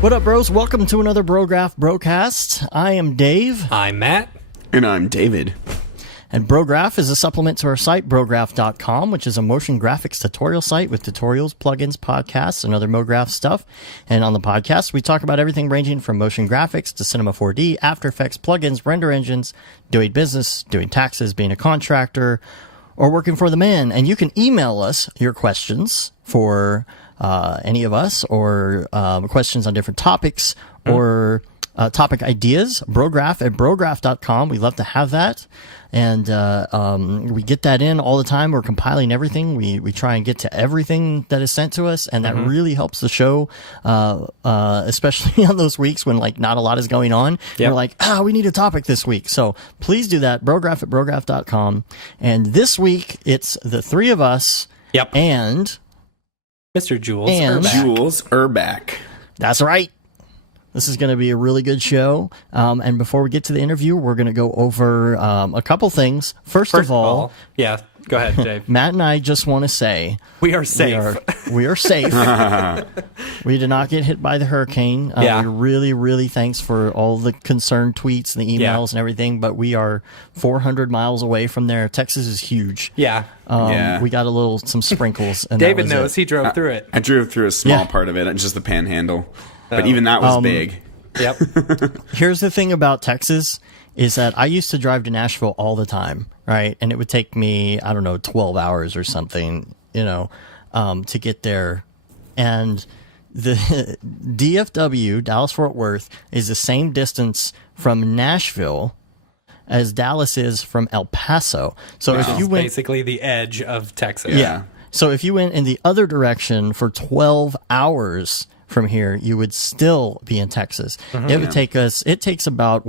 What up, bros? Welcome to another Brograph Brocast. I am Dave. I'm Matt. And I'm David. And Brograph is a supplement to our site, Brograph.com, which is a motion graphics tutorial site with tutorials, plugins, podcasts, and other MoGraph stuff. And on the podcast, we talk about everything ranging from motion graphics to Cinema 4D, After Effects, plugins, render engines, doing business, doing taxes, being a contractor, or working for the man. And you can email us your questions for any of us, or questions on different topics, or topic ideas. Brograph at brograph.com. We love to have that. And we get that in all the time. We're compiling everything. We try and get to everything that is sent to us, and that really helps the show, especially on those weeks when like not a lot is going on. Yep. We're like, we need a topic this week. So please do that. Brograph at brograph.com. And this week, it's the three of us. Yep. And Mr. Jules. And Jules Urback. That's right. This is going to be a really good show. And before we get to the interview, we're going to go over a couple things. First of all, yeah, go ahead, Dave. Matt and I just want to say we are safe. We are safe. We did not get hit by the hurricane. Yeah. We're really, really thanks for all the concerned tweets and the emails and everything. But we are 400 miles away from there. Texas is huge. Yeah. We got some sprinkles. And David knows. He drove through it. I drove through a small part of it, just the panhandle. But even that was big. Yep. Here's the thing about Texas is that I used to drive to Nashville all the time, right? And it would take me, 12 hours or something, to get there. And the DFW, Dallas-Fort Worth, is the same distance from Nashville as Dallas is from El Paso. So if you went basically the edge of Texas. Yeah. So if you went in the other direction for 12 hours from here, you would still be in Texas. It would take us, it takes about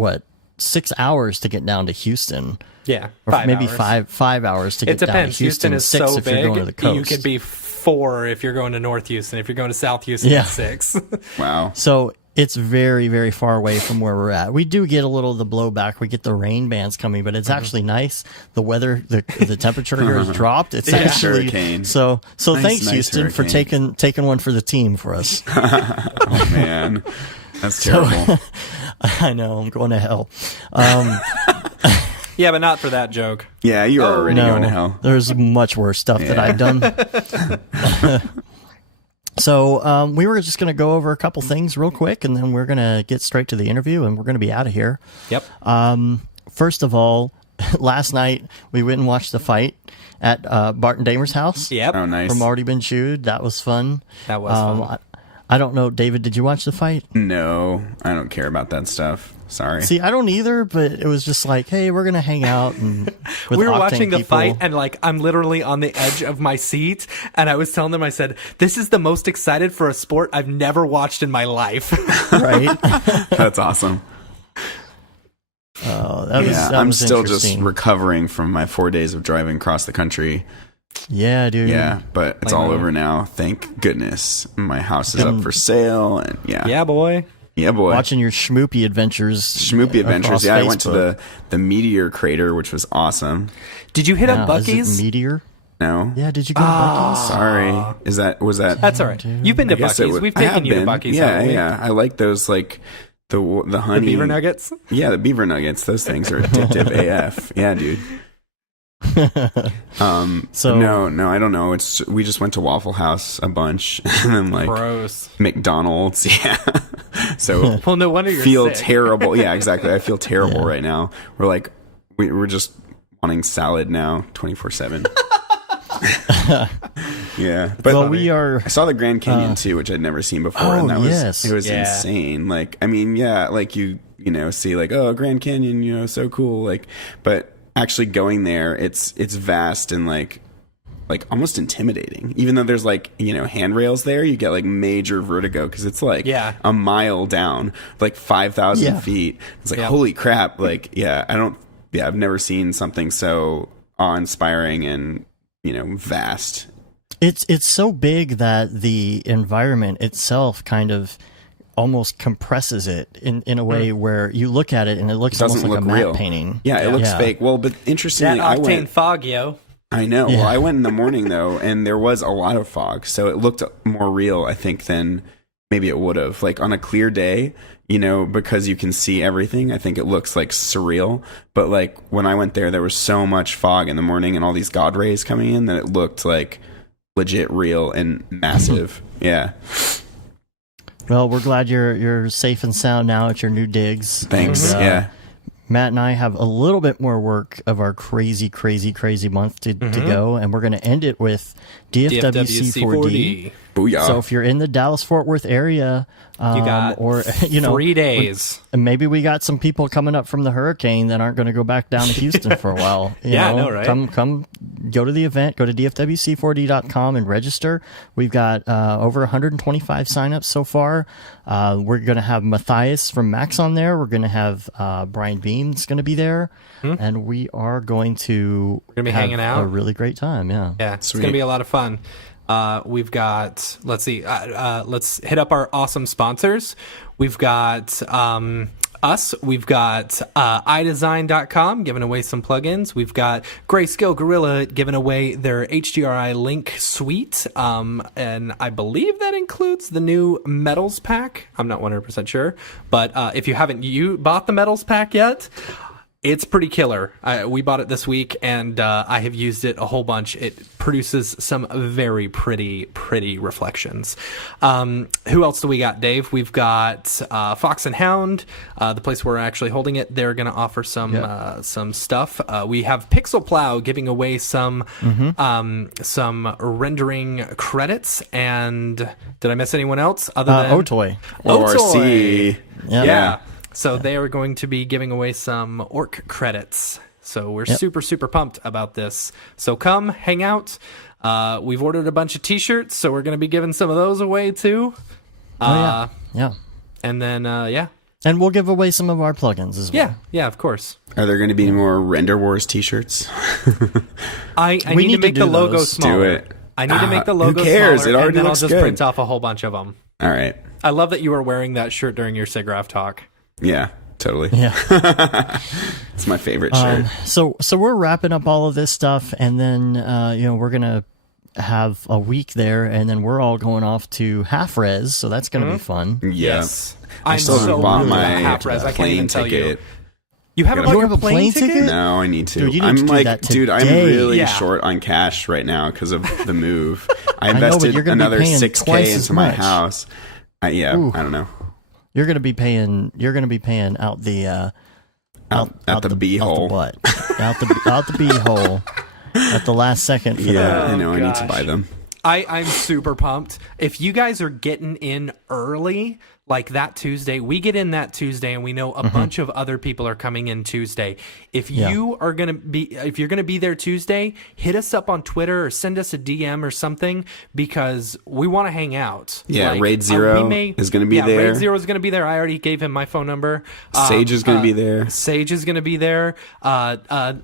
6 hours to get down to Houston. Yeah. Or maybe 5 hours to get down to Houston. Houston is 6 so if big, you're going to the coast. You could be 4 if you're going to North Houston. If you're going to South Houston, it's 6. Wow. So it's very, very far away from where we're at. We do get a little of the blowback. We get the rain bands coming, but it's actually nice. The weather, the temperature here has dropped. It's actually hurricane. So thanks, nice Houston, hurricane. for taking one for the team for us. Oh man, that's terrible. I know, I'm going to hell. Yeah, but not for that joke. Yeah, you're already going to hell. There's much worse stuff that I've done. So we were just going to go over a couple things real quick, and then we're going to get straight to the interview, and we're going to be out of here. Yep. First of all, last night we went and watched the fight at Bart and Damer's house. Yep. Oh, nice. From Already Been Chewed. That was fun. That was fun. I don't know, David, did you watch the fight? No, I don't care about that stuff. Sorry. See, I don't either, but it was just like, hey, we're going to hang out. And with we were Octane watching the people. fight, and I'm literally on the edge of my seat, and I was telling them, I said, this is the most excited for a sport I've never watched in my life. Right? That's awesome. I'm still just recovering from my 4 days of driving across the country. Yeah, dude. Yeah, but it's all over now. Thank goodness. My house is up for sale, and Yeah, boy. Yeah, boy. Watching your schmoopy adventures. Schmoopy adventures. Yeah, Facebook. I went to the meteor crater, which was awesome. Did you hit up Buc-ee's? Is it Meteor? No. Yeah, did you go to Buc-ee's? Sorry. Was that? That's all right. You've been to Buc-ee's. We've taken you to Buc-ee's. Yeah. I like those, like the honey. The beaver nuggets? Yeah, the beaver nuggets. Those things are addictive AF. Yeah, dude. So no, I don't know. We just went to Waffle House a bunch, and then gross. McDonald's. Yeah. So well, no wonder you're feel sick. terrible. Yeah, exactly. I feel terrible right now. We're just wanting salad now, 24/7. Yeah, but I saw the Grand Canyon too, which I'd never seen before, and that was insane. Like, I mean, like you see like, oh, Grand Canyon, so cool. Like, but actually going there, it's vast and like almost intimidating. Even though there's handrails there, you get like major vertigo because it's like a mile down, like 5,000 feet. It's like holy crap! Like I've never seen something so awe-inspiring and vast. It's so big that the environment itself kind of almost compresses it in a way where you look at it and it looks almost like a matte painting. Yeah, it looks fake. Well, but interestingly, that Octane fog, yo. I know. Yeah. Well, I went in the morning though, and there was a lot of fog, so it looked more real, I think, than maybe it would have. Like on a clear day, because you can see everything, I think it looks like surreal. But like when I went there was so much fog in the morning and all these God rays coming in that it looked like legit real and massive. Yeah. Well, we're glad you're safe and sound now at your new digs. Thanks. Yeah. Matt and I have a little bit more work of our crazy month to go, and we're going to end it with DFWC4D. Booyah. So if you're in the Dallas-Fort Worth area, you got 3 days. Maybe we got some people coming up from the hurricane that aren't going to go back down to Houston for a while. I know, right? Come, go to the event. Go to dfwc4d.com and register. We've got over 125 signups so far. We're going to have Matthias from Max on there. We're going to have Brian Beam's going to be there, and we are going to be hanging out. A really great time. Yeah, it's going to be a lot of fun. We've got, let's see, let's hit up our awesome sponsors. We've got us. We've got iDesign.com giving away some plugins. We've got Grayscale Gorilla giving away their HDRI Link suite. And I believe that includes the new Metals pack. I'm not 100% sure. But if you haven't bought the Metals pack yet, it's pretty killer. We bought it this week, and I have used it a whole bunch. It produces some very pretty reflections. Who else do we got, Dave? We've got Fox and Hound, the place where we're actually holding it. They're going to offer some stuff. We have Pixel Plow giving away some rendering credits. And did I miss anyone else other than Otoy? ORC. Yeah. So they are going to be giving away some orc credits. So we're super pumped about this. So come hang out. We've ordered a bunch of t-shirts, so we're going to be giving some of those away too. Yeah. And then, And we'll give away some of our plugins as well. Yeah, of course. Are there going to be any more Render Wars t-shirts? I need to make the logo smaller. Do it. I need to make the logo who cares? smaller, It already and then I'll looks just good. print off a whole bunch of them. All right. I love that you were wearing that shirt during your SIGGRAPH talk. Yeah, totally. Yeah. It's my favorite shirt. So we're wrapping up all of this stuff, and then we're gonna have a week there, and then we're all going off to Half Res, so that's gonna be fun. Yeah. Yes. I still haven't bought my Half Res. I can't even tell you. You haven't bought your plane ticket? No, I need to. Dude, you need to do that today. I'm really short on cash right now because of the move. I invested another $6,000 into my house. I don't know. You're gonna be paying out the out the bee hole. Out the bee hole at the last second for that. I know. I need to buy them. I'm super pumped. If you guys are getting in early, like that Tuesday, we get in that Tuesday, and we know a bunch of other people are coming in Tuesday. If you're gonna be there Tuesday, hit us up on Twitter or send us a DM or something, because we want to hang out. Yeah, Raid Zero is gonna be there. Raid Zero is gonna be there. I already gave him my phone number. Sage is gonna be there. Sage is gonna be there. I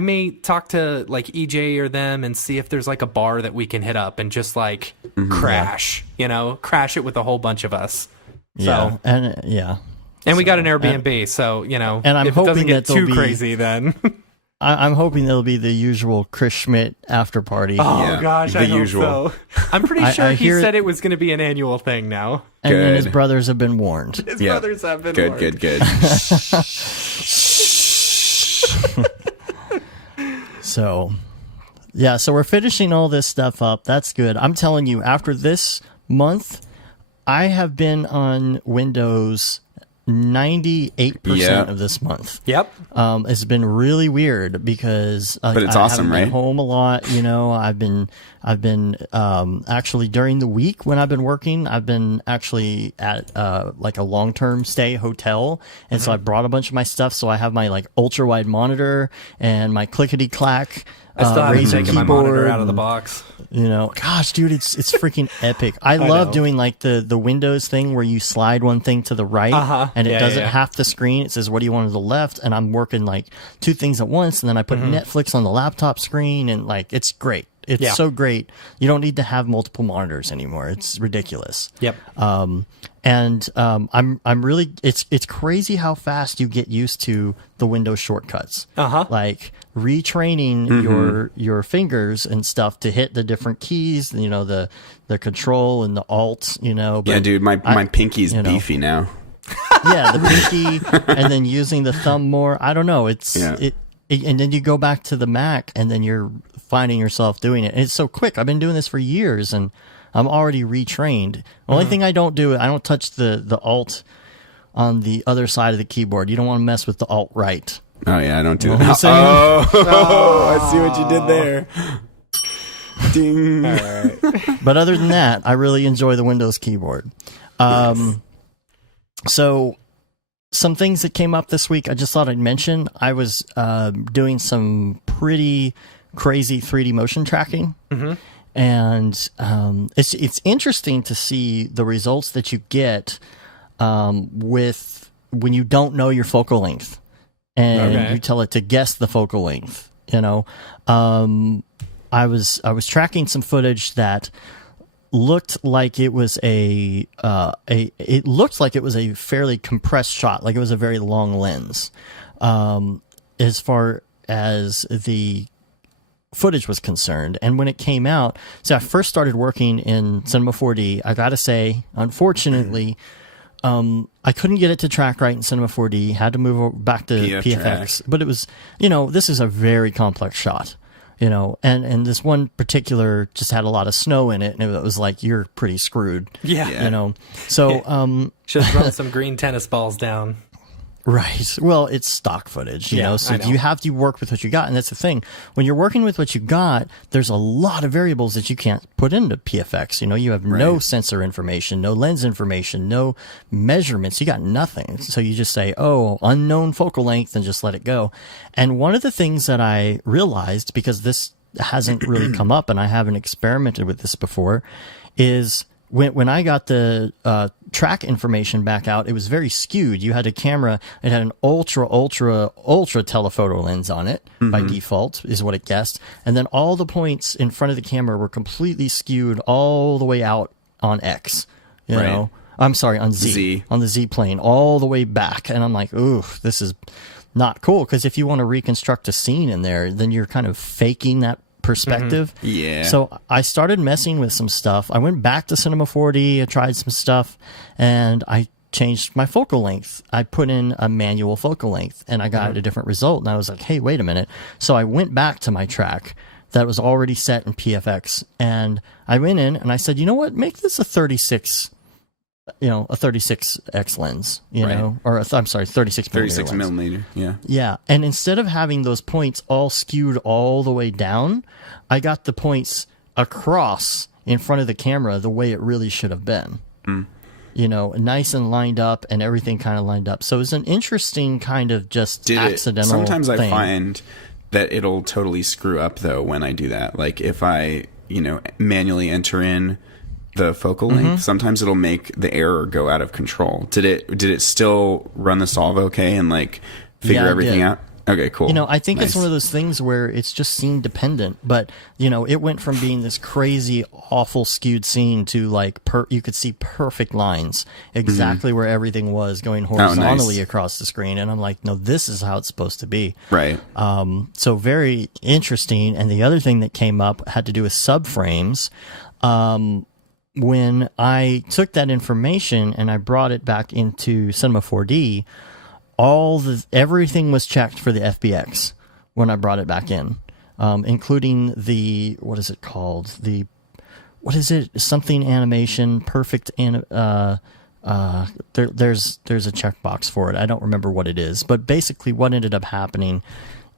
may talk to like EJ or them and see if there's like a bar that we can hit up and just like crash it with a whole bunch of us. And we got an Airbnb, so and I'm if hoping it doesn't get that too crazy, then I'm hoping there'll be the usual Chris Schmidt after party. Oh gosh, I hope so. I'm pretty sure he said it was going to be an annual thing now. And then his brothers have been warned. His brothers have been warned. Good. So we're finishing all this stuff up. That's good. I'm telling you, after this month, I have been on Windows 98% of this month. Yep. It's been really weird because but it's awesome, right? Been home a lot. I've been actually during the week when I've been working, I've been actually at like a long-term stay hotel, and so I brought a bunch of my stuff. So I have my like ultra wide monitor and my clickety clack. I still haven't taken my monitor out of the box. Gosh, dude, it's freaking epic. I love doing like the Windows thing where you slide one thing to the right and it doesn't half the screen. It says, what do you want to the left? And I'm working like two things at once. And then I put Netflix on the laptop screen, and like, it's great. It's so great. You don't need to have multiple monitors anymore. It's ridiculous. Yep. And I'm really it's crazy how fast you get used to the Windows shortcuts. Like retraining your fingers and stuff to hit the different keys, you know, the Control and the Alt, you know. But yeah, dude, my pinky's beefy now. Yeah, the pinky, and then using the thumb more. I don't know. It's and then you go back to the Mac, and then you're finding yourself doing it. And it's so quick. I've been doing this for years, and I'm already retrained. The only thing I don't do, I don't touch the Alt on the other side of the keyboard. You don't want to mess with the Alt right. Oh yeah, I don't do that. Oh, I see what you did there. Ding. All right. But other than that, I really enjoy the Windows keyboard. So some things that came up this week, I just thought I'd mention. I was doing some pretty crazy 3D motion tracking. And it's interesting to see the results that you get with when you don't know your focal length and you tell it to guess the focal length. You know, I was tracking some footage that looked like it was a fairly compressed shot, like it was a very long lens, as far as the footage was concerned. And when it came out, so I first started working in Cinema 4D. I gotta say, unfortunately, I couldn't get it to track right in Cinema 4D. Had to move back to PFX. But it was, you know, this is a very complex shot. You know, and this one particular just had a lot of snow in it, and it was like, you're pretty screwed. Yeah. You know, so should have run some green tennis balls down. Right. Well, it's stock footage, you know, so you have to work with what you got. And that's the thing. When you're working with what you got, there's a lot of variables that you can't put into PFX. You know, you have no sensor information, no lens information, no measurements. You got nothing. So you just say, oh, unknown focal length, and just let it go. And one of the things that I realized, because this hasn't really come up and I haven't experimented with this before, is when I got the track information back out, it was very skewed. You had a camera, it had an ultra telephoto lens on it by default, is what it guessed. And then all the points in front of the camera were completely skewed all the way out on X. You know? I'm sorry, on Z. On the Z plane, all the way back. And I'm like, ooh, this is not cool. Because if you want to reconstruct a scene in there, then you're kind of faking that perspective. Yeah. So I started messing with some stuff. I went back to Cinema 4D, I tried some stuff, and I changed my focal length. I put in a manual focal length, and I got a different result. And I was like, hey, wait a minute. So I went back to my track that was already set in PFX, and I went in and I said, you know what, make this a 36, you know, a 36x lens, you know, or I'm sorry, 36 millimeter. Yeah. Yeah. And instead of having those points all skewed all the way down, I got the points across in front of the camera the way it really should have been. You know, nice and lined up, and everything kind of lined up. So it was an interesting kind of just accidental Sometimes thing. I find that it'll totally screw up though when I do that. Like if I, you know, manually enter in the focal length, sometimes it'll make the error go out of control. Did it still run the solve okay and like figure everything out? Okay, cool. You know, I think it's one of those things where it's just scene dependent, but you know, it went from being this crazy, awful skewed scene to like you could see perfect lines exactly where everything was going horizontally across the screen, and I'm like, no, this is how it's supposed to be. Right. So very interesting. And the other thing that came up had to do with subframes. When I took that information and I brought it back into Cinema 4D, everything was checked for the FBX when I brought it back in, including the, what is it called? Something animation, perfect. There's a checkbox for it. I don't remember what it is, but basically what ended up happening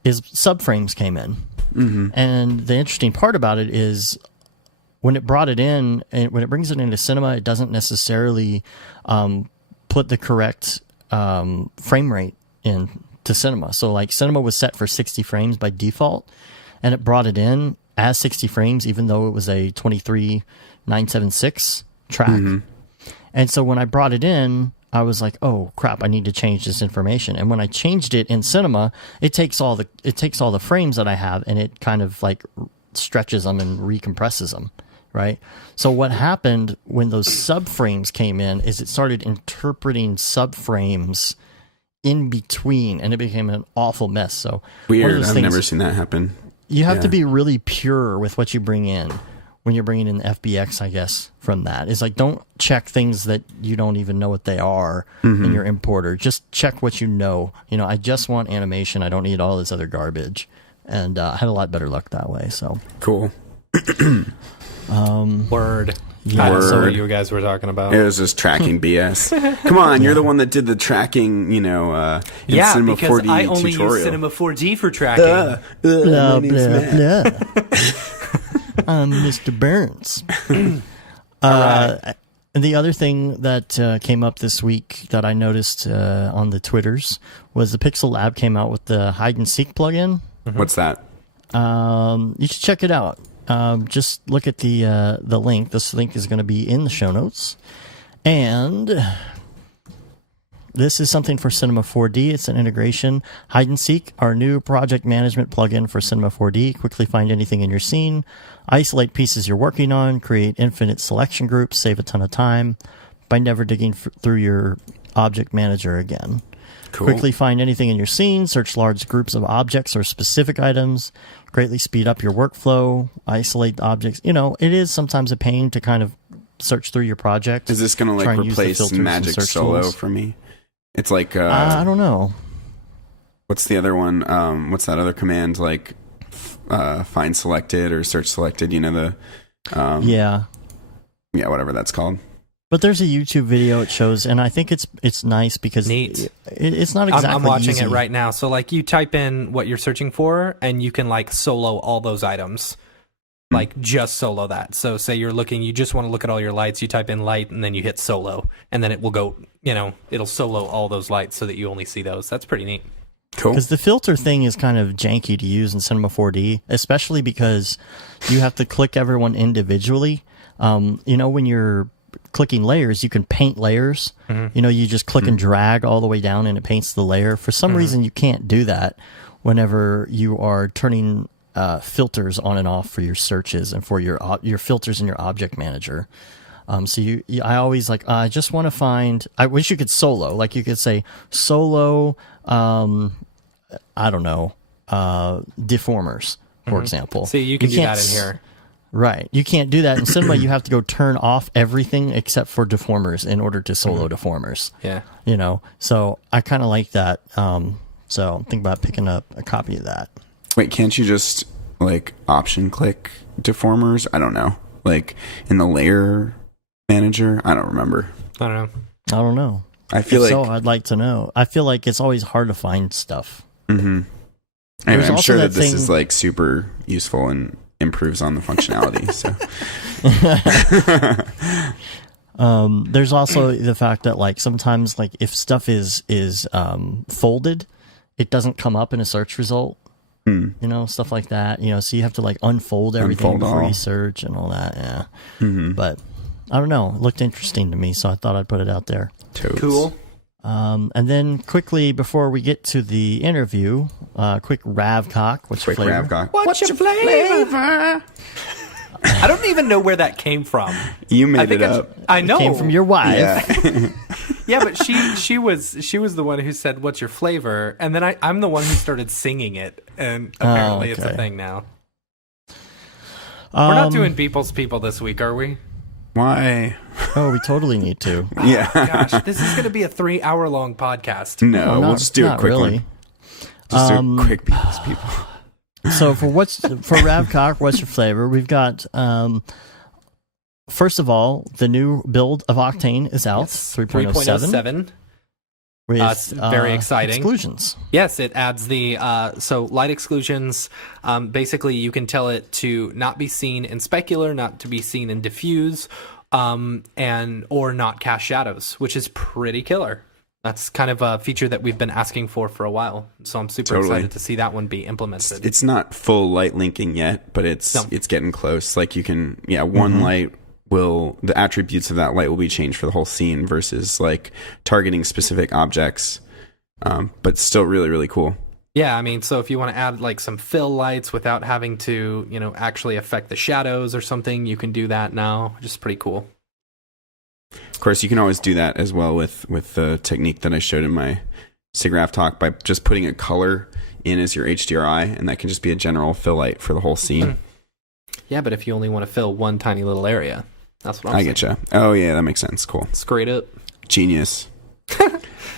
is subframes came in. And the interesting part about it is, when it brought it in, and when it brings it into Cinema, it doesn't necessarily put the correct frame rate in to Cinema. So like Cinema was set for 60 frames by default, and it brought it in as 60 frames, even though it was a 23976 track. And so when I brought it in, I was like, oh crap, I need to change this information. And when I changed it in Cinema, it takes all the frames that I have, and it kind of like stretches them and recompresses them. right? So what happened when those subframes came in is it started interpreting subframes in between, and it became an awful mess. So weird. I've never seen that happen. You have to be really pure with what you bring in when you're bringing in FBX, I guess, from that. It's like, don't check things that you don't even know what they are in your importer. Just check what you know. You know, I just want animation. I don't need all this other garbage. And I had a lot better luck that way. So cool. Word. Yeah. Word. So what you guys were talking about. It was just tracking BS. Come on, you're the one that did the tracking, in Cinema 4D I only tutorial. use Cinema 4D for tracking. Blah, blah, blah. I'm Mr. Burns. Right. And the other thing that came up this week that I noticed on the Twitters was the Pixel Lab came out with the hide and seek plugin. What's that? You should check it out. Just look at the link. This link is going to be in the show notes. And this is something for Cinema 4D. It's an integration. Hide and Seek, our new project management plugin for Cinema 4D. Quickly find anything in your scene. Isolate pieces you're working on. Create infinite selection groups. Save a ton of time by never digging through your object manager again. Cool. Quickly find anything in your scene. Search large groups of objects or specific items. Greatly speed up your workflow. Isolate objects. You know, it is sometimes a pain to kind of search through your project. Is this going to replace Magic Solo tools for me? It's like I don't know. What's the other one? What's that other command? Like find selected or search selected? You know the yeah, whatever that's called. But there's a YouTube video it shows, and I think it's nice because Neat. It's not exactly I'm watching easy. it right now. So like you type in what you're searching for, and you can like solo all those items. Like just solo that. So say you're looking, you just want to look at all your lights, you type in light and then you hit solo, and then it will go, it'll solo all those lights so that you only see those. That's pretty neat. Cool. Because the filter thing is kind of janky to use in Cinema 4D, especially because you have to click everyone individually. When you're clicking layers, you can paint layers. You just click and drag all the way down and it paints the layer. For some reason, you can't do that whenever you are turning filters on and off for your searches and for your filters in your object manager. I always I just want to find. I wish you could solo. Like you could say solo. I don't know. Deformers, for example. See, you can do that in here. Right. You can't do that. In Cinema, you have to go turn off everything except for deformers in order to solo deformers. Yeah. So I kind of like that. So I'm thinking about picking up a copy of that. Wait, can't you just option click deformers? I don't know. Like in the layer manager? I don't remember. I don't know. I feel I'd like to know. I feel like it's always hard to find stuff. Mm-hmm. Anyway, I'm sure that this is super useful and improves on the functionality. So there's also the fact that sometimes if stuff is folded, it doesn't come up in a search result. Stuff like that. So you have to unfold everything before you search and all that. Yeah. But I don't know. It looked interesting to me, so I thought I'd put it out there. Totes. Cool. And then quickly before we get to the interview, quick Ravcock. What's your flavor? What's your flavor? I don't even know where that came from. You made it up. I know. It came from your wife. Yeah. Yeah, but she was the one who said, "What's your flavor?" And then I'm the one who started singing it, and apparently it's a thing now. We're not doing People's People this week, are we? Why? Oh, we totally need to. Yeah. Oh, gosh, this is going to be a 3-hour-long podcast. No, we'll just do a quick one. Just do a quick People's People. So for Ravcock, what's your flavor? We've got first of all, the new build of Octane is out, 3.07. With very exciting exclusions. Yes, it adds the light exclusions. Basically, you can tell it to not be seen in specular, not to be seen in diffuse, or not cast shadows, which is pretty killer. That's kind of a feature that we've been asking for a while. So I'm super excited to see that one be implemented. It's not full light linking yet, but it's getting close. You can, one light the attributes of that light will be changed for the whole scene versus targeting specific objects. But still really, really cool. Yeah, I mean, so if you want to add like some fill lights without having to, actually affect the shadows or something, you can do that now, which is pretty cool. Of course, you can always do that as well with the technique that I showed in my SIGGRAPH talk by just putting a color in as your HDRI, and that can just be a general fill light for the whole scene. Yeah, but if you only want to fill one tiny little area, that's what I'm saying. I getcha. Oh, yeah, that makes sense. Cool. Straight up. Genius.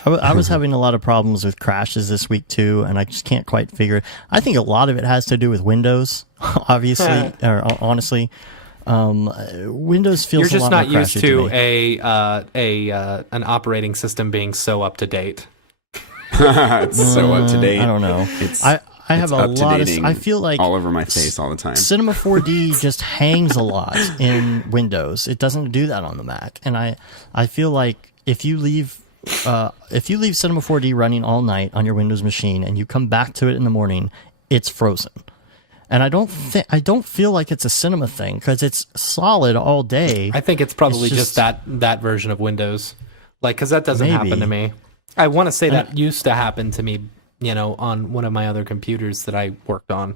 I was having a lot of problems with crashes this week too, and I just can't quite figure it. I think a lot of it has to do with Windows, obviously, or honestly. Windows feels You're just a lot not more used to an operating system being so up to date. It's so up to date. I don't know. I have a lot of. I feel like all over my face all the time. Cinema 4D just hangs a lot in Windows. It doesn't do that on the Mac, and I feel like if you leave Cinema 4D running all night on your Windows machine and you come back to it in the morning, it's frozen. And I don't feel like it's a cinema thing because it's solid all day. I think it's probably just that version of Windows, like because that doesn't happen to me. I want to say that used to happen to me, on one of my other computers that I worked on.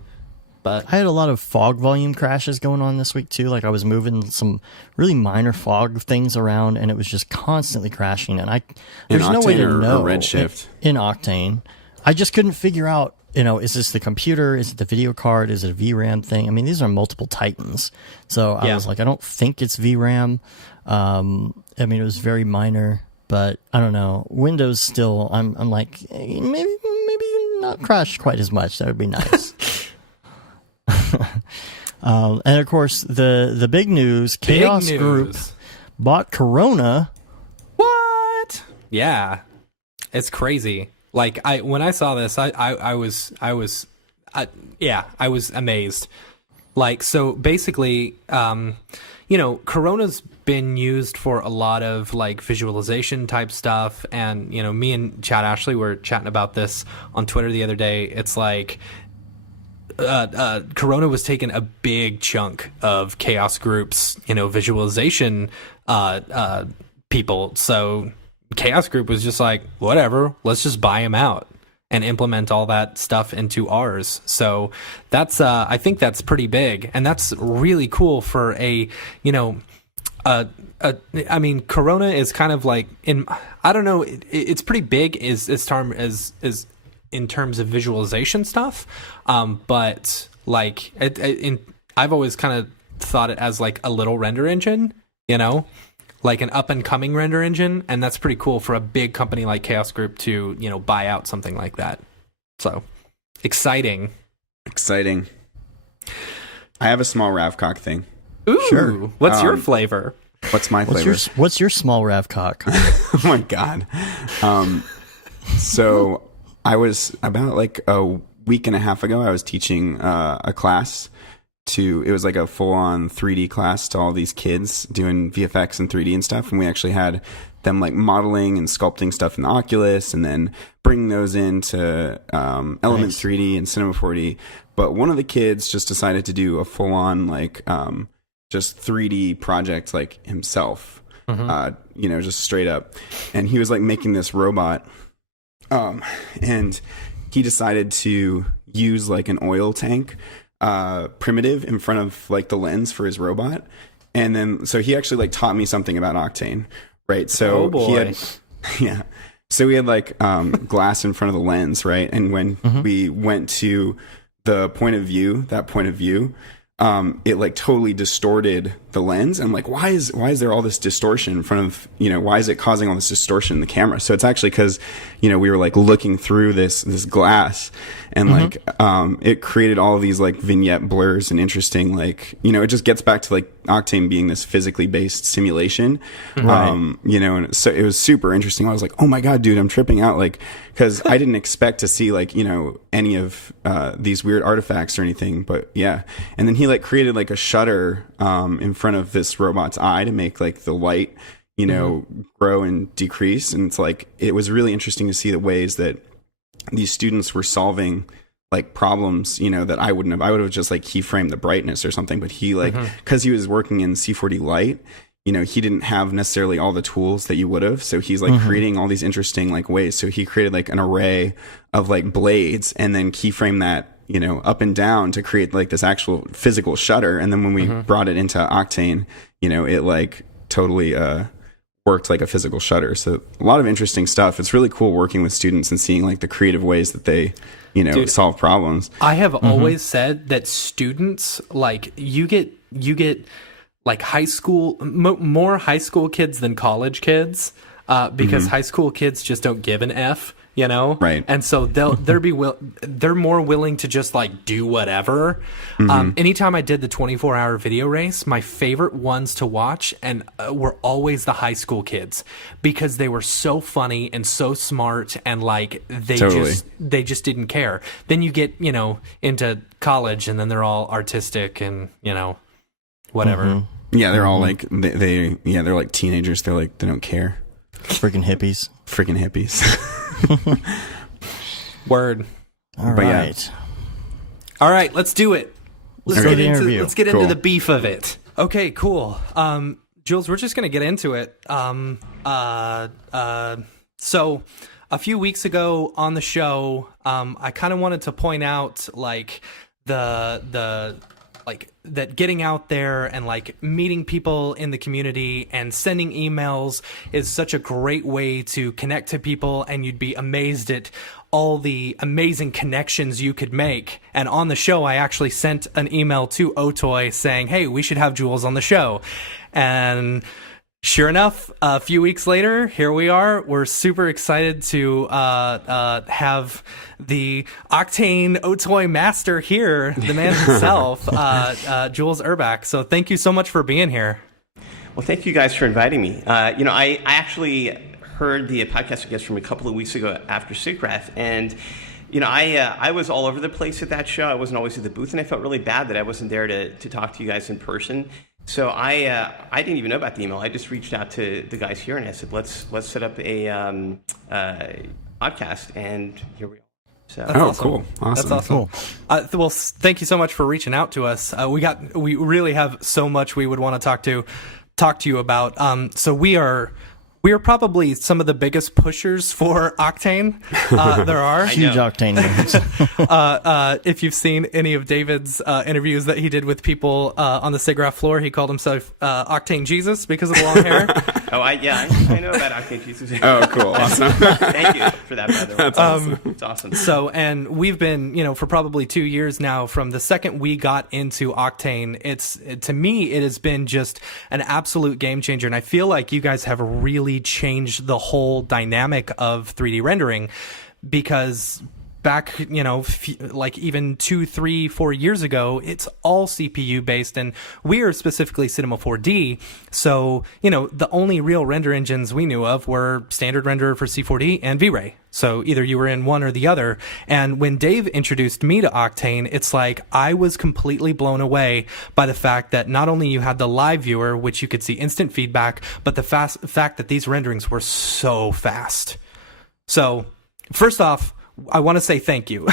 But I had a lot of fog volume crashes going on this week too. Like I was moving some really minor fog things around, and it was just constantly crashing. And there's no way to know Redshift in Octane. I just couldn't figure out. Is this the computer? Is it the video card? Is it a VRAM thing? I mean, these are multiple Titans. So I was like, I don't think it's VRAM. I mean, it was very minor, but I don't know. Windows still, I'm like, maybe not crash quite as much. That would be nice. And of course, the big news, Chaos Group bought Corona. What? Yeah. It's crazy. Like when I saw this, I was amazed. Like, so basically, Corona's been used for a lot of like visualization type stuff. And, me and Chad Ashley were chatting about this on Twitter the other day. It's like, Corona was taking a big chunk of Chaos Group's, visualization, people. So Chaos Group was just like, whatever, let's just buy them out and implement all that stuff into ours. So that's, I think that's pretty big, and that's really cool for I mean, Corona is kind of like I don't know, it's pretty big as in terms of visualization stuff, but like I've always kind of thought it as like a little render engine, like an up-and-coming render engine, and that's pretty cool for a big company like Chaos Group to, buy out something like that. So, exciting. Exciting. I have a small Ravcock thing. Ooh, sure. What's your flavor? What's my flavor? What's your small Ravcock? Oh my God. So I was about like a week and a half ago, I was teaching a class. It was like a full-on 3D class to all these kids doing VFX and 3D and stuff, and we actually had them like modeling and sculpting stuff in the Oculus, and then bringing those into Element 3D and Cinema 4D. But one of the kids just decided to do a full-on like just 3D project like himself, just straight up, and he was like making this robot, and he decided to use like an oil tank primitive in front of like the lens for his robot, and then so he actually like taught me something about Octane, right? So so we had like glass in front of the lens, right? And when we went to the point of view, it like totally distorted the lens. I'm like, why is there all this distortion in front of, why is it causing all this distortion in the camera? So it's actually because, we were like looking through this glass, and like, it created all of these like vignette blurs and interesting, like, it just gets back to like Octane being this physically based simulation. Right. And so it was super interesting. I was like, oh my God, dude, I'm tripping out. Like, cause I didn't expect to see like, any of, these weird artifacts or anything, but yeah. And then he like created like a shutter, in front of this robot's eye to make like the light, grow and decrease. And it's like, it was really interesting to see the ways that these students were solving like problems, that I would have just like keyframed the brightness or something. But he like, cause he was working in C4D light, he didn't have necessarily all the tools that you would have. So he's like creating all these interesting like ways. So he created like an array of like blades and then keyframe that, up and down to create like this actual physical shutter. And then when we brought it into Octane, it like totally worked like a physical shutter. So a lot of interesting stuff. It's really cool working with students and seeing like the creative ways that they, Dude, solve problems. I have always said that students, like you get like high school, more high school kids than college kids, because high school kids just don't give an F, Right. And so they're more willing to just like do whatever. Anytime I did the 24-hour video race, my favorite ones to watch were always the high school kids, because they were so funny and so smart, and like they just didn't care. Then you get into college, and then they're all artistic and whatever. Yeah, they're all like they're like teenagers. They're like they don't care. Freaking hippies. Word. All right. Yeah. All right, let's do it. Let's get into the beef of it. Okay, cool. Jules, we're just gonna get into it. So a few weeks ago on the show, I kind of wanted to point out like that getting out there and like meeting people in the community and sending emails is such a great way to connect to people, and you'd be amazed at all the amazing connections you could make. And on the show, I actually sent an email to Otoy saying, hey, we should have Jules on the show. And sure enough, a few weeks later, here we are. We're super excited to have the Octane Otoy master here, the man himself, Jules Urbach. So thank you so much for being here. Well, thank you guys for inviting me. I actually heard the podcast, I guess, from a couple of weeks ago after SIGGRAPH, and I was all over the place at that show. I wasn't always at the booth, and I felt really bad that I wasn't there to talk to you guys in person. So I didn't even know about the email. I just reached out to the guys here and I said, let's set up a podcast, and here we are. So awesome. Cool, awesome, that's awesome. Cool. Well, thank you so much for reaching out to us. We really have so much we would want to talk to you about. So we are probably some of the biggest pushers for Octane there are. Huge Octane names. If you've seen any of David's interviews that he did with people on the SIGGRAPH floor, he called himself Octane Jesus because of the long hair. I know about Octane Jesus. Oh, cool. Awesome. Thank you for that, by the way. That's awesome. It's awesome. So, and we've been, for probably 2 years now, from the second we got into Octane, to me, it has been just an absolute game changer. And I feel like you guys have really changed the whole dynamic of 3D rendering, because back, like even 2, 3, 4 years ago, it's all CPU based, and we are specifically Cinema 4D. So, the only real render engines we knew of were Standard Renderer for C4D and V-Ray. So either you were in one or the other. And when Dave introduced me to Octane, it's like I was completely blown away by the fact that not only you had the live viewer, which you could see instant feedback, but the fact that these renderings were so fast. So first off, I want to say thank you,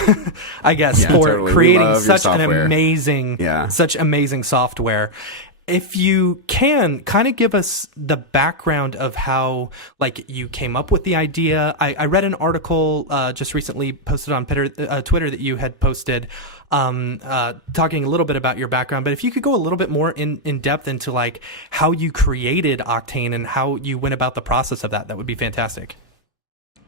I guess, for totally. Creating such amazing software. If you can kind of give us the background of how you came up with the idea. I read an article just recently posted on Twitter that you had posted talking a little bit about your background, but if you could go a little bit more in depth into how you created Octane and how you went about the process of that would be fantastic.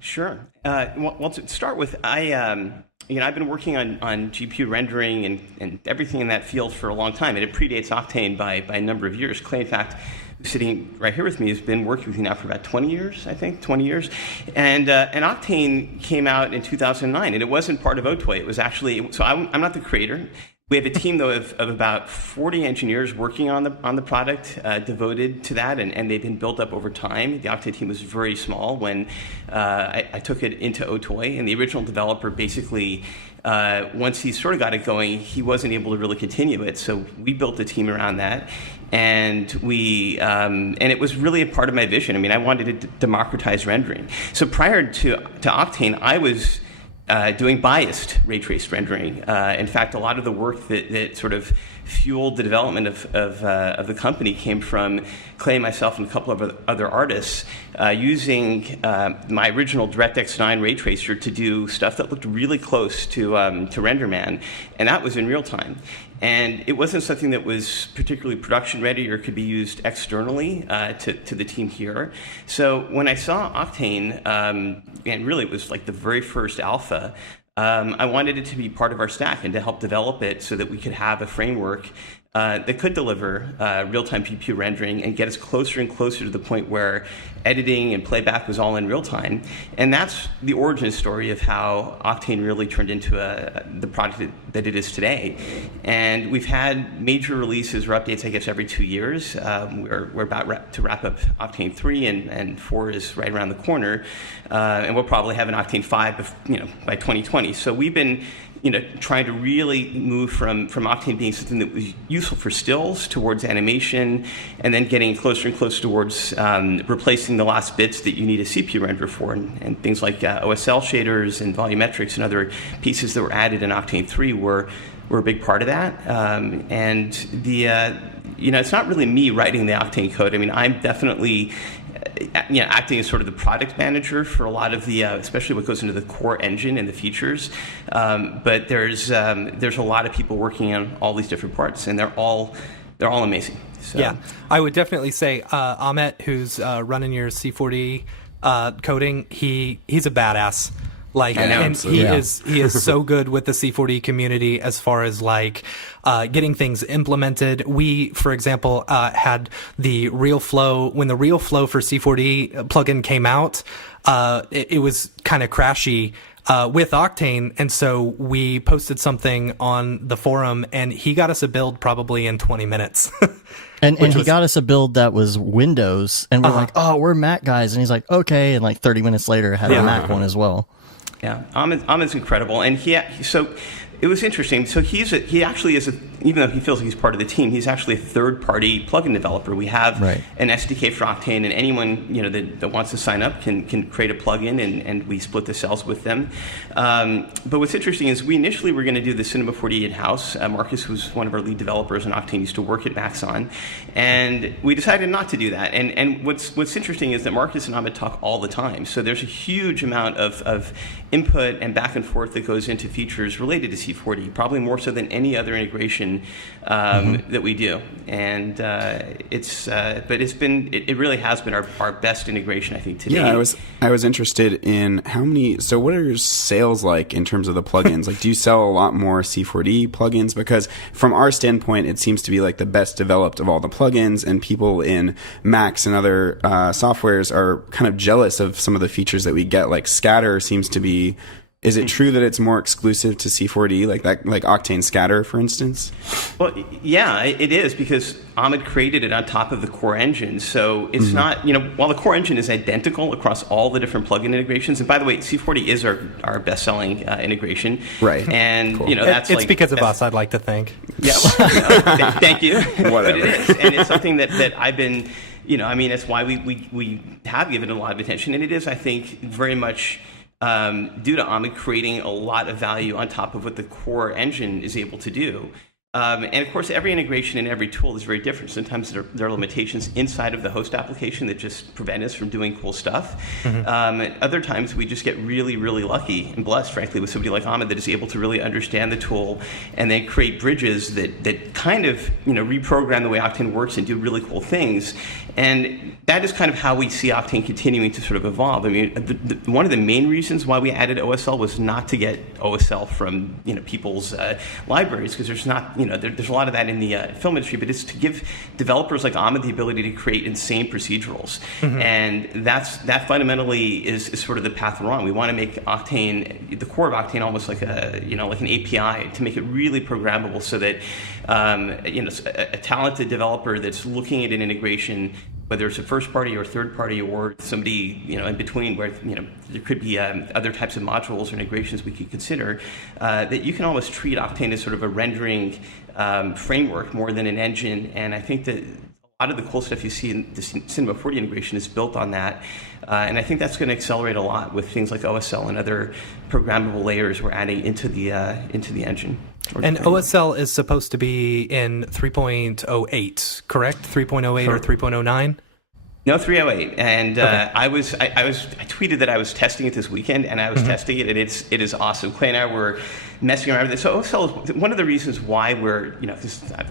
Sure. Well, to start with, I've been working on GPU rendering and everything in that field for a long time, and it predates Octane by a number of years. Clay, in fact, who's sitting right here with me, has been working with me now for about 20 years, I think, 20 years. And Octane came out in 2009, and it wasn't part of Otoy. It was actually, so I'm not the creator. We have a team, though, of about 40 engineers working on the product, devoted to that, and they've been built up over time. The Octane team was very small when I took it into Otoy, and the original developer basically, once he sort of got it going, he wasn't able to really continue it. So we built a team around that, and and it was really a part of my vision. I mean, I wanted to democratize rendering. So prior to Octane, I was doing biased ray traced rendering. In fact, a lot of the work that sort of fueled the development of the company came from Clay, myself, and a couple of other artists using my original DirectX 9 ray tracer to do stuff that looked really close to RenderMan, and that was in real time. And it wasn't something that was particularly production ready or could be used externally to the team here. So when I saw Octane, and really it was like the very first alpha, I wanted it to be part of our stack and to help develop it so that we could have a framework that could deliver real-time GPU rendering and get us closer and closer to the point where editing and playback was all in real time. And that's the origin story of how Octane really turned into the product that it is today. And we've had major releases or updates, I guess, every 2 years. We're about to wrap up Octane 3, and 4 is right around the corner. And we'll probably have an Octane 5 by 2020. So we've been trying to really move from Octane being something that was useful for stills towards animation, and then getting closer and closer towards replacing the last bits that you need a CPU render for, and things like OSL shaders and volumetrics and other pieces that were added in Octane 3 were a big part of that. And it's not really me writing the Octane code. I mean, I'm definitely acting as sort of the product manager for a lot of the, especially what goes into the core engine and the features. But there's a lot of people working on all these different parts, and they're all amazing. So. Yeah, I would definitely say Amit, who's running your C40 coding, he's a badass. He is so good with the C40 community as far as getting things implemented. We, for example, had the Real Flow when the Real Flow for C40 plugin came out. It was kind of crashy with Octane, and so we posted something on the forum, and he got us a build probably in 20 minutes. And he got us a build that was Windows, and we're like, oh, we're Mac guys, and he's like, okay, and 30 minutes later had a Mac one as well. Yeah, Amit's incredible, and so it was interesting. So he actually is even though he feels like he's part of the team, he's actually a third-party plugin developer. We have an SDK for Octane, and anyone that wants to sign up can create a plugin, and we split the cells with them. But what's interesting is we initially were going to do the Cinema 40 in-house. Marcus, who's one of our lead developers on Octane, used to work at Maxon, and we decided not to do that. And what's interesting is that Marcus and Amit talk all the time, so there's a huge amount of input and back and forth that goes into features related to C40, probably more so than any other integration that we do. And but it really has been our best integration, I think, today. Yeah, I was interested in so what are your sales like in terms of the plugins? Do you sell a lot more C4D plugins? Because from our standpoint, it seems to be the best developed of all the plugins, and people in Macs and other softwares are kind of jealous of some of the features that we get. Scatter seems to be. Is it true that it's more exclusive to C4D, like Octane Scatter, for instance? Well, yeah, it is, because Amit created it on top of the core engine. So it's not, while the core engine is identical across all the different plugin integrations, and by the way, C40 is our best-selling integration. Right. And, cool. It's because of us, I'd like to think. Yeah, well, thank you. Whatever. But it is, and it's something that I've been, it's why we have given it a lot of attention, and it is, I think, very much due to Amit creating a lot of value on top of what the core engine is able to do. And of course, every integration and every tool is very different. Sometimes there are limitations inside of the host application that just prevent us from doing cool stuff. Other times, we just get really, really lucky and blessed, frankly, with somebody like Amit that is able to really understand the tool and then create bridges that kind of reprogram the way Octane works and do really cool things. And that is kind of how we see Octane continuing to sort of evolve. I mean, one of the main reasons why we added OSL was not to get OSL from people's libraries, because there's not there's a lot of that in the film industry, but it's to give developers like Amit the ability to create insane procedurals, and that fundamentally is sort of the path we're on. We want to make Octane, the core of Octane, almost like an API to make it really programmable, so that a talented developer that's looking at an integration, whether it's a first party or third party or somebody in between, where there could be other types of modules or integrations we could consider, that you can almost treat Octane as sort of a rendering framework more than an engine. And I think that a lot of the cool stuff you see in the Cinema 40 integration is built on that. And I think that's going to accelerate a lot with things like OSL and other programmable layers we're adding into the engine. And OSL is supposed to be in 3.08, correct? 3.08 or 3.09? No, 308. And okay. I tweeted that I was testing it this weekend, and I was testing it, and it is awesome. Clay and I were messing around with it. So OSL is one of the reasons why we're,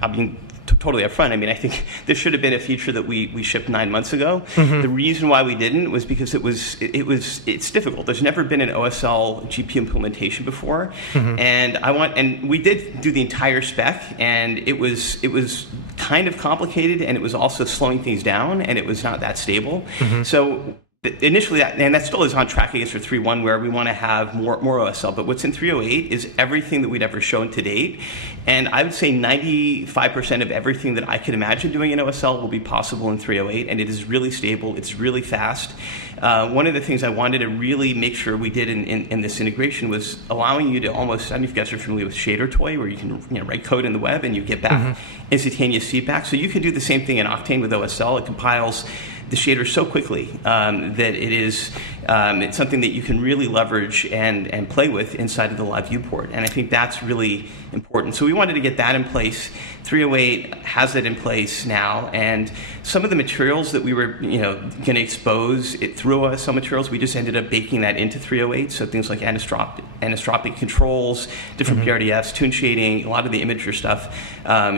I mean, totally upfront. I mean, I think this should have been a feature that we shipped 9 months ago. The reason why we didn't was because it's difficult. There's never been an OSL GPU implementation before, and we did do the entire spec, and it was kind of complicated, and it was also slowing things down, and it was not that stable. So initially, that still is on track, I guess, for 3.1, where we want to have more OSL. But what's in 3.08 is everything that we'd ever shown to date. And I would say 95% of everything that I could imagine doing in OSL will be possible in 3.08. And it is really stable. It's really fast. One of the things I wanted to really make sure we did in this integration was allowing you to almost, I don't know if you guys are familiar with Shader Toy, where you can write code in the web and you get back instantaneous feedback. So you can do the same thing in Octane with OSL. It compiles the shader so quickly that it's something that you can really leverage and play with inside of the live viewport. And I think that's really important. So we wanted to get that in place. 308 has it in place now, and some of the materials that we were going to expose it through OSL materials, we just ended up baking that into 308. So things like anisotropic controls, different PRDFs, tune shading, a lot of the imager stuff.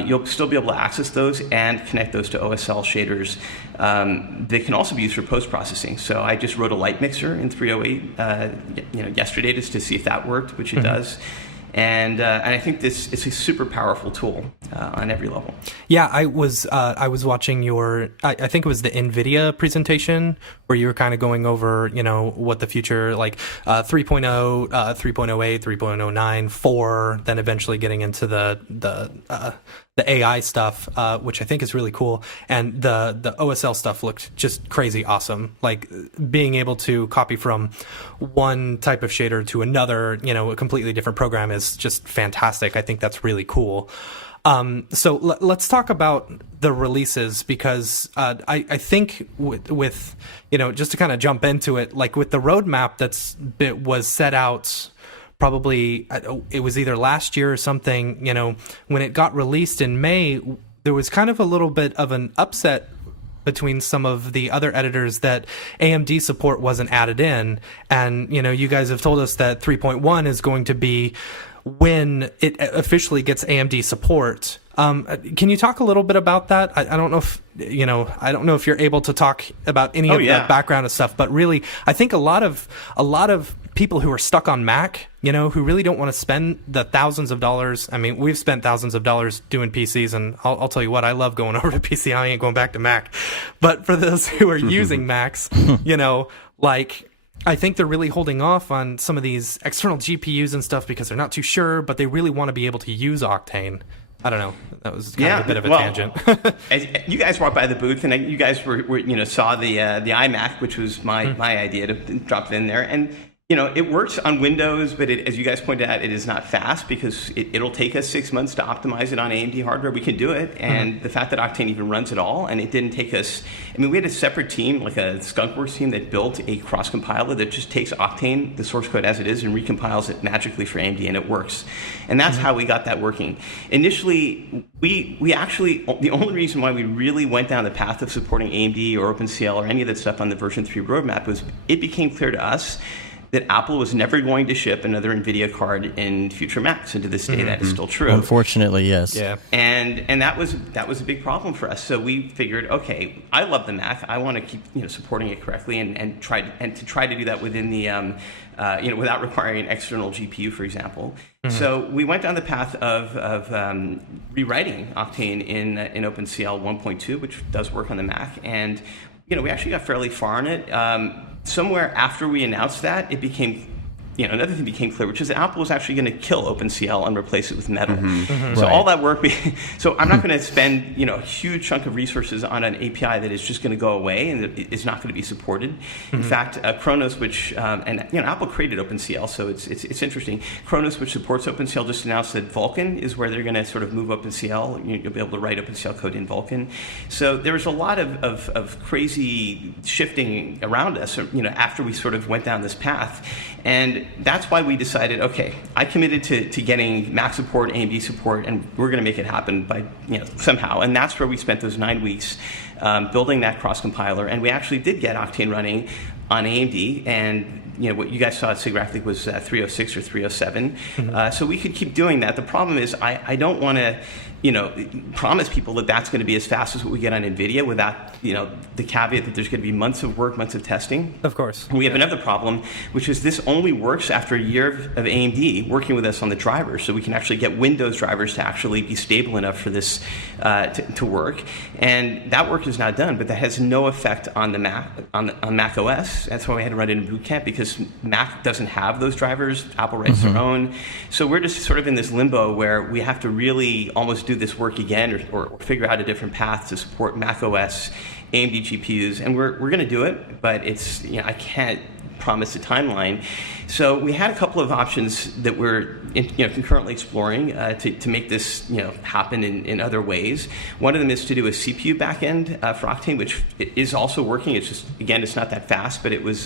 You'll still be able to access those and connect those to OSL shaders. They can also be used for post-processing. So I just wrote a light mixer in 308 yesterday just to see if that worked, which it does. And I think this is a super powerful tool on every level. Yeah, I was watching your, I think it was the NVIDIA presentation where you were kind of going over, what the future, like 3.0, 3.08, 3.09, 4, then eventually getting into the AI stuff, which I think is really cool. And the OSL stuff looked just crazy awesome. Like being able to copy from one type of shader to another, a completely different program is just fantastic. I think that's really cool. So let's talk about the releases, because I think with just to kind of jump into it, like with the roadmap was set out probably, it was either last year or something, when it got released in May, there was kind of a little bit of an upset between some of the other editors that AMD support wasn't added in. And, you guys have told us that 3.1 is going to be when it officially gets AMD support. Can you talk a little bit about that? I don't know if I don't know if you're able to talk about any of that background and stuff, but really, I think a lot of people who are stuck on Mac, who really don't want to spend the thousands of dollars. I mean, we've spent thousands of dollars doing PCs, and I'll tell you what, I love going over to PC. I ain't going back to Mac. But for those who are using Macs, I think they're really holding off on some of these external GPUs and stuff because they're not too sure, but they really want to be able to use Octane. I don't know. That was kind of a bit of a tangent. As you guys walked by the booth, and you guys were saw the iMac, which was my idea to drop it in there, and it works on Windows, but as you guys pointed out, it is not fast because it'll take us 6 months to optimize it on AMD hardware. We can do it, and the fact that Octane even runs it all, and it didn't take us. I mean, we had a separate team, like a Skunkworks team, that built a cross compiler that just takes Octane, the source code as it is, and recompiles it magically for AMD, and it works. And that's how we got that working. Initially, we actually, the only reason why we really went down the path of supporting AMD or OpenCL or any of that stuff on the version 3 roadmap was it became clear to us that Apple was never going to ship another NVIDIA card in future Macs, and to this day that is still true. Unfortunately, yes. Yeah. And that was a big problem for us. So we figured, okay, I love the Mac. I want to keep supporting it correctly and try to do that within the without requiring an external GPU, for example. So we went down the path of rewriting Octane in OpenCL 1.2, which does work on the Mac, and we actually got fairly far in it. Somewhere after we announced that, it became, another thing became clear, which is that Apple was actually going to kill OpenCL and replace it with Metal. So all that work, so I'm not going to spend, a huge chunk of resources on an API that is just going to go away and it's not going to be supported. In fact, Kronos, which, Apple created OpenCL, so it's interesting. Kronos, which supports OpenCL, just announced that Vulkan is where they're going to sort of move OpenCL. You'll be able to write OpenCL code in Vulkan. So there was a lot of crazy shifting around us, after we sort of went down this path. And that's why we decided, okay, I committed to getting Mac support, AMD support, and we're going to make it happen by somehow. And that's where we spent those 9 weeks building that cross compiler, and we actually did get Octane running on AMD, and what you guys saw at SIGGRAPH, I think, was 306 or 307. So we could keep doing that. The problem is I don't want to promise people that that's going to be as fast as what we get on NVIDIA without the caveat that there's going to be months of work, months of testing. Of course. And we have another problem, which is this only works after a year of AMD working with us on the drivers, so we can actually get Windows drivers to actually be stable enough for this to work. And that work is now done, but that has no effect on the Mac on Mac OS. That's why we had to run it in boot camp, because Mac doesn't have those drivers. Apple writes their own. So we're just sort of in this limbo where we have to really almost do this work again, or figure out a different path to support Mac OS, AMD GPUs, and we're going to do it, but it's I can't promise a timeline. So we had a couple of options that we're concurrently exploring to make this happen in other ways. One of them is to do a CPU backend for Octane, which is also working. It's just, again, it's not that fast, but it was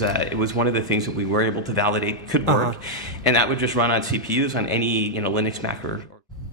one of the things that we were able to validate could work, and that would just run on CPUs on any Linux, Mac, or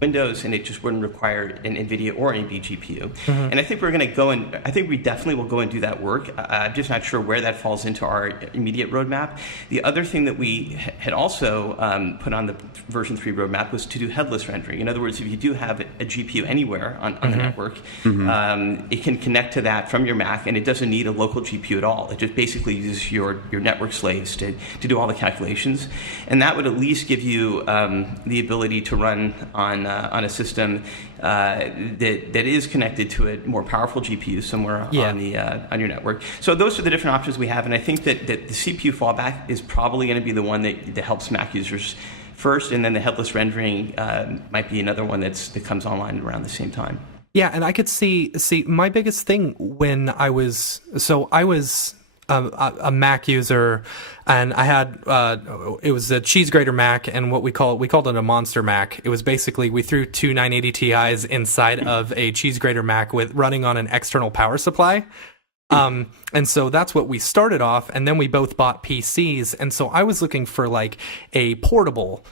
Windows, and it just wouldn't require an NVIDIA or AMD GPU. And I think we're going to go and I think we definitely will go and do that work. I'm just not sure where that falls into our immediate roadmap. The other thing that we had also put on the version 3 roadmap was to do headless rendering. In other words, if you do have a GPU anywhere on the network, it can connect to that from your Mac, and it doesn't need a local GPU at all. It just basically uses your network slaves to do all the calculations, and that would at least give you the ability to run on a system that is connected to a more powerful GPU somewhere on your network. So those are the different options we have, and I think that the CPU fallback is probably going to be the one that helps Mac users first, and then the headless rendering might be another one that comes online around the same time. Yeah, and I could see my biggest thing when I was a Mac user, and I had it was a cheese grater Mac, and we called it a monster Mac. It was basically, we threw two 980 Ti's inside of a cheese grater Mac with running on an external power supply. And so that's what we started off, and then we both bought PCs, and so I was looking for like a portable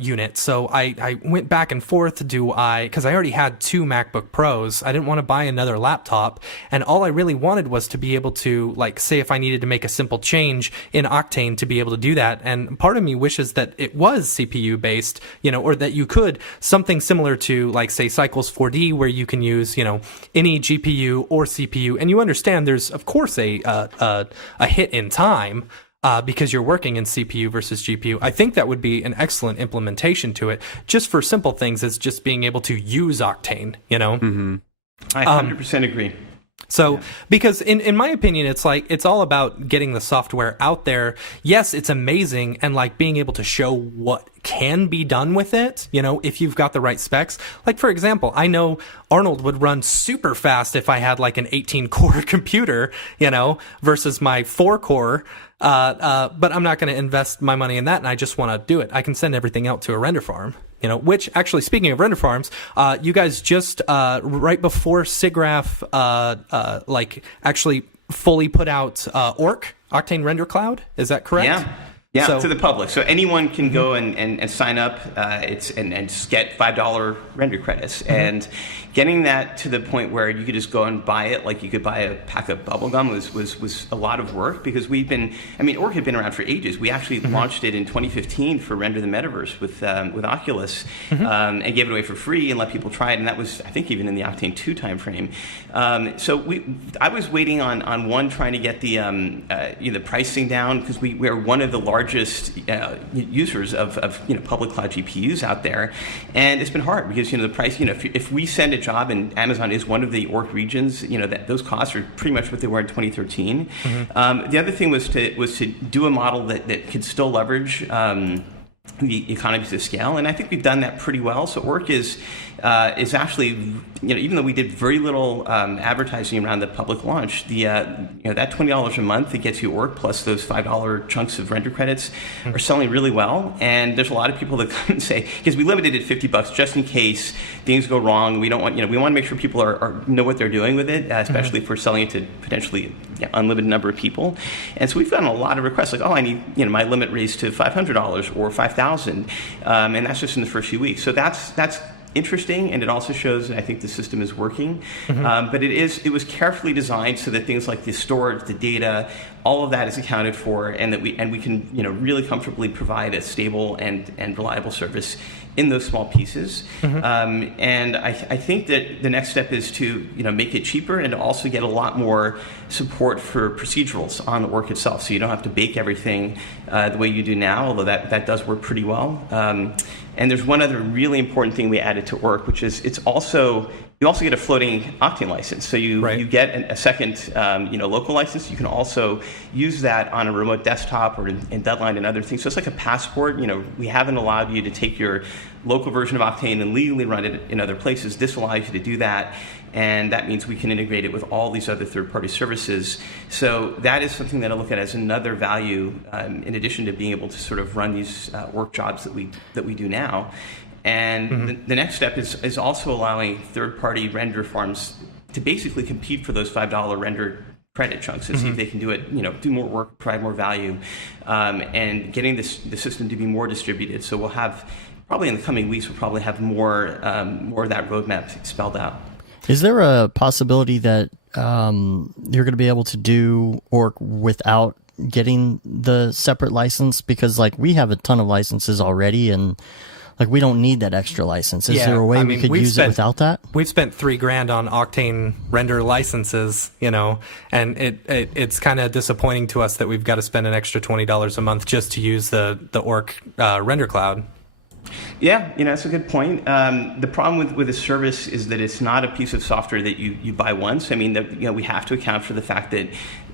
unit. So I went back and forth, because I already had 2 MacBook Pros. I didn't want to buy another laptop, and all I really wanted was to be able to, like, say if I needed to make a simple change in Octane, to be able to do that. And part of me wishes that it was CPU based, or that you could, something similar to, like, say Cycles 4D, where you can use, any GPU or CPU, and you understand there's of course a hit in time, because you're working in CPU versus GPU. I think that would be an excellent implementation to it, just for simple things as just being able to use Octane, I 100% agree. So, because in my opinion, it's all about getting the software out there. Yes, it's amazing, and like being able to show what can be done with it, if you've got the right specs. Like, for example, I know Arnold would run super fast if I had like an 18-core computer, versus my 4-core. But I'm not going to invest my money in that, and I just want to do it. I can send everything out to a render farm. Which, actually, speaking of render farms, you guys just, right before SIGGRAPH, actually fully put out Octane Render Cloud. Is that correct? Yeah, so, to the public. So anyone can go and sign up and just get $5 render credits. And getting that to the point where you could just go and buy it, like you could buy a pack of bubblegum, was a lot of work, because Orc had been around for ages. We actually launched it in 2015 for Render the Metaverse with Oculus, and gave it away for free and let people try it. And that was, I think, even in the Octane 2 timeframe. So I was waiting on one, trying to get the pricing down, because we are one of the largest users of public cloud GPUs out there, and it's been hard because the price. If we send a job, and Amazon is one of the org regions, that those costs are pretty much what they were in 2013. The other thing was to do a model that could still leverage the economies of scale, and I think we've done that pretty well. So Orc is actually, even though we did very little advertising around the public launch, that $20 a month that gets you Orc plus those $5 chunks of render credits are selling really well. And there's a lot of people that come and say, because we limited it $50 just in case things go wrong. We don't want, we want to make sure people know what they're doing with it, especially if we're selling it to potentially unlimited number of people. And so we've gotten a lot of requests like, oh, I need my limit raised to $500 or $5,000, and that's just in the first few weeks. So that's interesting, and it also shows that I think the system is working. But it was carefully designed so that things like the storage, the data, all of that is accounted for, and that we can really comfortably provide a stable and reliable service in those small pieces. And I think that the next step is to make it cheaper and to also get a lot more support for procedurals on the work itself, so you don't have to bake everything the way you do now, although that does work pretty well. And there's one other really important thing we added to Orc, which is you also get a floating Octane license. So you get a second local license. You can also use that on a remote desktop or in Deadline and other things. So it's like a passport. We haven't allowed you to take your local version of Octane and legally run it in other places. This allows you to do that. And that means we can integrate it with all these other third-party services. So that is something that I look at as another value, in addition to being able to sort of run these work jobs that we do now. And the next step is also allowing third-party render farms to basically compete for those $5 render credit chunks and see if they can do it, do more work, provide more value, and getting the system to be more distributed. So we'll have, probably in the coming weeks, we'll probably have more of that roadmap spelled out. Is there a possibility that you're going to be able to do Orc without getting the separate license? Because we have a ton of licenses already, and we don't need that extra license. Is there a way we could use it without that? We've spent $3,000 on Octane render licenses, and it's kind of disappointing to us that we've got to spend an extra $20 a month just to use the Orc render cloud. Yeah, that's a good point. The problem with a service is that it's not a piece of software that you buy once. We have to account for the fact that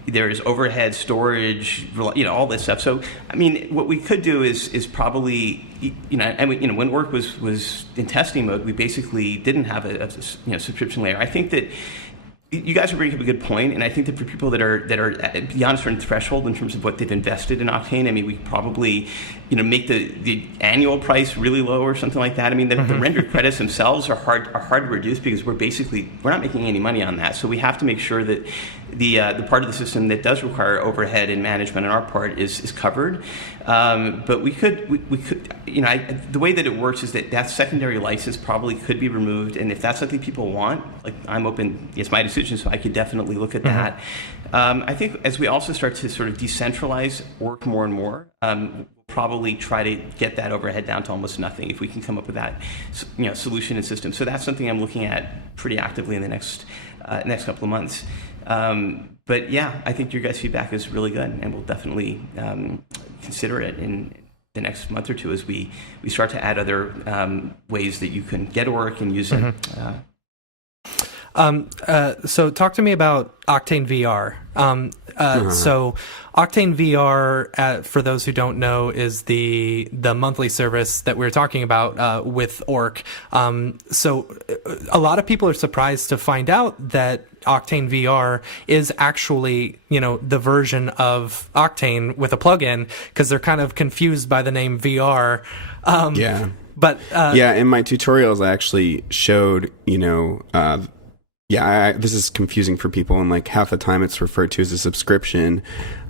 there is overhead, storage, all this stuff. So, what we could do is probably, when Orc was in testing mode, we basically didn't have a subscription layer. I think that you guys are bringing up a good point, and I think that for people that are beyond a certain threshold in terms of what they've invested in Octane, we probably make the annual price really low or something like that. The rendered credits themselves are hard to reduce because we're not making any money on that. So we have to make sure that the part of the system that does require overhead and management on our part is covered. But we could the way that it works is that secondary license probably could be removed, and if that's something people want, I'm open. It's my decision, so I could definitely look at that. I think as we also start to sort of decentralize work more and more, we'll probably try to get that overhead down to almost nothing if we can come up with that solution and system. So that's something I'm looking at pretty actively in the next couple of months. But yeah, I think your guys' feedback is really good, and we'll definitely consider it in the next month or two as we start to add other ways that you can get work and use it. So talk to me about Octane VR. So Octane VR, for those who don't know, is the monthly service that we were talking about with Orc. So a lot of people are surprised to find out that Octane VR is actually, the version of Octane with a plugin, because they're kind of confused by the name VR. But in my tutorials, I actually showed, this is confusing for people, and half the time it's referred to as a subscription,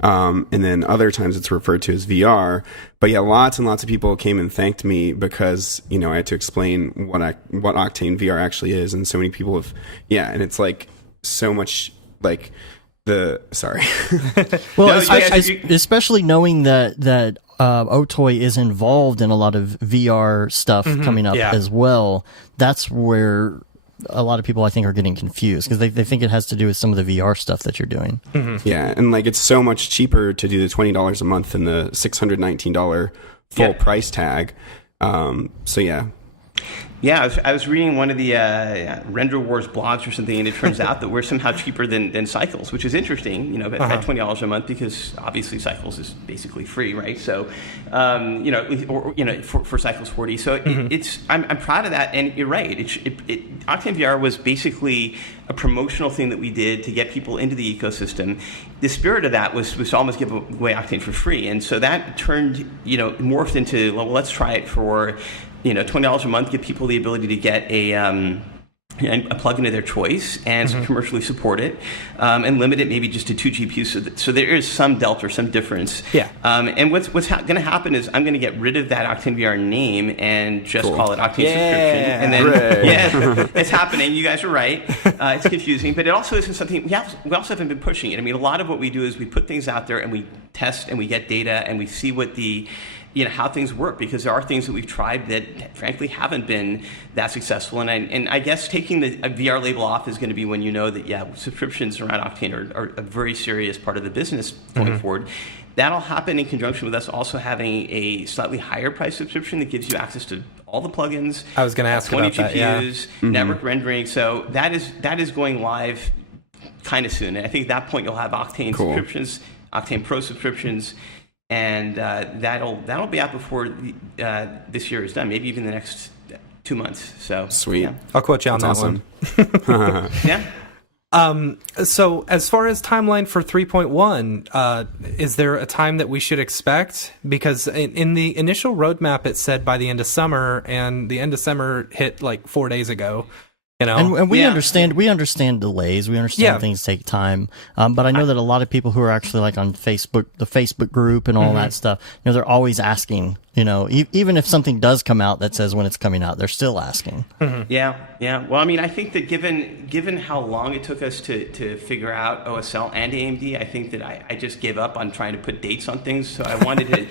and then other times it's referred to as VR. But lots and lots of people came and thanked me because I had to explain what Octane VR actually is, and so many people have, and it's so much sorry. Well, especially knowing that Otoy is involved in a lot of VR stuff coming up as well. That's where a lot of people, I think, are getting confused because they think it has to do with some of the VR stuff that you're doing. Yeah, and it's so much cheaper to do the $20 a month than the $619 full price tag. Yeah, I was reading one of the Render Wars blogs or something, and it turns out that we're somehow cheaper than Cycles, which is interesting, at $20 a month, because obviously Cycles is basically free, right? So, for Cycles 40. So I'm proud of that, and you're right. Octane VR was basically a promotional thing that we did to get people into the ecosystem. The spirit of that was to almost give away Octane for free, and so that turned, morphed into, well, let's try it for $20 a month, give people the ability to get a and a plugin of their choice and commercially support it, and limit it maybe just to 2 GPUs. So there is some delta or some difference. Yeah. And what's going to happen is I'm going to get rid of that Octane VR name and just call it Octane subscription. And then it's happening. You guys are right. It's confusing, but it also isn't something we also haven't been pushing it. I mean, a lot of what we do is we put things out there and we test and we get data and we see what how things work, because there are things that we've tried that frankly haven't been that successful. And I guess taking the VR label off is going to be when you know that, subscriptions around Octane are a very serious part of the business going forward. That'll happen in conjunction with us also having a slightly higher price subscription that gives you access to all the plugins. I was going to ask 20 about GPUs, that, network rendering. So that is going live kind of soon. And I think at that point you'll have Octane subscriptions, Octane Pro subscriptions, and that'll be out before this year is done, maybe even the next 2 months. So sweet. Yeah. I'll quote you on That's that awesome. one. Yeah. So as far as timeline for 3.1, is there a time that we should expect? Because in the initial roadmap, it said by the end of summer, and the end of summer hit like 4 days ago. And we understand delays. We understand things take time. But I know that a lot of people who are actually like on Facebook, the Facebook group and all that stuff, they're always asking, even if something does come out that says when it's coming out, they're still asking. Yeah. Well, I mean, I think that given how long it took us to figure out OSL and AMD, I think that I just gave up on trying to put dates on things. So I wanted to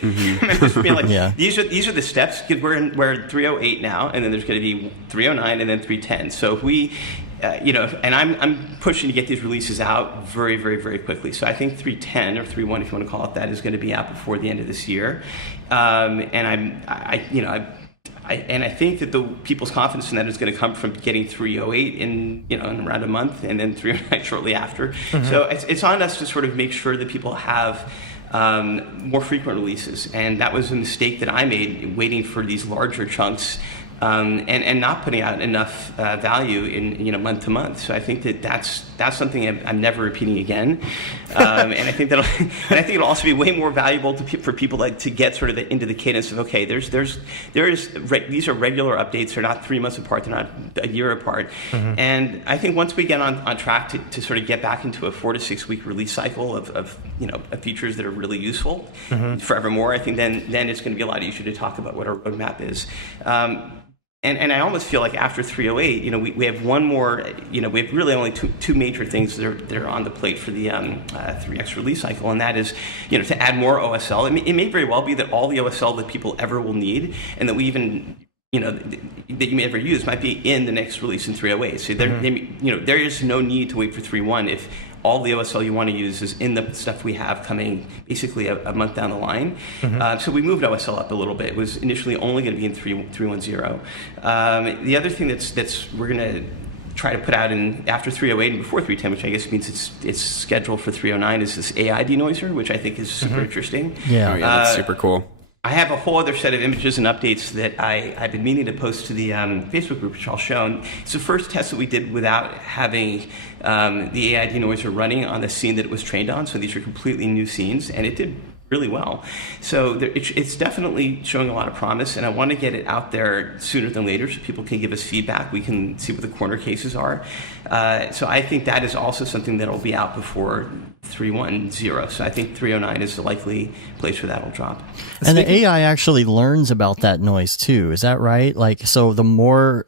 just be like, these are the steps. We're at 308 now, and then there's going to be 309 and then 310. So if we, and I'm pushing to get these releases out very, very, very quickly. So I think 310 or 3.1, if you want to call it that, is going to be out before the end of this year. And I think that the people's confidence in that is going to come from getting 308 in around a month, and then 309 shortly after. So it's on us to sort of make sure that people have more frequent releases, and that was a mistake that I made, waiting for these larger chunks. And not putting out enough value in month to month. So I think that's something I'm never repeating again. And I think it'll also be way more valuable for people to get sort of into the cadence of, okay, these are regular updates. They're not 3 months apart. They're not a year apart. And I think once we get on track to sort of get back into a 4 to 6 week release cycle of features that are really useful forevermore, I think then it's going to be a lot easier to talk about what our roadmap is. And I almost feel like after 308, we have one more, we have really only two major things that are on the plate for the 3X release cycle, and that is, to add more OSL. It may very well be that all the OSL that people ever will need, and that we even, that you may ever use, might be in the next release in 308. So there is no need to wait for 3.1 if all the OSL you want to use is in the stuff we have coming basically a month down the line. So we moved OSL up a little bit. It was initially only going to be in 3.1.0. The other thing that's we're going to try to put out in after 308 and before 310, which I guess means it's scheduled for 309, is this AI denoiser, which I think is super interesting. Yeah, that's super cool. I have a whole other set of images and updates that I've been meaning to post to the Facebook group, which I'll show. It's the first test that we did without having the AI denoiser running on the scene that it was trained on. So these are completely new scenes, and it did really well. So it's definitely showing a lot of promise, and I want to get it out there sooner than later so people can give us feedback. We can see what the corner cases are. So I think that is also something that will be out before 3.1.0. So I think 3.09 is the likely place where that will drop. And the AI actually learns about that noise too. Is that right? Like, so the more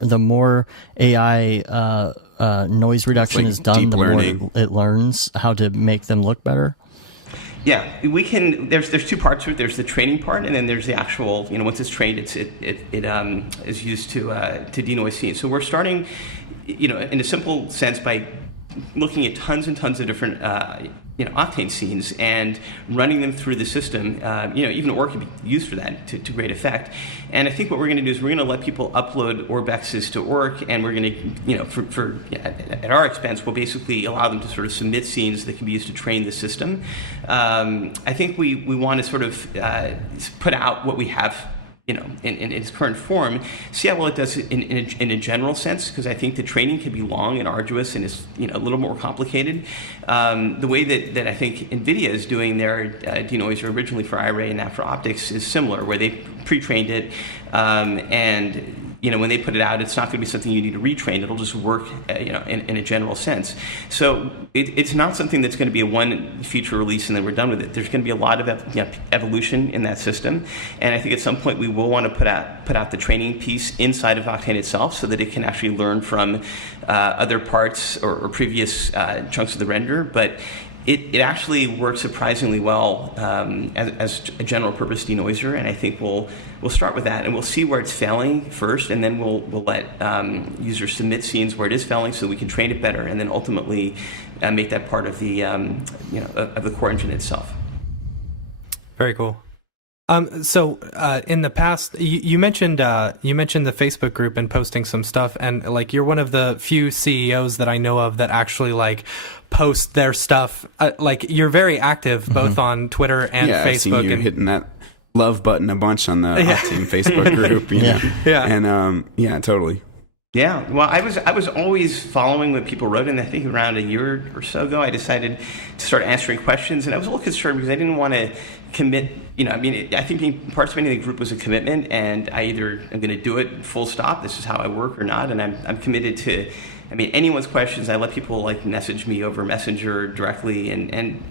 AI noise reduction is done, the more it learns how to make them look better. Yeah, we can. There's two parts to it. There's the training part, and then there's the actual. Once it's trained, it is used to denoise scenes. So we're starting, in a simple sense, by looking at tons and tons of different Octane scenes and running them through the system. Even OR can be used for that to great effect. And I think what we're going to do is we're going to let people upload ORBXs to ORC, and we're going to, at our expense, we'll basically allow them to sort of submit scenes that can be used to train the system. I think we want to sort of put out what we have in its current form, see how well it does in a general sense, because I think the training can be long and arduous and is a little more complicated. The way that I think NVIDIA is doing their denoiser originally for iRay and now for optics is similar, where they pre-trained it and when they put it out, it's not going to be something you need to retrain. It'll just work, in a general sense. So it's not something that's going to be a one feature release and then we're done with it. There's going to be a lot of evolution in that system, and I think at some point we will want to put out the training piece inside of Octane itself, so that it can actually learn from other parts or previous chunks of the render. But it actually works surprisingly well as a general purpose denoiser, and I think we'll start with that, and we'll see where it's failing first, and then we'll let users submit scenes where it is failing, so we can train it better, and then ultimately make that part of the of the core engine itself. Very cool. So in the past, you mentioned the Facebook group and posting some stuff, and like you're one of the few CEOs that I know of that actually like post their stuff. Like you're very active both on Twitter and Facebook. I've seen you hitting that love button a bunch on the Octane Facebook group. And totally. Yeah, well, I was always following what people wrote, and I think around a year or so ago, I decided to start answering questions, and I was a little concerned because I didn't want to commit. I think being participating in the group was a commitment, and I either am going to do it full stop, this is how I work, or not, and I'm committed to. Anyone's questions, I let people like message me over Messenger directly, and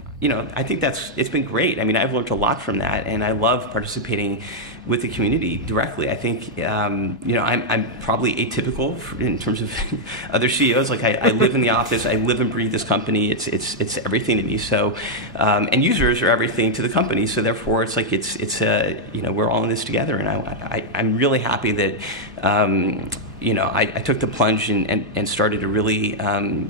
I think it's been great. I've learned a lot from that, and I love participating with the community directly. I think I'm probably atypical in terms of other CEOs. Like I live in the office, I live and breathe this company. It's everything to me. So and users are everything to the company. So therefore, it's like we're all in this together, and I'm really happy that. I took the plunge and started to really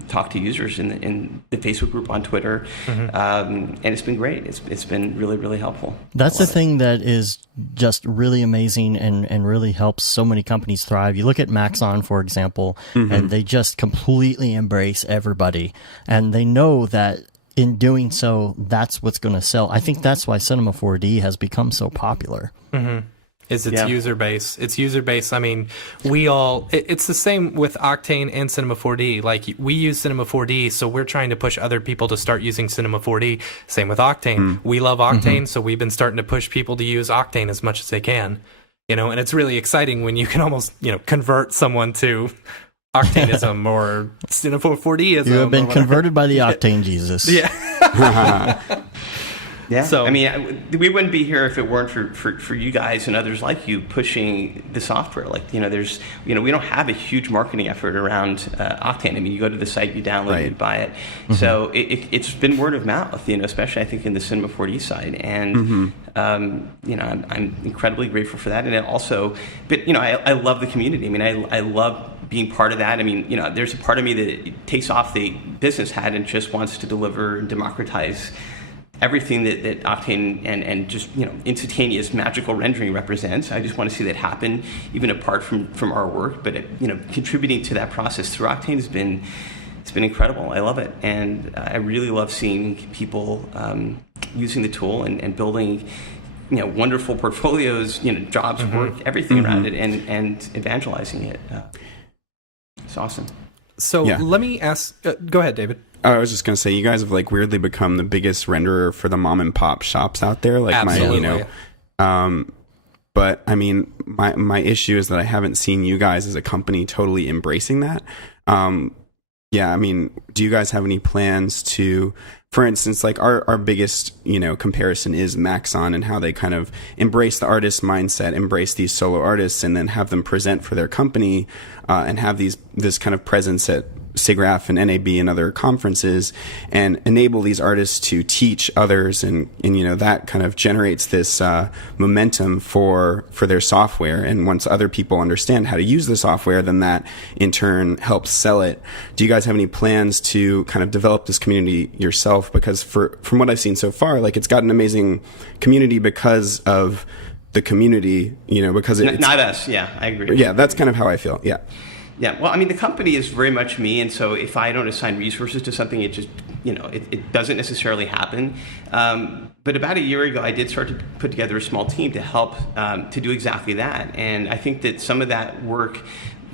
talk to users in the Facebook group on Twitter, and it's been great. It's been really, really helpful. That's the thing that is just really amazing and really helps so many companies thrive. You look at Maxon, for example, and they just completely embrace everybody, and they know that in doing so, that's what's going to sell. I think that's why Cinema 4D has become so popular. Is its user base. It's user base. It's the same with Octane and Cinema 4D. Like, we use Cinema 4D, so we're trying to push other people to start using Cinema 4D. Same with Octane. We love Octane, so we've been starting to push people to use Octane as much as they can. And it's really exciting when you can almost, convert someone to Octaneism or Cinema 4Dism. You have been converted by the Octane Jesus. Yeah. Yeah, so we wouldn't be here if it weren't for you guys and others like you pushing the software. Like, we don't have a huge marketing effort around Octane. You go to the site, you download it, you buy it. So it's been word of mouth, especially I think in the Cinema 4D side. And I'm incredibly grateful for that. And it also, I love the community. I love being part of that. There's a part of me that takes off the business hat and just wants to deliver and democratize everything that Octane and just instantaneous magical rendering represents. I just want to see that happen, even apart from our work. But contributing to that process through Octane has been incredible. I love it, and I really love seeing people using the tool and building wonderful portfolios, jobs, work, everything around it, and evangelizing it. It's awesome. So let me ask. Go ahead, David. I was just going to say, you guys have weirdly become the biggest renderer for the mom and pop shops out there. Absolutely. But my issue is that I haven't seen you guys as a company totally embracing that. Do you guys have any plans to, for instance, our biggest, comparison is Maxon and how they kind of embrace the artist mindset, embrace these solo artists, and then have them present for their company, and have this kind of presence at SIGGRAPH and NAB and other conferences, and enable these artists to teach others, and that kind of generates this momentum for their software. And once other people understand how to use the software, then that in turn helps sell it. Do you guys have any plans to kind of develop this community yourself? Because from what I've seen so far, it's got an amazing community because of the community, because it's not us. Yeah, I agree. Yeah, that's kind of how I feel. Yeah. Yeah, well, the company is very much me, and so if I don't assign resources to something, it just, it doesn't necessarily happen. But about a year ago, I did start to put together a small team to help to do exactly that. And I think that some of that work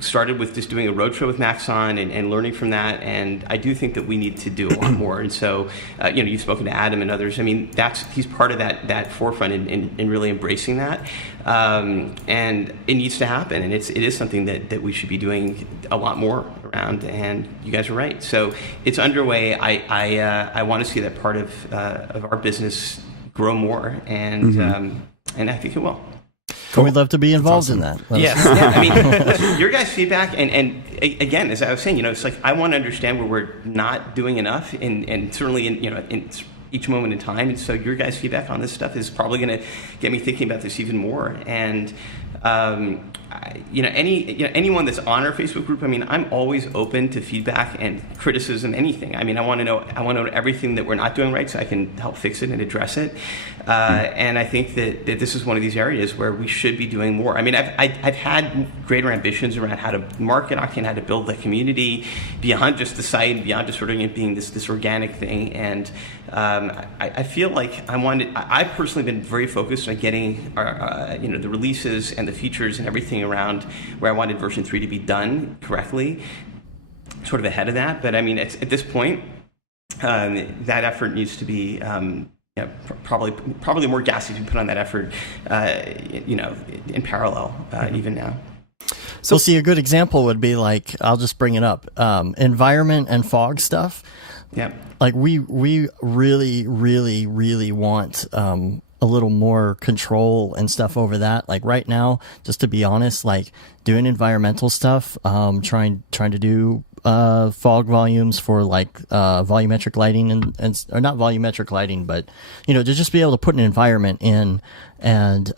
started with just doing a roadshow with Maxon and learning from that, and I do think that we need to do a lot more. And so, you've spoken to Adam and others. I mean, he's part of that forefront in really embracing that, and it needs to happen. And it is something that we should be doing a lot more around. And you guys are right. So it's underway. I want to see that part of our business grow more, and I think it will. Cool. We'd love to be involved in that. Yes. Yeah. I mean, listen, your guys' feedback, and again, as I was saying, it's like I want to understand where we're not doing enough, and certainly in each moment in time. And so your guys' feedback on this stuff is probably going to get me thinking about this even more. And anyone that's on our Facebook group, I mean, I'm always open to feedback and criticism, anything. I mean, I want to know everything that we're not doing right so I can help fix it and address it. And I think that this is one of these areas where we should be doing more. I mean, I've had greater ambitions around how to market Octane, how to build the community beyond just the site, beyond just sort of it being this organic thing. And I feel like I've personally been very focused on getting the releases and the features and everything around where I wanted version 3 to be done correctly, sort of ahead of that. But I mean, at this point, that effort needs to be probably more gas needs to be put on that effort, in parallel, even now. So, see, a good example would be like, I'll just bring it up, environment and fog stuff. Yeah. Like we really, really, really want a little more control and stuff over that. Like right now, just to be honest, like doing environmental stuff, trying to do fog volumes for like volumetric lighting and or not volumetric lighting, but to just be able to put an environment in and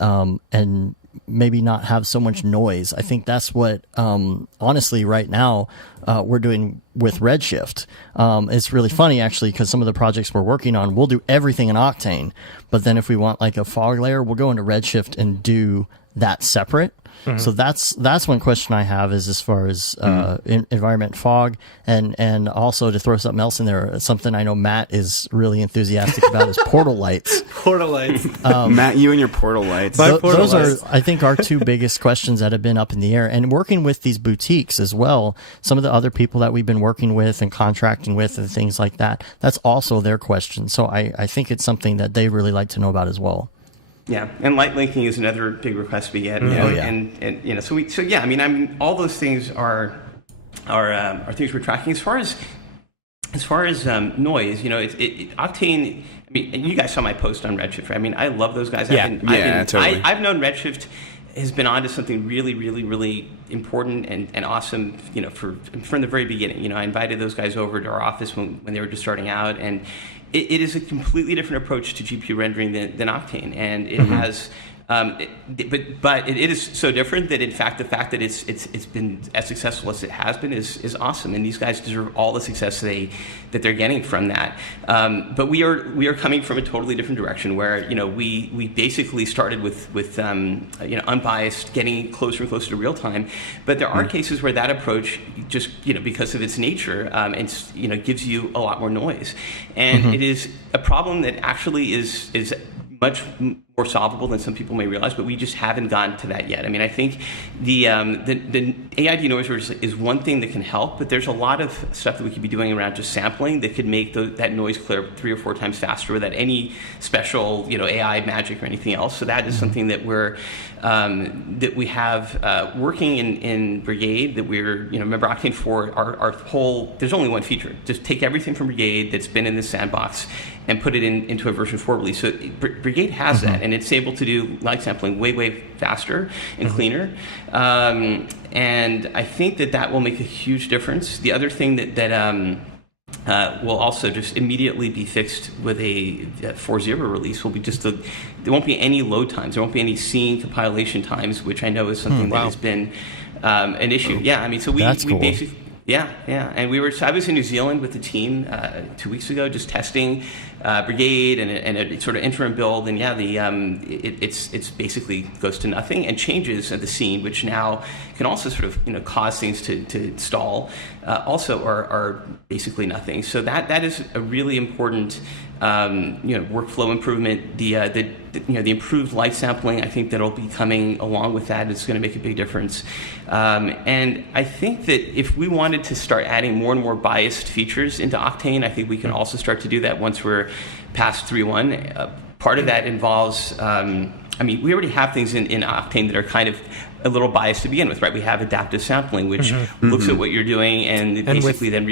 maybe not have so much noise. I think that's what honestly right now we're doing with Redshift. It's really funny actually, because some of the projects we're working on, we'll do everything in Octane, but then if we want like a fog layer, we'll go into Redshift and do that separate. Mm-hmm. So that's one question I have, is as far as environment fog, and also to throw something else in there, something I know Matt is really enthusiastic about is portal lights. Portal lights. Matt, you and your portal lights. Those are, I think, our two biggest questions that have been up in the air. And working with these boutiques as well, some of the other people that we've been working with and contracting with and things like that, that's also their question. So I think it's something that they really like to know about as well. Yeah, and light linking is another big request we get. So I mean, all those things are things we're tracking. As far as noise, Octane. I mean, you guys saw my post on Redshift. Right? I mean, I love those guys. Totally. I've known Redshift has been on to something really, really, really important and awesome, from the very beginning. I invited those guys over to our office when they were just starting out, and it is a completely different approach to GPU rendering than Octane, and it has. But it is so different that, in fact, the fact that it's been as successful as it has been is awesome, and these guys deserve all the success that they're getting from that. But we are coming from a totally different direction, where we basically started with unbiased, getting closer and closer to real time. But there are cases where that approach just because of its nature gives you a lot more noise, and it is a problem that actually is much more solvable than some people may realize, but we just haven't gotten to that yet. I mean, I think the AI denoiser is one thing that can help, but there's a lot of stuff that we could be doing around just sampling that could make that noise clear 3 or 4 times faster without any special AI magic or anything else. So that is something that we have working in Brigade. That we're remember Octane 4, our whole, there's only one feature. Just take everything from Brigade that's been in this sandbox and put it into a version 4 release. So Brigade has that, and it's able to do light sampling way faster and cleaner. And I think that will make a huge difference. The other thing that will also just immediately be fixed with a 4.0 release will be just there won't be any load times. There won't be any scene compilation times, which I know is something that has been an issue. Yeah, I mean, so we basically. Yeah, and I was in New Zealand with the team 2 weeks ago, just testing Brigade and a sort of interim build, and it's basically goes to nothing and changes at the scene, which now can also sort of cause things to stall. Also are basically nothing. So that is a really important workflow improvement, the improved light sampling. I think that'll be coming along with that. It's going to make a big difference. And I think that if we wanted to start adding more and more biased features into Octane, I think we can also start to do that once we're past 3.1. Part of that involves, we already have things in Octane that are kind of a little biased to begin with, right? We have adaptive sampling, which looks at what you're doing and basically then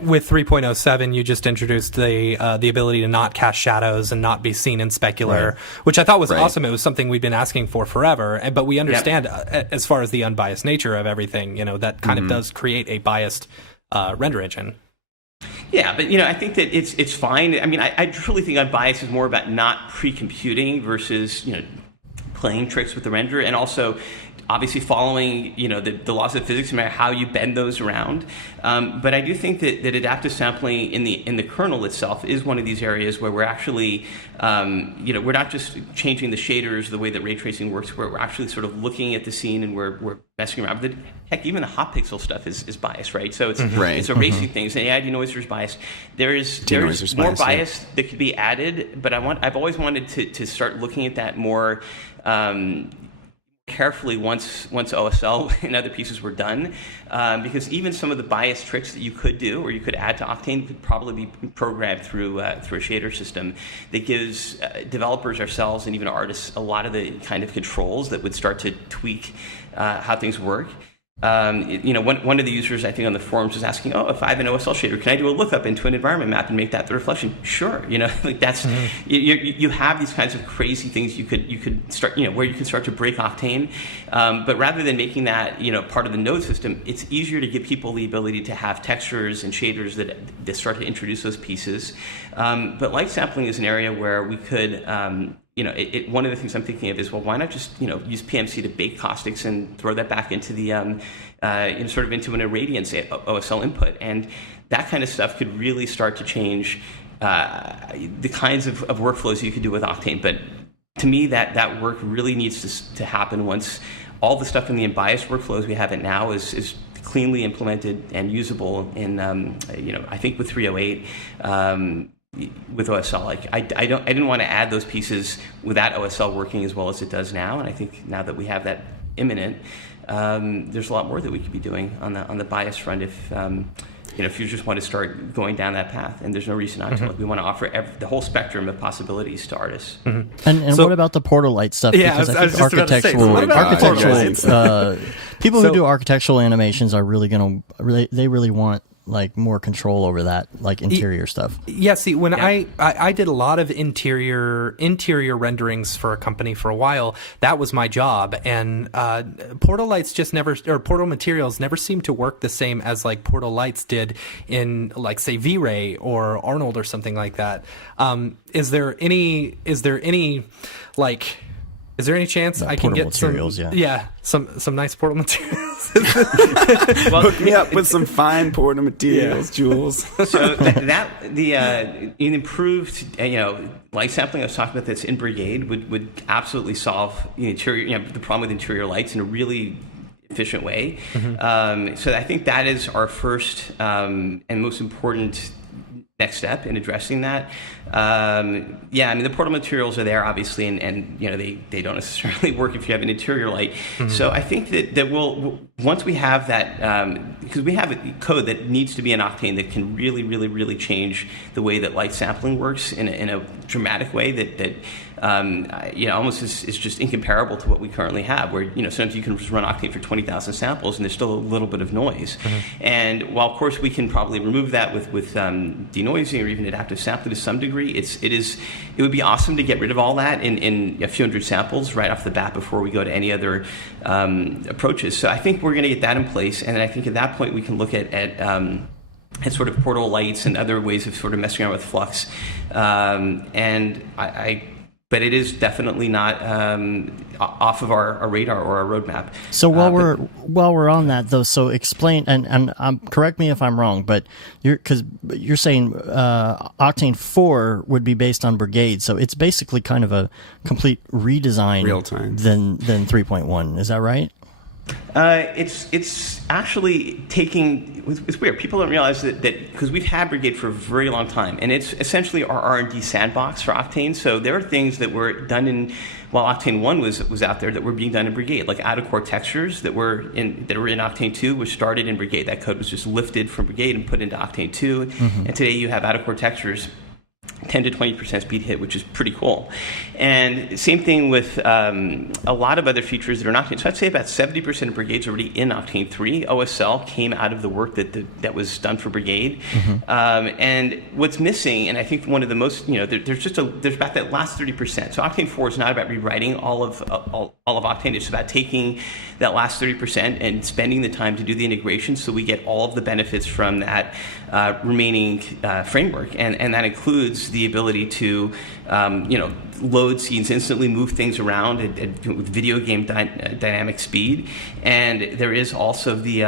with 3.07, you just introduced the ability to not cast shadows and not be seen in specular, which I thought was awesome. It was something we've been asking for forever, but we understand as far as the unbiased nature of everything, that kind of does create a biased render engine. Yeah, but I think that it's fine. I truly think unbiased is more about not pre-computing versus playing tricks with the render, and also obviously following the laws of physics, no matter how you bend those around. But I do think that adaptive sampling in the kernel itself is one of these areas where we're actually we're not just changing the shaders the way that ray tracing works, where we're actually sort of looking at the scene and we're messing around with it. Heck, even the hot pixel stuff is biased, right? So it's erasing things. And yeah, denoiser is biased. There's more bias that could be added, but I've always wanted to start looking at that more carefully once OSL and other pieces were done, because even some of the bias tricks that you could do or you could add to Octane could probably be programmed through a shader system that gives developers, ourselves, and even artists a lot of the kind of controls that would start to tweak how things work. One of the users, I think, on the forums was asking, if I have an OSL shader, can I do a lookup into an environment map and make that the reflection? Sure. That's you have these kinds of crazy things you could start, where you can start to break Octane. But rather than making that, part of the node system, it's easier to give people the ability to have textures and shaders that start to introduce those pieces. But light sampling is an area where we could, one of the things I'm thinking of is, well, why not just use PMC to bake caustics and throw that back into the sort of into an irradiance OSL input, and that kind of stuff could really start to change the kinds of workflows you could do with Octane. But to me, that work really needs to happen once all the stuff in the unbiased workflows we have it now is cleanly implemented and usable in I think with 3.08. With OSL, I didn't want to add those pieces without OSL working as well as it does now, and I think now that we have that imminent, there's a lot more that we could be doing on the bias front if you just want to start going down that path, and there's no reason not to. Like, we want to offer the whole spectrum of possibilities to artists. And so, what about the portal light stuff? Yeah, because I think architectural people who do architectural animations are really they really want like more control over that, like interior stuff. Yeah, see, when I did a lot of interior renderings for a company for a while, that was my job, and portal lights portal materials never seemed to work the same as like portal lights did in, like, say, V-Ray or Arnold or something like that. Is there any chance I can get materials, some nice portal materials? Well, hook me up with some fine portal materials, Jules. So the improved light sampling I was talking about that's in Brigade would absolutely solve the problem with interior lights in a really efficient way. So I think that is our first and most important next step in addressing that. The portal materials are there, obviously, and they don't necessarily work if you have an interior light. So I think that we'll, once we have that, because we have a code that needs to be in Octane that can really, really, really change the way that light sampling works in a dramatic way that almost is just incomparable to what we currently have, where sometimes you can just run Octane for 20,000 samples and there's still a little bit of noise. And while of course we can probably remove that with denoising or even adaptive sampling to some degree, it would be awesome to get rid of all that in a few hundred samples right off the bat before we go to any other approaches. So I think we're going to get that in place, and then I think at that point we can look at sort of portal lights and other ways of sort of messing around with flux. But it is definitely not off of our radar or our roadmap. So while we're on that though, so explain and correct me if I'm wrong, but you're saying Octane 4 would be based on Brigade, so it's basically kind of a complete redesign real time than 3.1. Is that right? It's actually taking. It's weird. People don't realize that because we've had Brigade for a very long time, and it's essentially our R&D sandbox for Octane. So there are things that were done while Octane 1 was out there that were being done in Brigade, like out-of-core textures that were in Octane 2, which started in Brigade. That code was just lifted from Brigade and put into Octane 2, and today you have out-of-core textures 10 to 20% speed hit, which is pretty cool. And same thing with a lot of other features that are in Octane. So I'd say about 70% of Brigade's already in Octane 3. OSL came out of the work that was done for Brigade. And what's missing, and I think one of the most, there's about that last 30%. So Octane 4 is not about rewriting all of Octane. It's about taking that last 30% and spending the time to do the integration so we get all of the benefits from that remaining framework. And that includes the ability to, load scenes instantly, move things around with video game dynamic speed. And there is also the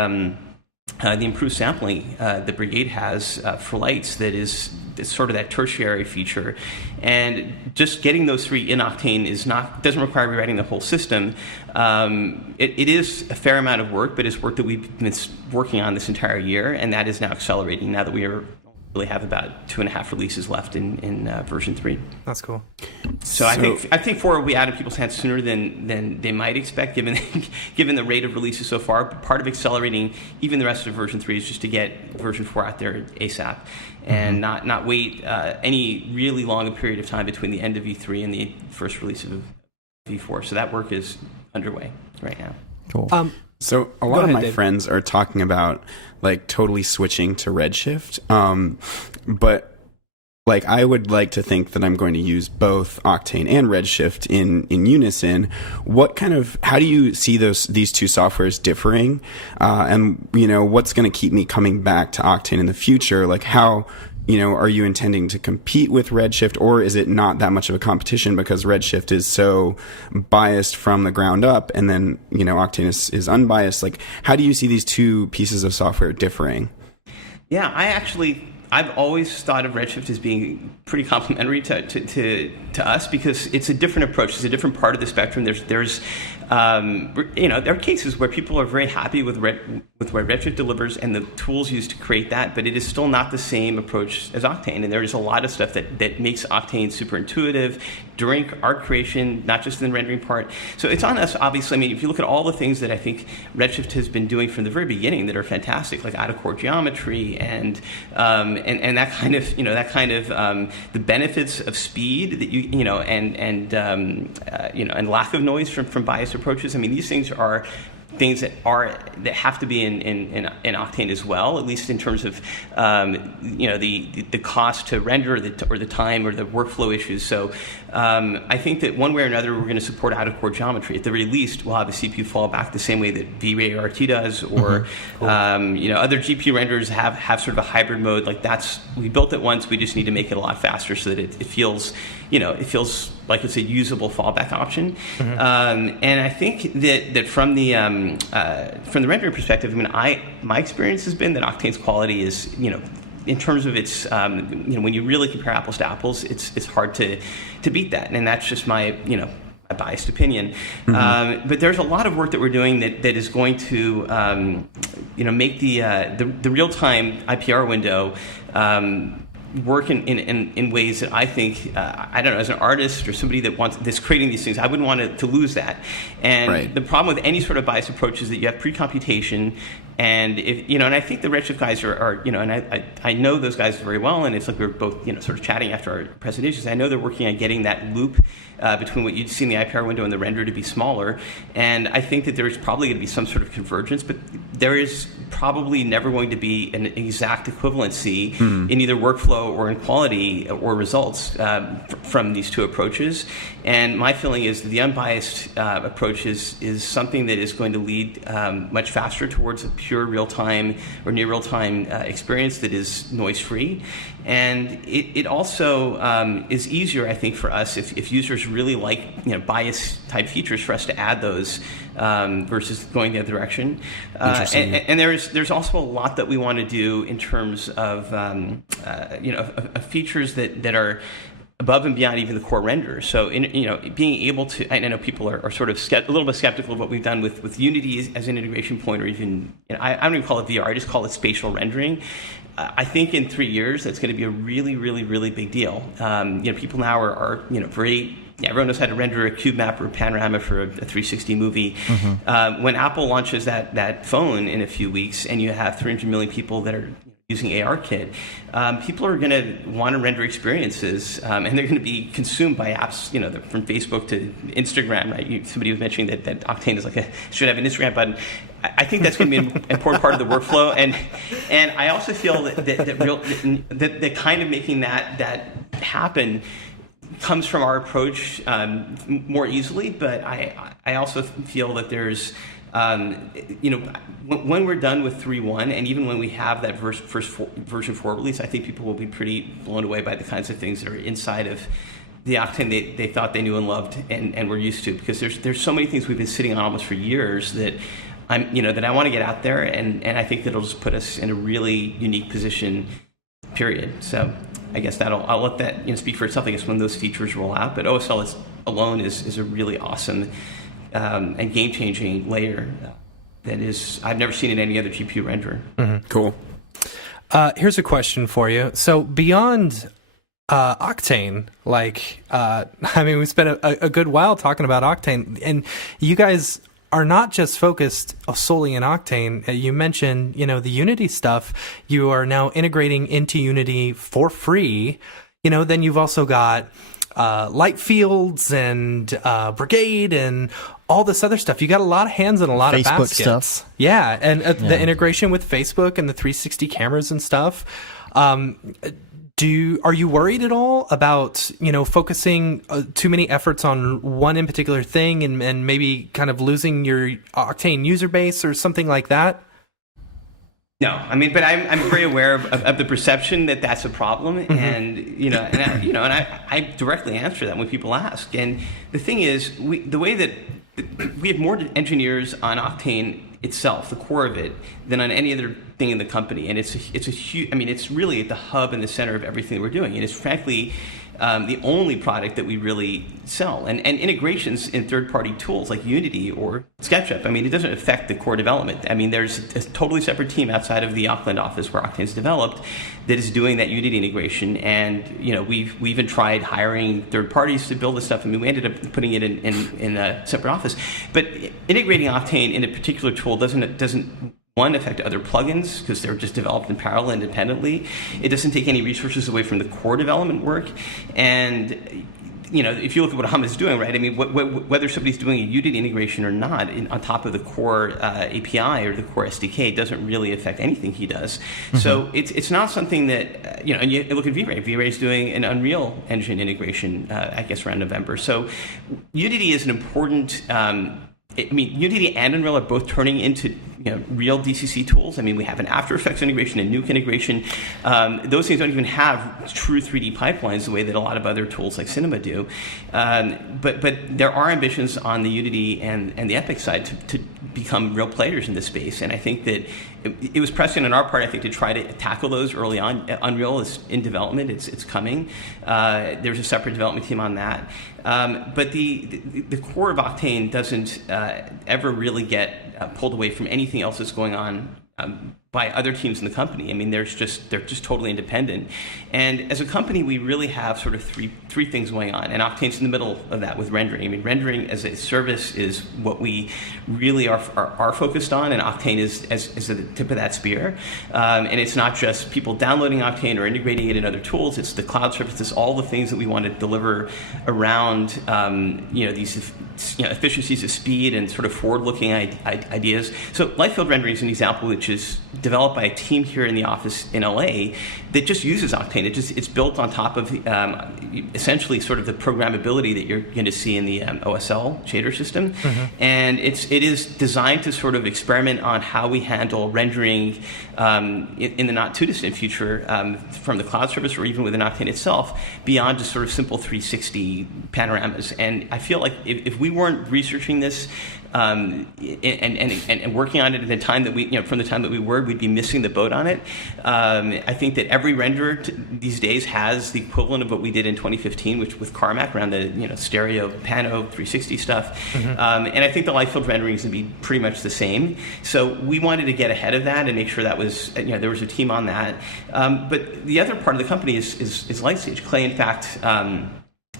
improved sampling that Brigade has for lights that is sort of that tertiary feature. And just getting those three in Octane doesn't require rewriting the whole system. It is a fair amount of work, but it's work that we've been working on this entire year, and that is now accelerating now that we really have about 2.5 releases left in version 3. That's cool. So I think 4 will be out of people's hands sooner than they might expect, given the rate of releases so far. But part of accelerating even the rest of version 3 is just to get version 4 out there ASAP, and not wait any really long period of time between the end of V3 and the first release of V4. So that work is underway right now. Cool. So a lot of my friends are talking about like totally switching to Redshift, but like I would like to think that I'm going to use both Octane and Redshift in unison. How do you see these two softwares differing, and what's going to keep me coming back to Octane in the future? Like how are you intending to compete with Redshift, or is it not that much of a competition because Redshift is so biased from the ground up, and then Octane is unbiased? Like, how do you see these two pieces of software differing? Yeah, I've always thought of Redshift as being pretty complementary to us because it's a different approach. It's a different part of the spectrum. There are cases where people are very happy with what Redshift delivers and the tools used to create that, but it is still not the same approach as Octane. And there is a lot of stuff that makes Octane super intuitive during art creation, not just in the rendering part. So it's on us, obviously. I mean, if you look at all the things that I think Redshift has been doing from the very beginning that are fantastic, like out-of-core geometry and that kind of the benefits of speed that and lack of noise from biased approaches. I mean, these things are things that have to be in Octane as well, at least in terms of the cost to render or the time or the workflow issues. So I think that one way or another we're going to support out-of-core geometry. At the very least, we'll have a CPU fallback the same way that V-Ray RT does, or cool. Other GPU renderers have sort of a hybrid mode. Like we built it once. We just need to make it a lot faster so that it feels like it's a usable fallback option. And I think that from the rendering perspective, I mean, my experience has been that Octane's quality is, in terms of its, when you really compare apples to apples, it's hard to beat that, and that's just my, a biased opinion. But there's a lot of work that we're doing that is going to, make the real-time IPR window work in ways that I think, I don't know, as an artist or somebody that's creating these things, I wouldn't want to lose that. And the problem with any sort of biased approach is that you have pre-computation, and and I think the Redshift guys are and I know those guys very well, and it's like we were both sort of chatting after our presentations. I know they're working on getting that loop between what you'd see in the IPR window and the render to be smaller, and I think that there's probably going to be some sort of convergence, but there is probably never going to be an exact equivalency in either workflow or in quality or results from these two approaches. And my feeling is that the unbiased approach is something that is going to lead much faster towards a pure real-time or near real-time experience that is noise-free. And it also is easier, I think, for us if users really like bias-type features, for us to add those versus going the other direction. And there's also a lot that we want to do in terms of of features that are above and beyond even the core renderer. So, being able to, I know people are sort of a little bit skeptical of what we've done with Unity as an integration point, or even, I don't even call it VR, I just call it spatial rendering. I think in 3 years, that's going to be a really, really, really big deal. People now are very... Yeah, everyone knows how to render a cube map or a panorama for a 360 movie. Mm-hmm. When Apple launches that phone in a few weeks, and you have 300 million people that are using ARKit, people are going to want to render experiences, and they're going to be consumed by apps, from Facebook to Instagram. Right? Somebody was mentioning that Octane is should have an Instagram button. I think that's going to be an important part of the workflow, and I also feel that kind of making that happen comes from our approach more easily, but I also feel that there's, when we're done with 3.1, and even when we have that version 4 release, I think people will be pretty blown away by the kinds of things that are inside of the Octane they thought they knew and loved and were used to, because there's so many things we've been sitting on almost for years that that I want to get out there, and I think that'll just put us in a really unique position, period. So I guess I'll let that speak for itself, I guess, when those features roll out. But OSL alone is a really awesome and game-changing layer that is I've never seen in any other GPU renderer. Mm-hmm. Cool. Here's a question for you. So beyond Octane, we spent a good while talking about Octane, and you guys are not just focused solely in Octane. You mentioned, the Unity stuff. You are now integrating into Unity for free. Then you've also got light fields and Brigade and all this other stuff. You got a lot of hands and a lot of baskets. Stuff. Yeah, and the integration with Facebook and the 360 cameras and stuff. Are you worried at all about, focusing too many efforts on one in particular thing and maybe kind of losing your Octane user base or something like that? No, but I'm very aware of the perception that that's a problem, mm-hmm. and I directly answer that when people ask. And the thing is, the way that we have more engineers on Octane itself, the core of it, than on any other thing in the company, and it's a huge. It's really at the hub and the center of everything that we're doing, and it's frankly the only product that we really sell. And integrations in third-party tools like Unity or SketchUp, it doesn't affect the core development. There's a totally separate team outside of the Auckland office where Octane's developed that is doing that Unity integration. And we even tried hiring third parties to build this stuff. We ended up putting it in a separate office. But integrating Octane in a particular tool doesn't one, affect other plugins because they're just developed in parallel independently. It doesn't take any resources away from the core development work. And if you look at what Ahmed's doing, right? Whether somebody's doing a Unity integration or not on top of the core API or the core SDK doesn't really affect anything he does. Mm-hmm. So it's not something that, and you look at V-Ray. V-Ray is doing an Unreal Engine integration, I guess, around November. So Unity is an important... Unity and Unreal are both turning into real DCC tools. We have an After Effects integration, a Nuke integration. Those things don't even have true 3D pipelines the way that a lot of other tools like Cinema do. But there are ambitions on the Unity and the Epic side to become real players in this space. And I think that it was prescient on our part, I think, to try to tackle those early on. Unreal is in development. It's coming. There's a separate development team on that. But the core of Octane doesn't ever really get pulled away from anything else that's going on by other teams in the company. They're just totally independent. And as a company, we really have sort of three things going on, and Octane's in the middle of that with rendering. Rendering as a service is what we really are focused on, and Octane is the tip of that spear. And it's not just people downloading Octane or integrating it in other tools. It's the cloud services, all the things that we want to deliver around these efficiencies of speed and sort of forward-looking ideas. So light field rendering is an example which is developed by a team here in the office in LA that just uses Octane. It's built on top of essentially sort of the programmability that you're going to see in the OSL shader system. Mm-hmm. And it is designed to sort of experiment on how we handle rendering in the not too distant future from the cloud service or even within Octane itself beyond just sort of simple 360 panoramas. And I feel like if we weren't researching this and working on it at the time that from the time that we were, we'd be missing the boat on it. I think that every renderer these days has the equivalent of what we did in 2015, which with Carmack around the stereo, pano, 360 stuff. And I think the light field rendering is going to be pretty much the same. So we wanted to get ahead of that and make sure that was there was a team on that. But the other part of the company is Lightstage. Clay, in fact,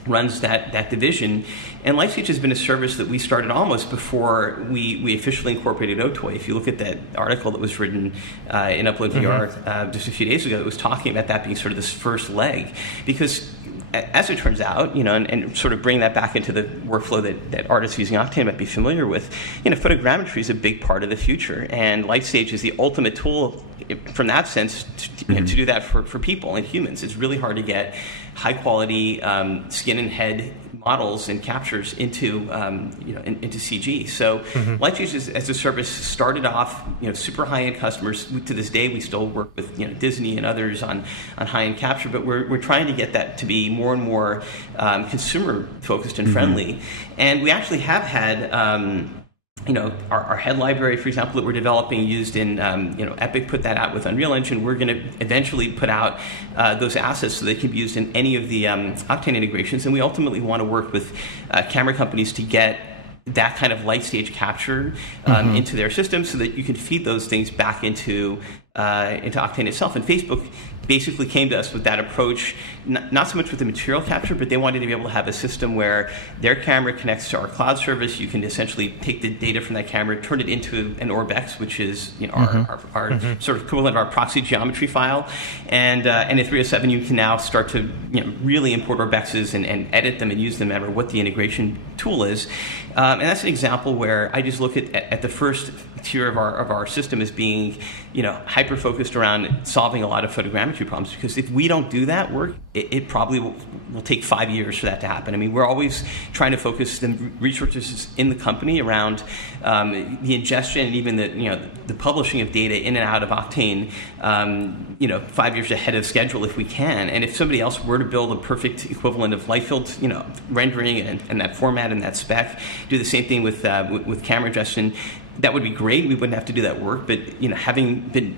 runs that division, and Lightstage has been a service that we started almost before we officially incorporated OTOY. If you look at that article that was written in Upload VR just a few days ago, it was talking about that being sort of this first leg, because as it turns out, and sort of bring that back into the workflow that artists using Octane might be familiar with, photogrammetry is a big part of the future, and Lightstage is the ultimate tool from that sense to do that for people and humans. It's really hard to get high quality skin and head models and captures into into CG. So Lightstage as a service started off super high end customers. To this day, we still work with Disney and others on high end capture, but we're trying to get that to be more and more consumer focused and friendly. And we actually have had our head library, for example, that we're developing used in, Epic put that out with Unreal Engine. We're going to eventually put out those assets so they can be used in any of the Octane integrations. And we ultimately want to work with camera companies to get that kind of Lightstage capture into their system so that you can feed those things back into Octane itself. And Facebook basically came to us with that approach, not so much with the material capture, but they wanted to be able to have a system where their camera connects to our cloud service. You can essentially take the data from that camera, turn it into an OrbX, which is our sort of equivalent of our proxy geometry file. And in 307, you can now start to really import OrbXs and edit them and use them no matter what the integration tool is. And that's an example where I just look at the first tier of our system as being hyper focused around solving a lot of photogrammetry problems, because if we don't do that work, it probably will take 5 years for that to happen. I mean, we're always trying to focus the resources in the company around the ingestion and even the publishing of data in and out of Octane 5 years ahead of schedule if we can. And if somebody else were to build a perfect equivalent of light field rendering and that format and that spec, do the same thing with camera ingestion, that would be great. We wouldn't have to do that work, but having been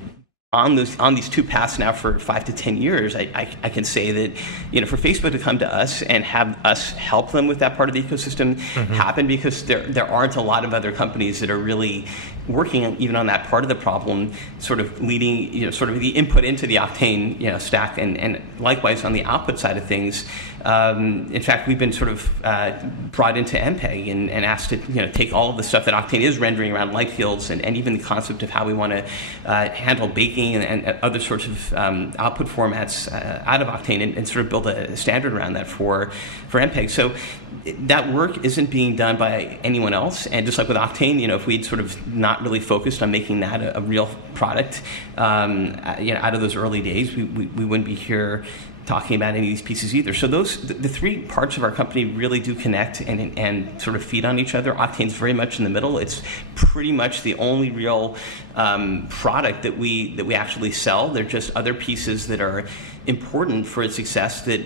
on these two paths now for 5 to 10 years, I can say that for Facebook to come to us and have us help them with that part of the ecosystem happen, because there aren't a lot of other companies that are really working even on that part of the problem, sort of leading sort of the input into the Octane stack, and likewise on the output side of things. In fact, we've been sort of brought into MPEG and asked to take all of the stuff that Octane is rendering around light fields and even the concept of how we want to handle baking and other sorts of output formats out of Octane and sort of build a standard around that for MPEG. So that work isn't being done by anyone else. And just like with Octane, if we'd sort of not really focused on making that a real product out of those early days, we wouldn't be here talking about any of these pieces either. So the three parts of our company really do connect and sort of feed on each other. Octane's very much in the middle. It's pretty much the only real product that we actually sell. They're just other pieces that are important for its success that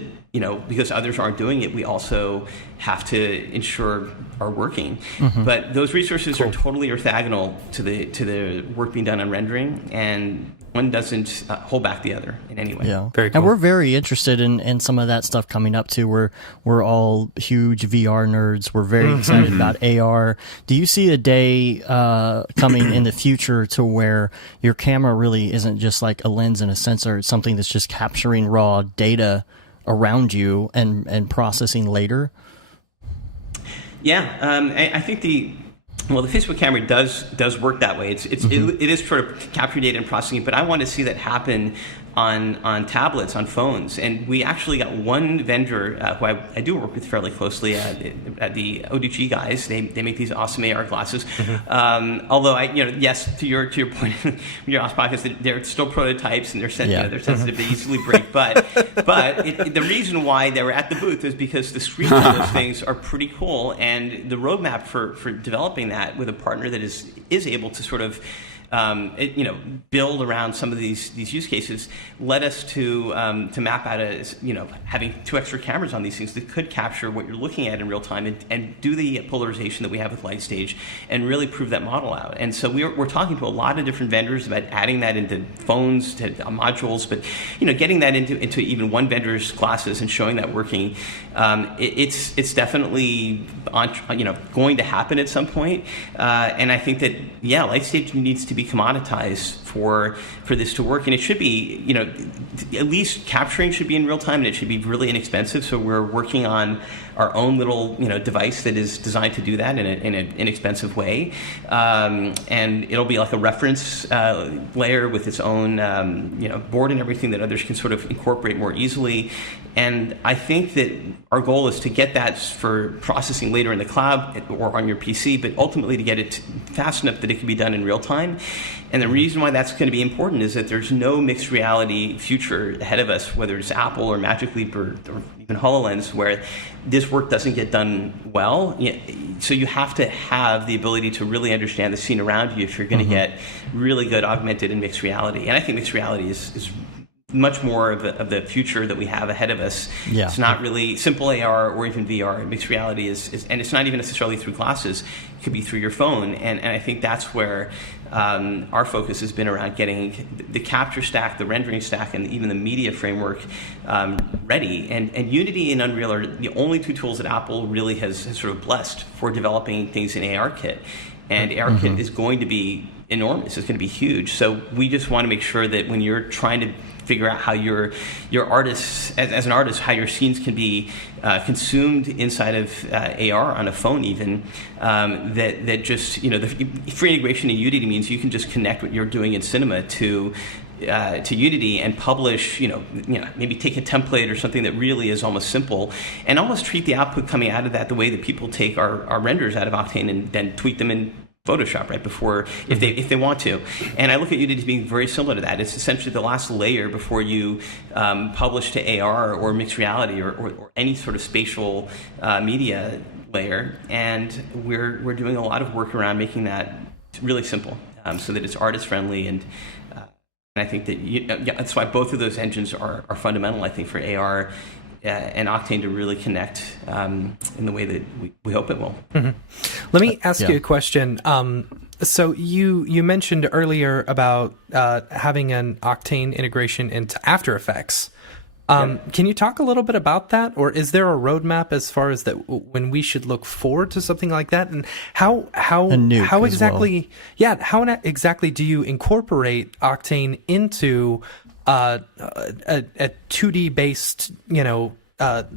because others aren't doing it, we also have to ensure are working. But those resources are totally orthogonal to the work being done on rendering, and one doesn't hold back the other in any way. Yeah, very cool. And we're very interested in some of that stuff coming up too. We're all huge VR nerds. We're very excited about AR. Do you see a day coming in the future to where your camera really isn't just like a lens and a sensor? It's something that's just capturing raw data around you and processing later? Yeah, I think the Facebook camera does work that way. It is sort of capturing data and processing it, but I want to see that happen on tablets, on phones. And we actually got one vendor who I do work with fairly closely, at the ODG guys. They make these awesome AR glasses. Although yes, to your point, your last podcast, they're still prototypes and they're sensitive, they easily break. But the reason why they were at the booth is because the screens on those things are pretty cool, and the roadmap for developing that with a partner that is able to sort of build around some of these use cases led us to map out having 2 extra cameras on these things that could capture what you're looking at in real time and do the polarization that we have with LightStage and really prove that model out. And so we're talking to a lot of different vendors about adding that into phones, to modules, but getting that into even one vendor's glasses and showing that working. It's definitely going to happen at some point. And I think that LightStage needs to be commoditized for this to work, and it should be at least capturing should be in real time, and it should be really inexpensive. So we're working on our own little device that is designed to do that in an inexpensive way, and it'll be like a reference layer with its own board and everything that others can sort of incorporate more easily. And I think that our goal is to get that for processing later in the cloud or on your PC, but ultimately to get it fast enough that it can be done in real time. And the reason why that's going to be important is that there's no mixed reality future ahead of us, whether it's Apple or Magic Leap or even HoloLens, where this work doesn't get done well. So you have to have the ability to really understand the scene around you if you're going to get really good augmented and mixed reality. And I think mixed reality is much more of the future that we have ahead of us. Yeah. It's not really simple AR or even VR. Mixed reality is and it's not even necessarily through glasses. It could be through your phone. And I think that's where our focus has been around getting the capture stack, the rendering stack, and even the media framework ready. And Unity and Unreal are the only 2 tools that Apple really has sort of blessed for developing things in ARKit. And ARKit is going to be enormous. It's going to be huge. So we just want to make sure that when you're trying to figure out how your artists, as an artist, how your scenes can be consumed inside of AR on a phone even, that just, the free integration in Unity means you can just connect what you're doing in Cinema to Unity and publish, maybe take a template or something that really is almost simple, and almost treat the output coming out of that the way that people take our renders out of Octane and then tweak them in Photoshop right before, if they want to. And I look at Unity as being very similar to that. It's essentially the last layer before you publish to AR or mixed reality or any sort of spatial media layer. And we're doing a lot of work around making that really simple, so that it's artist friendly. And I think that that's why both of those engines are fundamental, I think, for AR and Octane to really connect in the way that we hope it will. Let me ask you a question. So you mentioned earlier about having an Octane integration into After Effects. Can you talk a little bit about that, or is there a roadmap as far as that when we should look forward to something like that, and how exactly how exactly do you incorporate Octane into a 2D based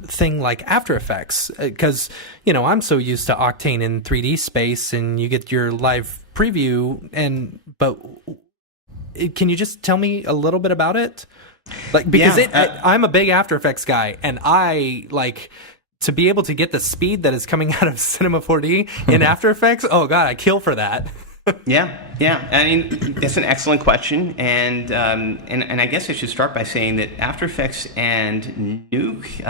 thing like After Effects? Because I'm so used to Octane in 3D space, and you get your live preview, but can you just tell me a little bit about it? Because I'm a big After Effects guy, and I like to be able to get the speed that is coming out of Cinema 4D in After Effects. Oh God, I kill for that. Yeah. I mean, that's an excellent question, and I guess I should start by saying that After Effects and Nuke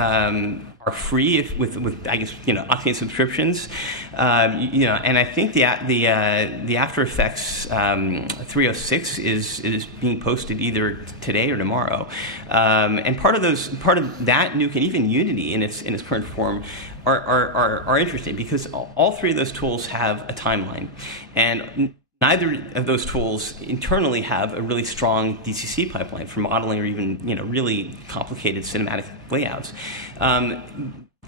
are free with I guess Octane subscriptions, and I think the After Effects 306 is being posted either today or tomorrow, and part of that Nuke and even Unity in its current form are interesting because all 3 of those tools have a timeline, and neither of those tools internally have a really strong DCC pipeline for modeling or even really complicated cinematic layouts. Octane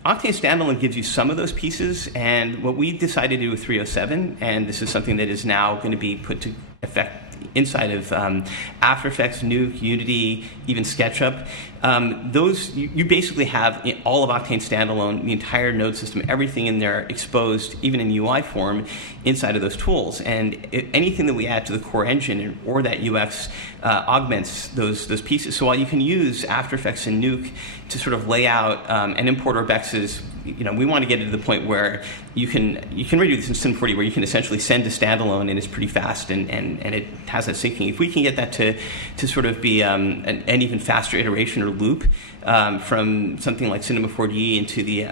Standalone gives you some of those pieces, and what we decided to do with 307, and this is something that is now going to be put to effect inside of After Effects, Nuke, Unity, even SketchUp. Those you basically have all of Octane Standalone, the entire node system, everything in there exposed, even in UI form, inside of those tools. And anything that we add to the core engine or that UX augments those pieces. So while you can use After Effects and Nuke to sort of lay out and import Orbexes, we want to get it to the point where you can redo this in Sim 40, where you can essentially send to standalone and it's pretty fast and it has that syncing. If we can get that to sort of be an even faster iteration or loop from something like Cinema 4D into the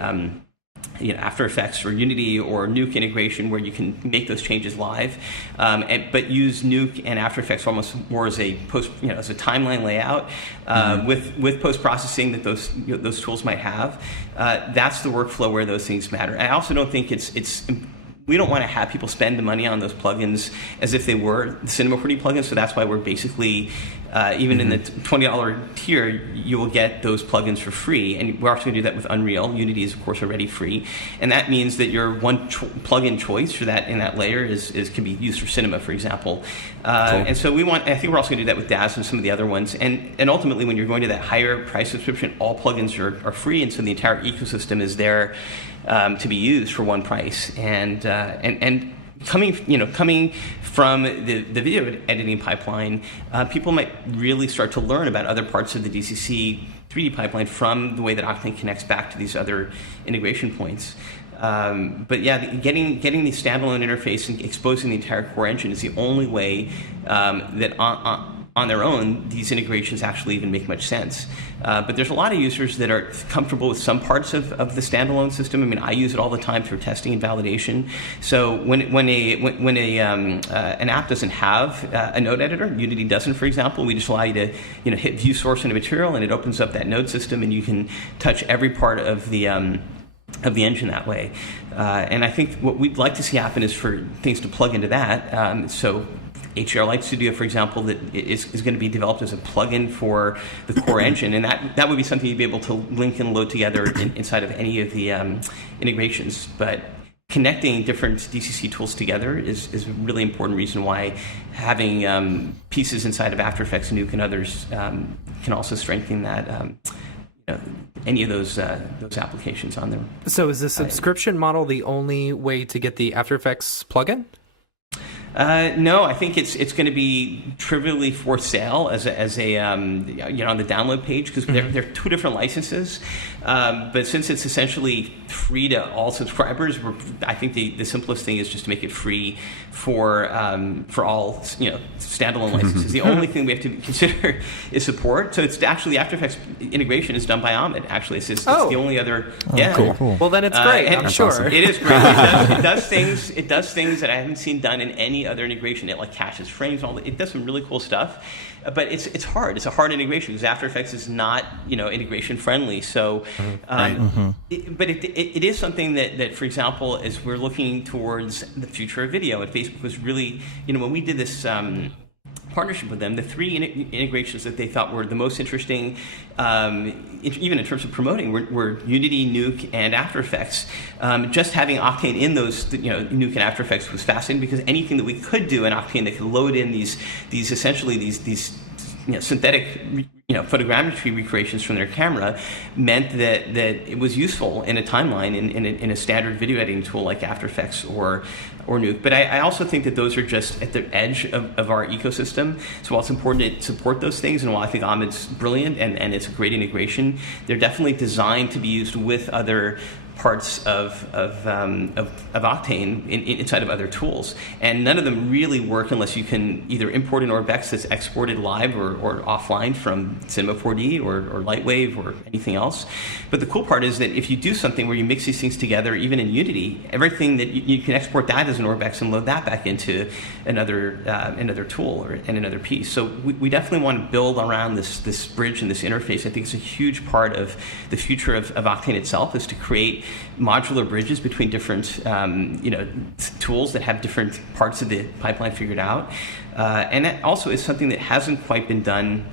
After Effects or Unity or Nuke integration where you can make those changes live, but use Nuke and After Effects almost more as a as a timeline layout with post processing that those tools might have. That's the workflow where those things matter. I also don't think we don't want to have people spend the money on those plugins as if they were the Cinema 4D plugins. So that's why we're basically, even in the $20 tier, you will get those plugins for free. And we're also going to do that with Unreal. Unity is, of course, already free. And that means that your one plugin choice for that in that layer can be used for Cinema, for example. Cool. And so I think we're also going to do that with DAZ and some of the other ones. And ultimately, when you're going to that higher price subscription, all plugins are free. And so the entire ecosystem is there to be used for one price, and coming from the video editing pipeline, people might really start to learn about other parts of the DCC 3D pipeline from the way that Octane connects back to these other integration points. But yeah, getting the standalone interface and exposing the entire core engine is the only way that on their own, these integrations actually even make much sense. But there's a lot of users that are comfortable with some parts of the standalone system. I mean, I use it all the time for testing and validation. So when an app doesn't have a node editor, Unity doesn't, for example, we just allow you to hit view source into material, and it opens up that node system, and you can touch every part of the engine that way. And I think what we'd like to see happen is for things to plug into that. So HDR Light Studio, for example, that is going to be developed as a plugin for the core engine, and that would be something you'd be able to link and load together inside of any of the integrations. But connecting different DCC tools together is a really important reason why having pieces inside of After Effects, Nuke, and others can also strengthen that. Any of those applications on there. So is the subscription model the only way to get the After Effects plugin? No, I think it's going to be trivially for sale as a on the download page, because they're two different licenses. But since it's essentially free to all subscribers, I think the simplest thing is just to make it free for all standalone licenses. The only thing we have to consider is support. So it's actually After Effects integration is done by Ahmed. Actually, it's the only other. Cool. Well, then it's great. I'm sure awesome. It is great. It does things that I haven't seen done in any other integration. It caches frames and all that. It does some really cool stuff, but it's hard. It's a hard integration because After Effects is not integration friendly. So, but it is something that, for example, as we're looking towards the future of video, and Facebook was really when we did this partnership with them, the three integrations that they thought were the most interesting, even in terms of promoting, were Unity, Nuke, and After Effects. Just having Octane in those, Nuke and After Effects was fascinating, because anything that we could do in Octane that could load in these synthetic photogrammetry recreations from their camera meant that it was useful in a timeline in a standard video editing tool like After Effects or Nuke. But I also think that those are just at the edge of our ecosystem. So while it's important to support those things, and while I think Ahmed's brilliant and it's a great integration, they're definitely designed to be used with other parts of Octane inside of other tools, and none of them really work unless you can either import an OrbX that's exported live or offline from Cinema 4D or Lightwave or anything else. But the cool part is that if you do something where you mix these things together, even in Unity, everything that you can export that as an OrbX and load that back into another tool and another piece. So we definitely want to build around this bridge and this interface. I think it's a huge part of the future of Octane itself, is to create modular bridges between different tools that have different parts of the pipeline figured out, and that also is something that hasn't quite been done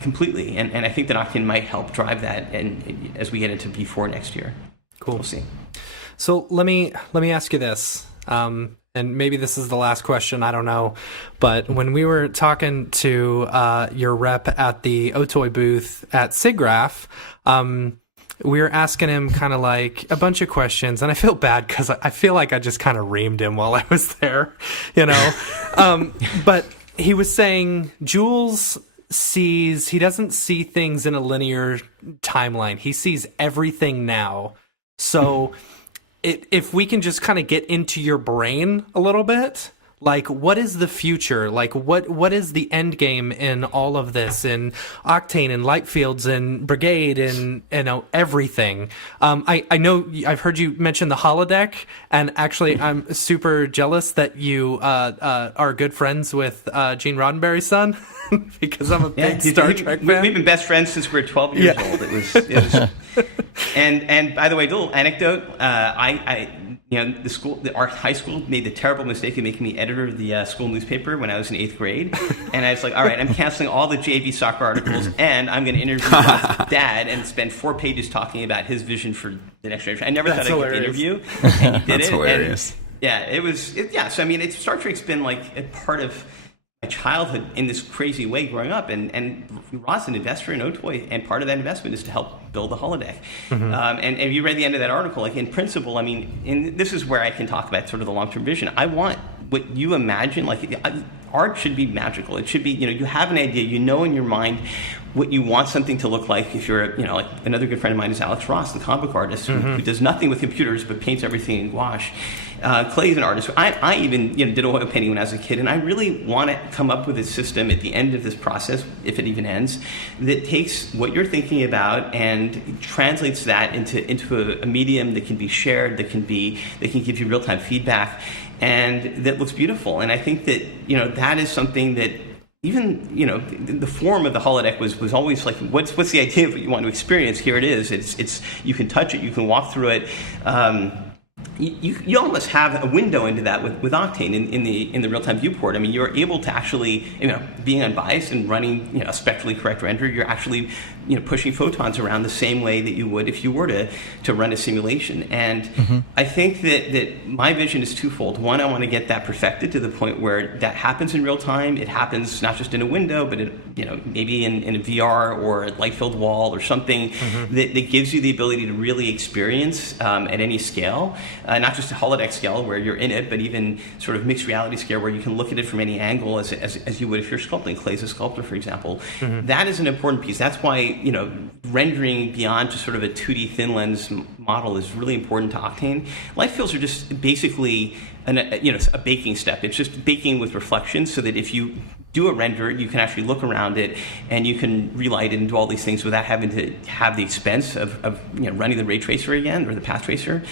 completely, and I think that Octane might help drive that, and as we get into V4 next year. Cool. We'll see. So let me ask you this, and maybe this is the last question, I don't know, but when we were talking to your rep at the Otoy booth at SIGGRAPH, we were asking him kind of a bunch of questions, and I feel bad because I feel like I just kind of reamed him while I was there, but he was saying Jules he doesn't see things in a linear timeline. He sees everything now. So if we can just kind of get into your brain a little bit, like, what is the future? Like, what is the end game in all of this, in Octane and Lightfields and Brigade and, you know, everything? I know I've heard you mention the holodeck, and actually I'm super jealous that you are good friends with Gene Roddenberry's son. Because I'm a big Star Trek fan. We've been best friends since we were 12 years old. It was and by the way, a little anecdote. Our high school made the terrible mistake of making me editor of the school newspaper when I was in 8th grade. And I was like, all right, I'm canceling all the JV soccer articles, and I'm going to interview my dad and spend 4 pages talking about his vision for the next generation. I never thought I'd get the interview, and he did That's hilarious. And, so I mean, Star Trek's been like a part of my childhood in this crazy way growing up, and Rod's an investor in Otoy, and part of that investment is to help build the holodeck. And you read the end of that article, like, in principle, I mean, and this is where I can talk about sort of the long-term vision. I want what you imagine, like, art should be magical. It should be, you know, you have an idea, you know in your mind what you want something to look like. If you're, you know, like, another good friend of mine is Alex Ross, the comic book artist, who does nothing with computers but paints everything in gouache. Clay's an artist. I even, you know, did oil painting when I was a kid, and I really want to come up with a system at the end of this process, if it even ends, that takes what you're thinking about and translates that into a medium that can be shared, that can give you real-time feedback, and that looks beautiful. And I think that, you know, that is something that, even, you know, the form of the holodeck was always like, what's the idea of what you want to experience? Here it is. It's you can touch it, you can walk through it. You almost have a window into that with Octane in the real-time viewport. I mean, you're able to actually, you know, being unbiased and running, you know, a spectrally correct render, you're actually, you know, pushing photons around the same way that you would if you were to run a simulation. And I think that my vision is twofold. One, I want to get that perfected to the point where that happens in real time. It happens not just in a window, but you know, maybe in a VR or a light-filled wall or something that gives you the ability to really experience at any scale. Not just a holodeck scale where you're in it, but even sort of mixed reality scale where you can look at it from any angle as you would if you're sculpting. Clay's a sculptor, for example. That is an important piece. That's why, you know, rendering beyond just sort of a 2D thin lens model is really important to Octane. Light fields are just basically a baking step. It's just baking with reflections, so that if you do a render, you can actually look around it and you can relight it and do all these things without having to have the expense of you know, running the ray tracer again or the path tracer.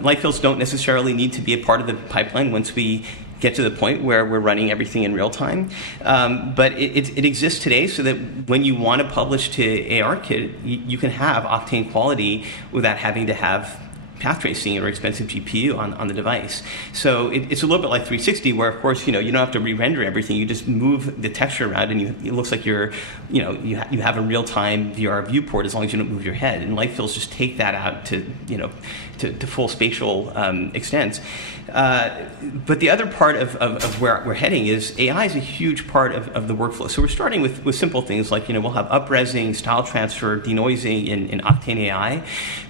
Light fields don't necessarily need to be a part of the pipeline once we get to the point where we're running everything in real time. But it exists today, so that when you want to publish to ARKit, you can have Octane quality without having to have path tracing or expensive GPU on the device. So it's a little bit like 360, where, of course, you know, you don't have to re-render everything. You just move the texture around, and it looks like you're, you know, you have a real-time VR viewport as long as you don't move your head. And light fields just take that out to, you know, to full spatial extent. But the other part of where we're heading is AI is a huge part of the workflow. So we're starting with simple things like, you know, we'll have up-resing, style transfer, denoising in Octane AI.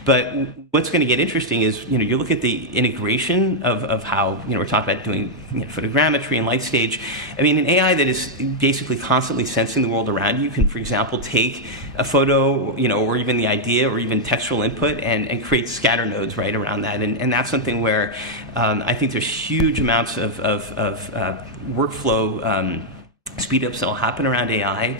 But what's going to get interesting is, you know, you look at the integration of how, you know, we're talking about doing, you know, photogrammetry and light stage. I mean, an AI that is basically constantly sensing the world around you can, for example, take a photo, you know, or even the idea or even textual input and create scatter nodes right around that. And that's something where I think there's huge amounts of workflow speed ups that will happen around AI.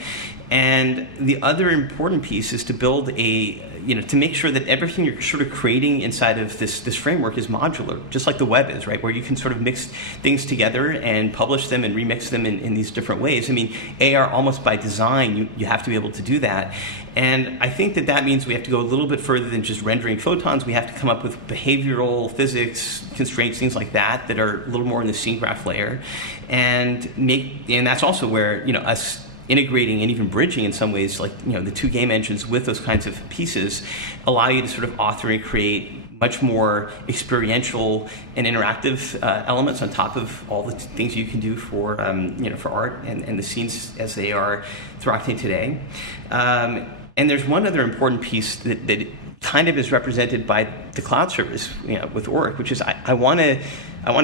And the other important piece is to build to make sure that everything you're sort of creating inside of this framework is modular, just like the web is, right? Where you can sort of mix things together and publish them and remix them in these different ways. I mean, AR, almost by design, you have to be able to do that. And I think that means we have to go a little bit further than just rendering photons. We have to come up with behavioral physics constraints, things like that are a little more in the scene graph layer. And that's also where, you know, us integrating and even bridging in some ways, like, you know, the two game engines with those kinds of pieces allow you to sort of author and create much more experiential and interactive elements on top of all the things you can do for for art and the scenes as they are through Octane today. And there's one other important piece that kind of is represented by the cloud service, you know, with Oric, which is I want to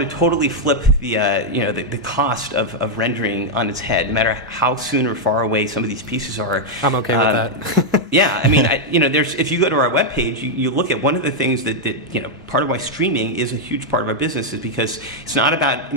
totally flip the cost of rendering on its head, no matter how soon or far away some of these pieces are. I'm okay with that. Yeah, I mean, there's if you go to our webpage, you look at one of the things that part of why streaming is a huge part of our business is because it's not about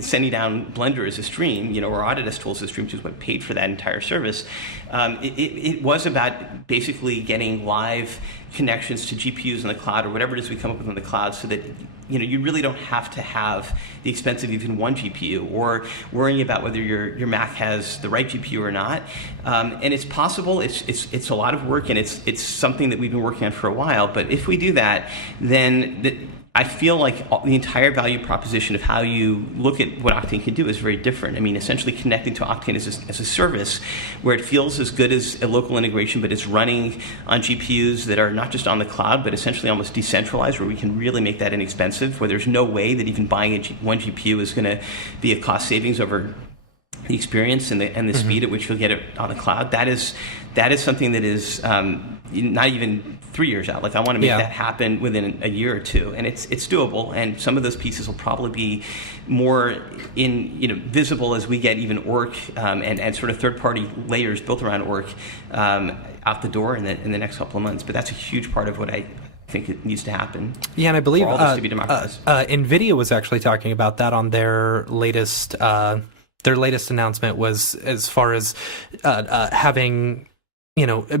sending down Blender as a stream, or Autodesk tools as a stream, which is what paid for that entire service. It was about basically getting live connections to GPUs in the cloud or whatever it is we come up with in the cloud, so that you really don't have to have the expense of even one GPU or worrying about whether your Mac has the right GPU or not. And it's possible. It's a lot of work, and it's something that we've been working on for a while. But if we do that, then I feel like the entire value proposition of how you look at what Octane can do is very different. I mean, essentially connecting to Octane as a service where it feels as good as a local integration, but it's running on GPUs that are not just on the cloud, but essentially almost decentralized, where we can really make that inexpensive, where there's no way that even buying one GPU is going to be a cost savings over the experience and the speed at which you'll get it on the cloud. That is something that is not even 3 years out. Like, I want to make that happen within a year or two, and it's doable. And some of those pieces will probably be more visible as we get even Orc and sort of third-party layers built around Orc out the door in the next couple of months. But that's a huge part of what I think it needs to happen. Yeah, and I believe for all this to be democratized. NVIDIA was actually talking about that on their latest announcement, was as far as having,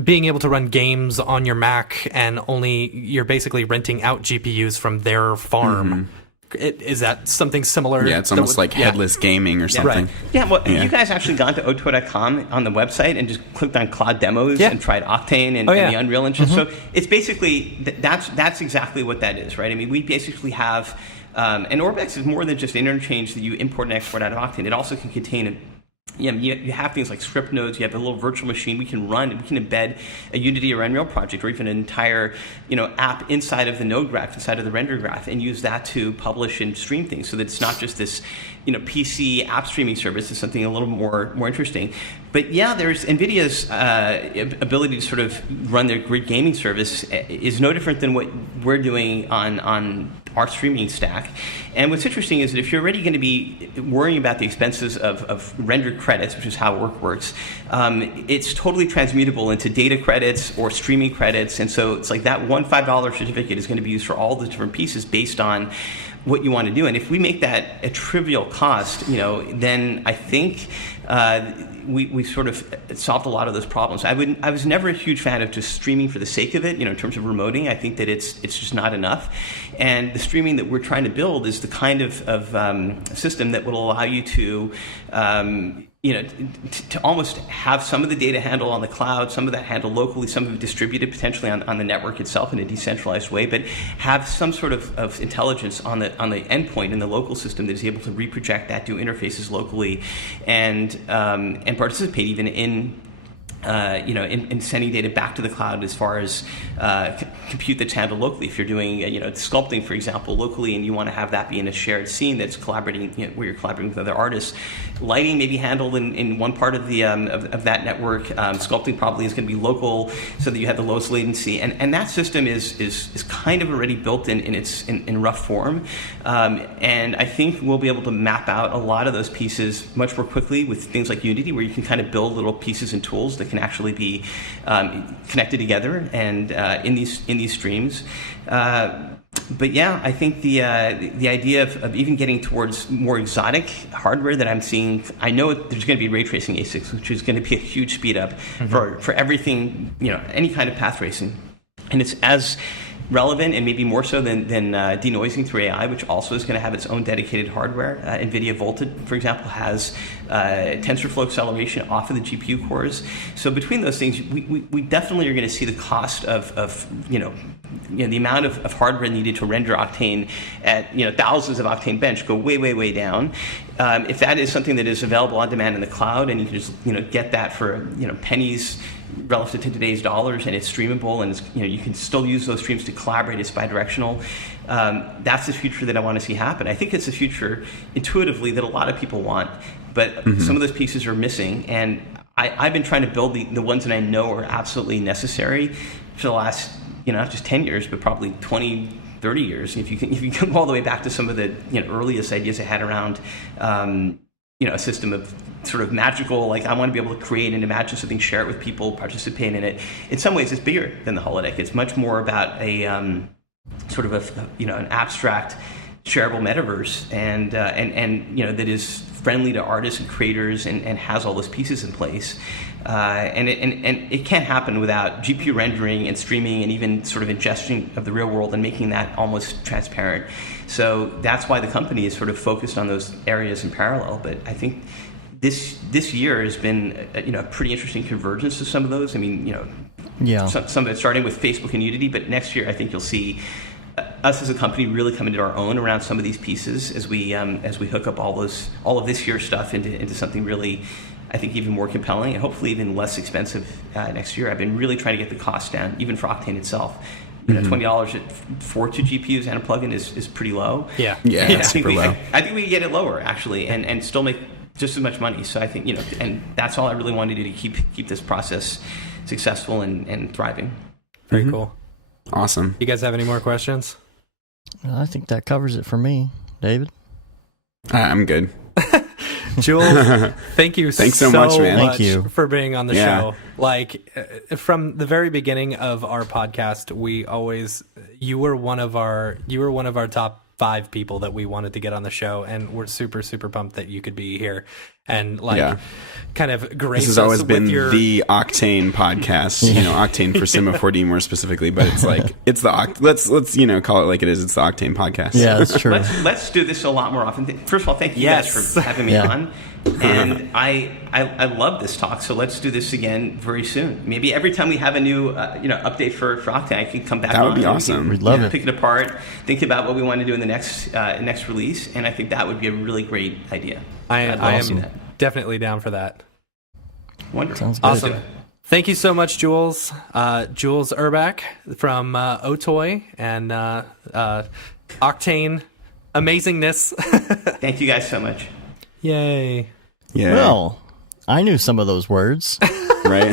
being able to run games on your Mac, and you're basically renting out GPUs from their farm. Is that something similar? Yeah, it's almost like headless gaming or something. Right. Yeah, well, have you guys actually gone to oto.com on the website and just clicked on cloud demos and tried Octane and the Unreal Engine? So it's basically, that's exactly what that is, right? I mean, we basically have... and Orbex is more than just an interchange that you import and export out of Octane. It also can contain you have things like script nodes. You have a little virtual machine. We can embed a Unity or Unreal project, or even an entire app inside of the node graph, inside of the render graph, and use that to publish and stream things, so that it's not just this PC app streaming service. It's something a little more interesting. But yeah, there's NVIDIA's ability to sort of run their grid gaming service is no different than what we're doing on our streaming stack. And what's interesting is that if you're already going to be worrying about the expenses of rendered credits, which is how Work works, it's totally transmutable into data credits or streaming credits. And so it's like that one $5 certificate is going to be used for all the different pieces based on what you want to do. And if we make that a trivial cost, then I think we sort of solved a lot of those problems. I was never a huge fan of just streaming for the sake of it, in terms of remoting. I think that it's just not enough. And the streaming that we're trying to build is the kind of system that will allow you to to almost have some of the data handled on the cloud, some of that handled locally, some of it distributed potentially on the network itself in a decentralized way, but have some sort of intelligence on the endpoint in the local system that is able to reproject that, do interfaces locally, and participate even in sending data back to the cloud as far as compute that's handled locally. If you're doing sculpting, for example, locally, and you want to have that be in a shared scene that's collaborating, where you're collaborating with other artists, lighting may be handled in one part of the of that network. Sculpting probably is going to be local, so that you have the lowest latency, and that system is kind of already built in rough form, and I think we'll be able to map out a lot of those pieces much more quickly with things like Unity, where you can kind of build little pieces and tools that can actually be connected together and in these streams. But yeah, I think the idea of even getting towards more exotic hardware that I'm seeing, I know there's going to be ray tracing ASICs, which is going to be a huge speed up for everything, any kind of path tracing, and it's as relevant and maybe more so than denoising through AI, which also is going to have its own dedicated hardware. NVIDIA Volta, for example, has TensorFlow acceleration off of the GPU cores. So between those things, we definitely are going to see the cost of the amount of hardware needed to render Octane at thousands of Octane bench go way down. If that is something that is available on demand in the cloud, and you can just get that for pennies relative to today's dollars, and it's streamable, and it's, you can still use those streams to collaborate. It's bidirectional. That's the future that I want to see happen. I think it's a future intuitively that a lot of people want, but some of those pieces are missing. And I've been trying to build the ones that I know are absolutely necessary for the last not just 10 years, but probably 20, 30 years. If you can go all the way back to some of the earliest ideas I had around a system of sort of magical, like I want to be able to create and imagine something, share it with people, participate in it. In some ways, it's bigger than the holodeck. It's much more about a sort of an abstract, shareable metaverse, and that is friendly to artists and creators, and has all those pieces in place. And it can't happen without GPU rendering and streaming and even sort of ingestion of the real world and making that almost transparent. So that's why the company is sort of focused on those areas in parallel. But I think this year has been a pretty interesting convergence of some of those. I mean, some of it starting with Facebook and Unity, but next year I think you'll see us as a company really come into our own around some of these pieces as we hook up all of this year's stuff into something really, I think, even more compelling and hopefully even less expensive next year. I've been really trying to get the cost down, even for Octane itself. $20 for 2 GPUs and a plugin is pretty low. Yeah, it's super low. I think we can get it lower actually, and still make just as much money. So I think and that's all I really want to do to keep this process successful and thriving. Very cool. Awesome. You guys have any more questions? I think that covers it for me, David. I'm good. Jules, thank you Thanks so much, man. Thank you for being on the show. Like, from the very beginning of our podcast, you were one of our top 5 people that we wanted to get on the show, and we're super, super pumped that you could be here and kind of grace. This has always been the Octane podcast, Octane for Cinema 4D more specifically, but it's like let's call it like it is. It's the Octane podcast. Yeah, that's true. Let's do this a lot more often. First of all, thank you guys for having me on. And I love this talk, so let's do this again very soon. Maybe every time we have a new update for Octane, I can come back. That would be awesome. We'd love it. Pick it apart, think about what we want to do in the next release, and I think that would be a really great idea. I am definitely down for that. Wonderful. Sounds good. Awesome. Thank you so much, Jules. Jules Urbach from Otoy and Octane Amazingness. Thank you guys so much. Yay. Yeah. Well, I knew some of those words. Right.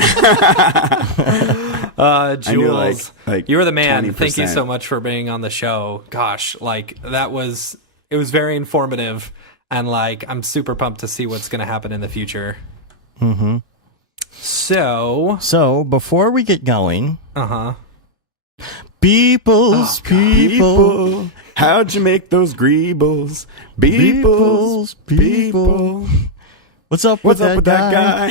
Jules, like you're the man. 20%. Thank you so much for being on the show. Gosh, it was very informative, and I'm super pumped to see what's going to happen in the future. Mm-hmm. So before we get going, people, how'd you make those greebles? People. What's up with that guy?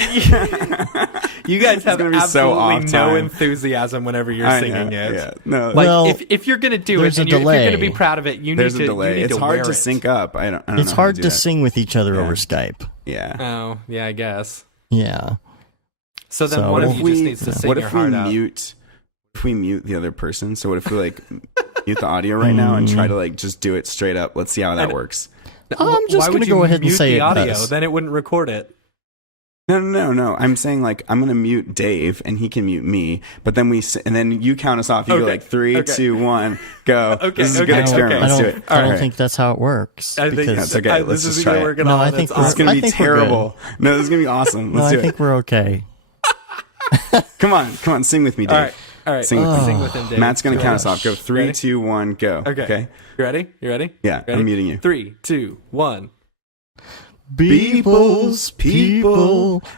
You guys have absolutely so no enthusiasm whenever you're singing it. Yeah. No. If you're gonna do it, and if you're gonna be proud of it, there's a delay. It's hard to sync up. I don't it's know hard to sing with each other over Skype. Yeah. Oh, yeah, I guess. Yeah. So then one of you just needs to sing your heart out. What if we mute the other person? So what if we mute the audio right now and try to just do it straight up? Let's see how that works. I'm just going to go ahead and say the it audio, does. then it wouldn't record it. No. I'm saying I'm going to mute Dave and he can mute me, but then then you count us off. You go 3, 2, 1, go. Okay, this is a good experiment. Let's do it. I don't think that's how it works. I think that's okay. Let's just try it. No, I think this is going to be terrible. No, this is going to be awesome. Let's do it. I think we're okay. Come on, sing with me, Dave. All right. Sing with him, Dave. Matt's going to count us off. Go 3, 2, 1, go. Okay. You ready? Yeah, ready? I'm muting you. 3, 2, 1. People,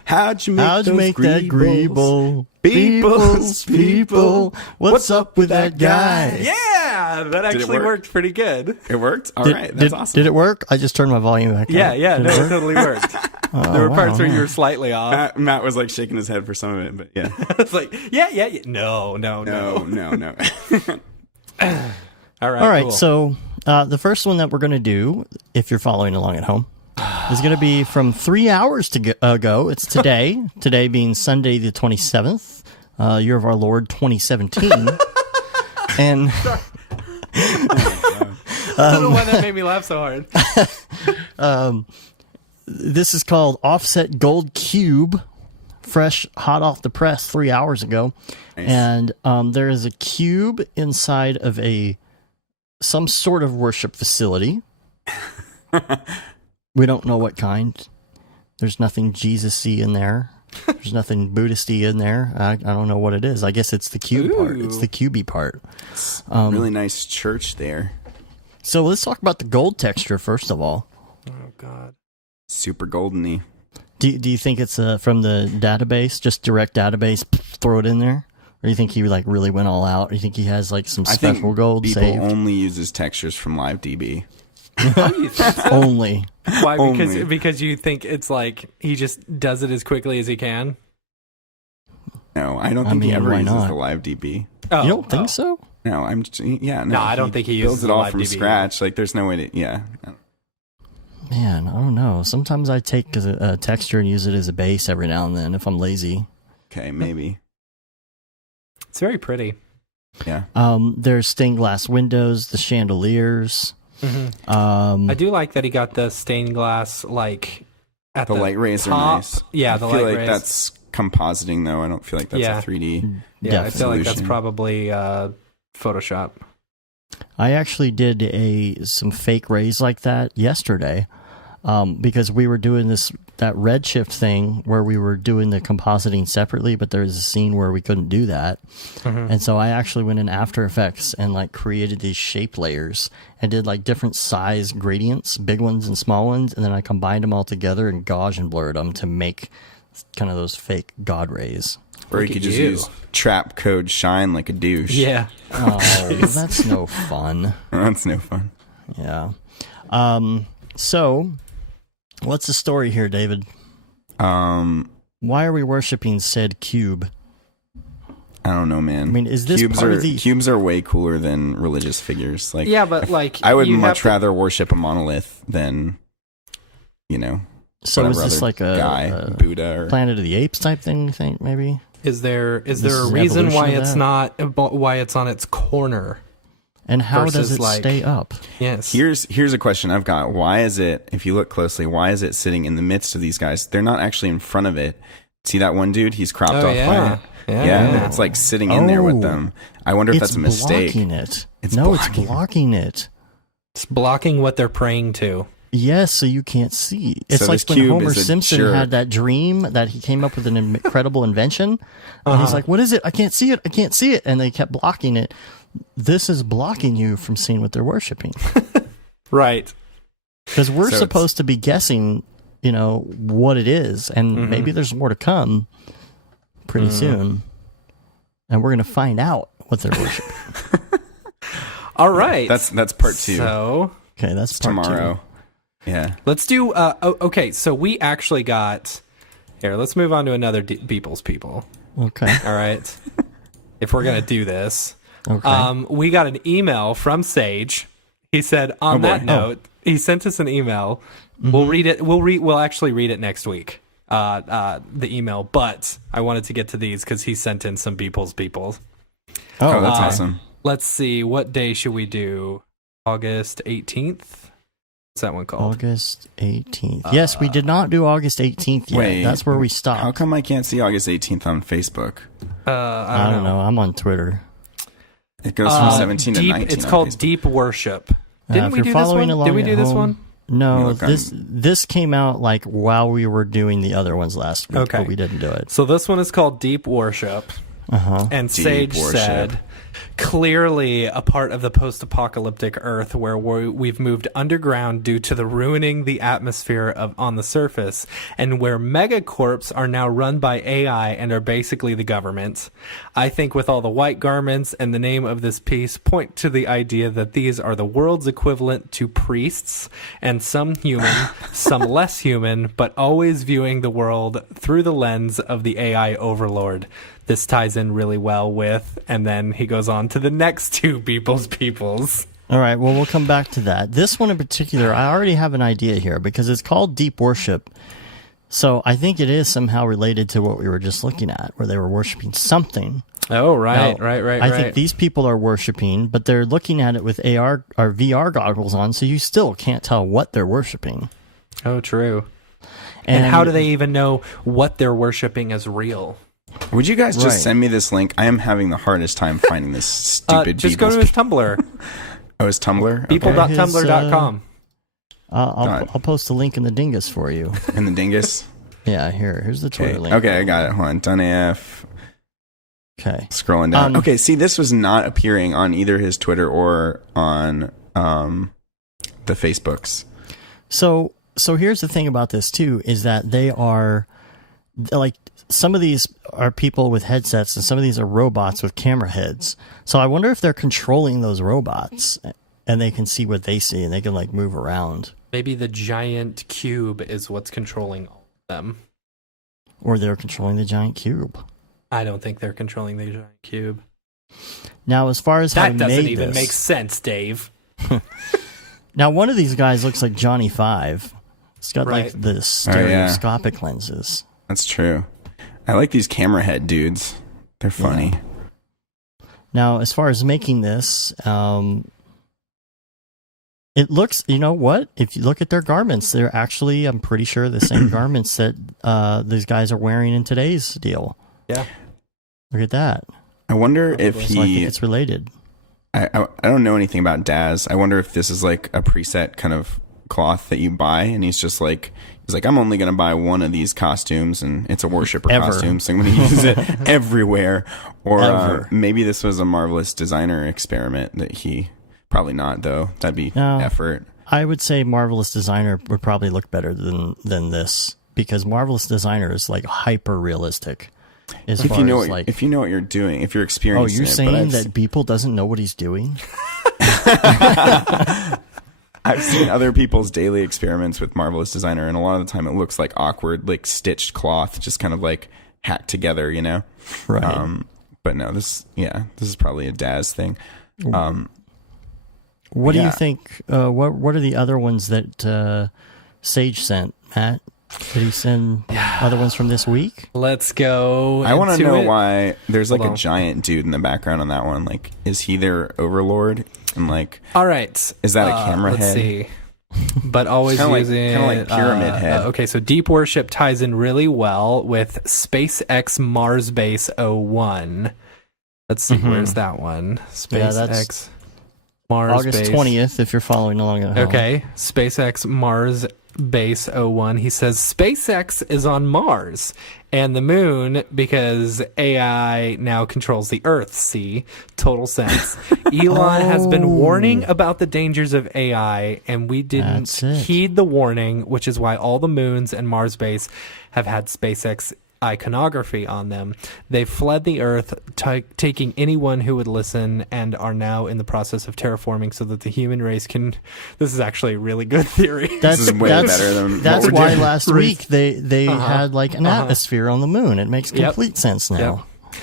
how'd you make that greeble? People, what's up with that guy? Yeah, that actually worked pretty good. It worked? All right, that's awesome. Did it work? I just turned my volume back up. Yeah, it totally worked. There were parts where you were slightly off. Matt was shaking his head for some of it, but yeah. It's yeah. No. All right, cool. So the first one that we're going to do, if you're following along at home, is going to be from 3 hours ago. It's today. Today being Sunday the 27th, year of our Lord 2017. And I don't know why that made me laugh so hard. This is called Offset Gold Cube, fresh, hot off the press 3 hours ago. Nice. And there is a cube inside of some sort of worship facility. We don't know what kind. There's nothing Jesus-y in there. There's nothing Buddhist-y in there. I don't know what it is. I guess it's the cube part. It's the cubey part. Really nice church there. So let's talk about the gold texture first of all. Oh, God. Super goldeny. Do you think it's from the database, just direct database, throw it in there? Or do you think he like really went all out? Or do you think he has like some special gold Beeple saved? only uses textures from LiveDB. Only. Why? Because you think it's like he just does it as quickly as he can? No, I don't think he ever uses the LiveDB. Oh, you don't think so? No, No, I don't think he uses builds it all from scratch. Like, there's no way to. Yeah. Man, I don't know. Sometimes I take a texture and use it as a base every now and then if I'm lazy. Okay, maybe. It's very pretty. Yeah. There's stained glass windows, the chandeliers. Mm-hmm. I do like that he got the stained glass like at the light rays top. Are nice. Yeah, I feel like that's compositing though. I don't feel like that's a 3D. Yeah, I feel like that's probably Photoshop. I actually did some fake rays like that yesterday. Because we were doing that Redshift thing where we were doing the compositing separately, but there was a scene where we couldn't do that. Mm-hmm. And so I actually went in After Effects and like created these shape layers and did like different size gradients, big ones and small ones, and then I combined them all together and Gaussian blurred them to make kind of those fake God rays. Or you could just use trap code shine like a douche. Yeah. Oh, that's no fun. That's no fun. Yeah. So what's the story here, David? Why are we worshiping said cube? I don't know, man. I mean, is this cubes are way cooler than religious figures? Like, yeah, but like I would much rather worship a monolith than, So is this like a Buddha or Planet of the Apes type thing? You think maybe? Is there a reason why it's not why it's on its corner? And how does it stay up? Yes. Here's a question I've got. Why is it, if you look closely, why is it sitting in the midst of these guys? They're not actually in front of it. See that one dude? He's cropped off by it. Yeah. It's like sitting in there with them. I wonder if that's a mistake. It's blocking it. It's blocking what they're praying to. Yes, so you can't see. It's like when Homer Simpson had that dream that he came up with an incredible invention. And he's like, what is it? I can't see it. I can't see it. And they kept blocking it. This is blocking you from seeing what they're worshiping. Right. Because we're supposed to be guessing, what it is. And maybe there's more to come pretty soon. And we're going to find out what they're worshiping. All right. That's part 2. So, okay, that's part tomorrow. 2. Yeah. Let's do, okay, so we actually got, here, let's move on to another People's People. Okay. All right. If we're going to do this. Okay. We got an email from Sage. He said, on that note, he sent us an email. Mm-hmm. We'll read it. We'll actually read it next week. The email, but I wanted to get to these because he sent in some People's People. Oh, that's awesome. Let's see. What day should we do? August 18th? What's that one called? August 18th. Yes, we did not do August 18th yet. Wait, that's where we stopped. How come I can't see August 18th on Facebook? I don't know. I'm on Twitter. It goes from 17 to 19. It's called Facebook. Deep Worship. Didn't we do this one? Did we do this one? No, this came out like while we were doing the other ones last week, but we didn't do it. So this one is called Deep Worship. And Sage said, clearly a part of the post-apocalyptic Earth where we've moved underground due to the ruining the atmosphere on the surface, and where megacorps are now run by AI and are basically the government. I think with all the white garments and the name of this piece point to the idea that these are the world's equivalent to priests, and some human, some less human, but always viewing the world through the lens of the AI overlord. This ties in really well with, and then he goes on to the next two peoples. All right, well, we'll come back to that. This one in particular, I already have an idea here because it's called Deep Worship. So I think it is somehow related to what we were just looking at, where they were worshiping something. Oh, right, right. I think these people are worshiping, but they're looking at it with AR or VR goggles on, so you still can't tell what they're worshiping. Oh, true. And how do they even know what they're worshiping as real? Would you guys just send me this link? I am having the hardest time finding this stupid just go to his Tumblr. Oh, his Tumblr? People.tumblr.com. I'll post a link in the dingus for you. In the dingus? Yeah, here's the Twitter link. Okay, I got it. Hold on. Done AF. Okay. Scrolling down. Okay, see, this was not appearing on either his Twitter or on the Facebooks. So So here's the thing about this too, is that they are like, some of these are people with headsets and some of these are robots with camera heads. So I wonder if they're controlling those robots and they can see what they see and they can like move around. Maybe the giant cube is what's controlling all of them. Or they're controlling the giant cube. I don't think they're controlling the giant cube. Now, as far as how that doesn't even make sense, Dave. Now, one of these guys looks like Johnny Five. It's got like the stereoscopic lenses. That's true. I like these camera head dudes. They're funny. Yeah. Now, as far as making this, it looks, you know what? If you look at their garments, they're actually, I'm pretty sure, the same garments that these guys are wearing in today's deal. Yeah. Look at that. I wonder if I think it's related. I don't know anything about Daz. I wonder if this is like a preset kind of cloth that you buy, and he's like, I'm only going to buy one of these costumes, and it's a worshiper costume, so I'm going to use it everywhere. Or maybe this was a Marvelous Designer experiment that he... Probably not, though. That'd be effort. I would say Marvelous Designer would probably look better than this, because Marvelous Designer is like hyper realistic. If you know what you're doing, if you're experiencing it. Oh, you're saying that Beeple doesn't know what he's doing? I've seen other people's daily experiments with Marvelous Designer, and a lot of the time it looks like awkward, like stitched cloth, just kind of like hacked together, you know? Right. But no, this is probably a Daz thing. What do you think? What are the other ones that Sage sent, Matt? Did he send other ones from this week? Let's go. I want to know why there's like a giant dude in the background on that one. Like, is he their overlord? And like, all right, is that a camera let's head? See. But always using kind of like pyramid head. Okay, so Deep Worship ties in really well with SpaceX Mars Base 01. Let's see, where's that one? SpaceX Mars August Base. 20th, if you're following along at home. Okay, SpaceX Mars Base 01. He says SpaceX is on Mars and the moon because AI now controls the Earth. See? Total sense. Elon has been warning about the dangers of AI, and we didn't heed the warning, which is why all the moons and Mars base have had SpaceX iconography on them. They fled the Earth, taking anyone who would listen, and are now in the process of terraforming so that the human race can... This is actually a really good theory. This is way better than that's why last week they had like an atmosphere on the moon. It makes complete sense now. Yep.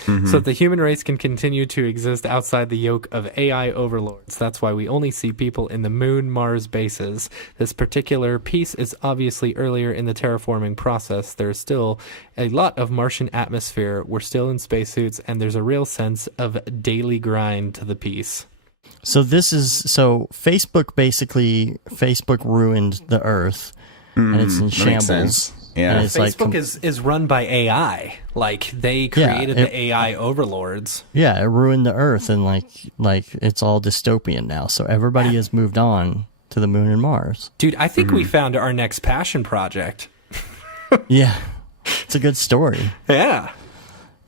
So that the human race can continue to exist outside the yoke of AI overlords. That's why we only see people in the moon Mars bases. This particular piece is obviously earlier in the terraforming process. There's still a lot of Martian atmosphere. We're still in spacesuits, and there's a real sense of daily grind to the piece. So Facebook ruined the Earth, and it's in shambles. Yeah, Facebook is run by AI. Like, they created the AI overlords. Yeah, it ruined the Earth, and like it's all dystopian now. So everybody has moved on to the moon and Mars. Dude, I think we found our next passion project. Yeah, it's a good story. Yeah.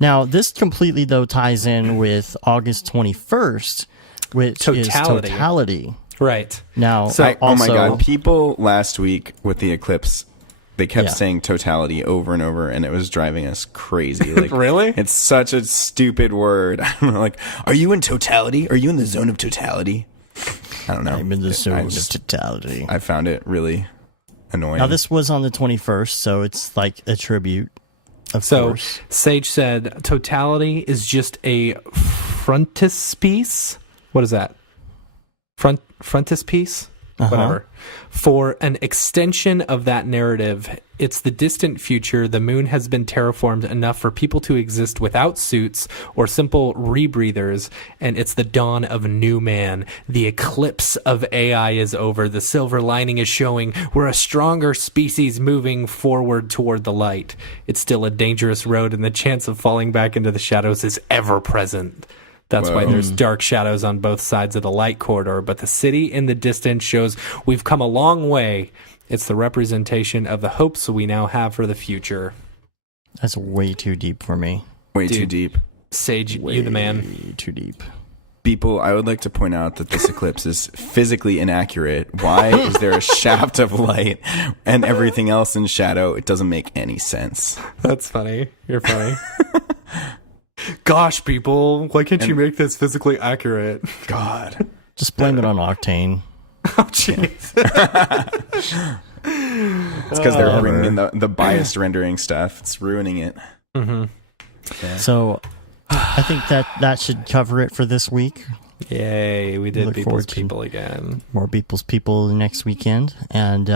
Now, this completely, though, ties in with August 21st, which is totality. Right. Now, oh my God, people last week with the eclipse, they kept saying totality over and over, and it was driving us crazy. Like, really? It's such a stupid word. I don't know, like, are you in totality? Are you in the zone of totality? I don't know. I'm in the zone of totality. I found it really annoying. Now, this was on the 21st, so it's like a tribute, of course. Sage said, totality is just a frontispiece. What is that? Frontispiece? Whatever. For an extension of that narrative, it's the distant future. The moon has been terraformed enough for people to exist without suits or simple rebreathers, and it's the dawn of a new man. The eclipse of AI is over. The silver lining is showing. We're a stronger species moving forward toward the light. It's still a dangerous road, and the chance of falling back into the shadows is ever present. That's why there's dark shadows on both sides of the light corridor, but the city in the distance shows we've come a long way. It's the representation of the hopes we now have for the future. That's way too deep for me. Way too deep. Sage, you the man. Way too deep. People, I would like to point out that this eclipse is physically inaccurate. Why is there a shaft of light and everything else in shadow? It doesn't make any sense. That's funny. You're funny. Gosh, people, why can't you make this physically accurate? God. Just blame it on Octane. Oh, jeez. It's because they're bringing in the biased rendering stuff. It's ruining it. Mm-hmm. Yeah. So I think that should cover it for this week. Yay, we did People's People again. More People's People next weekend. And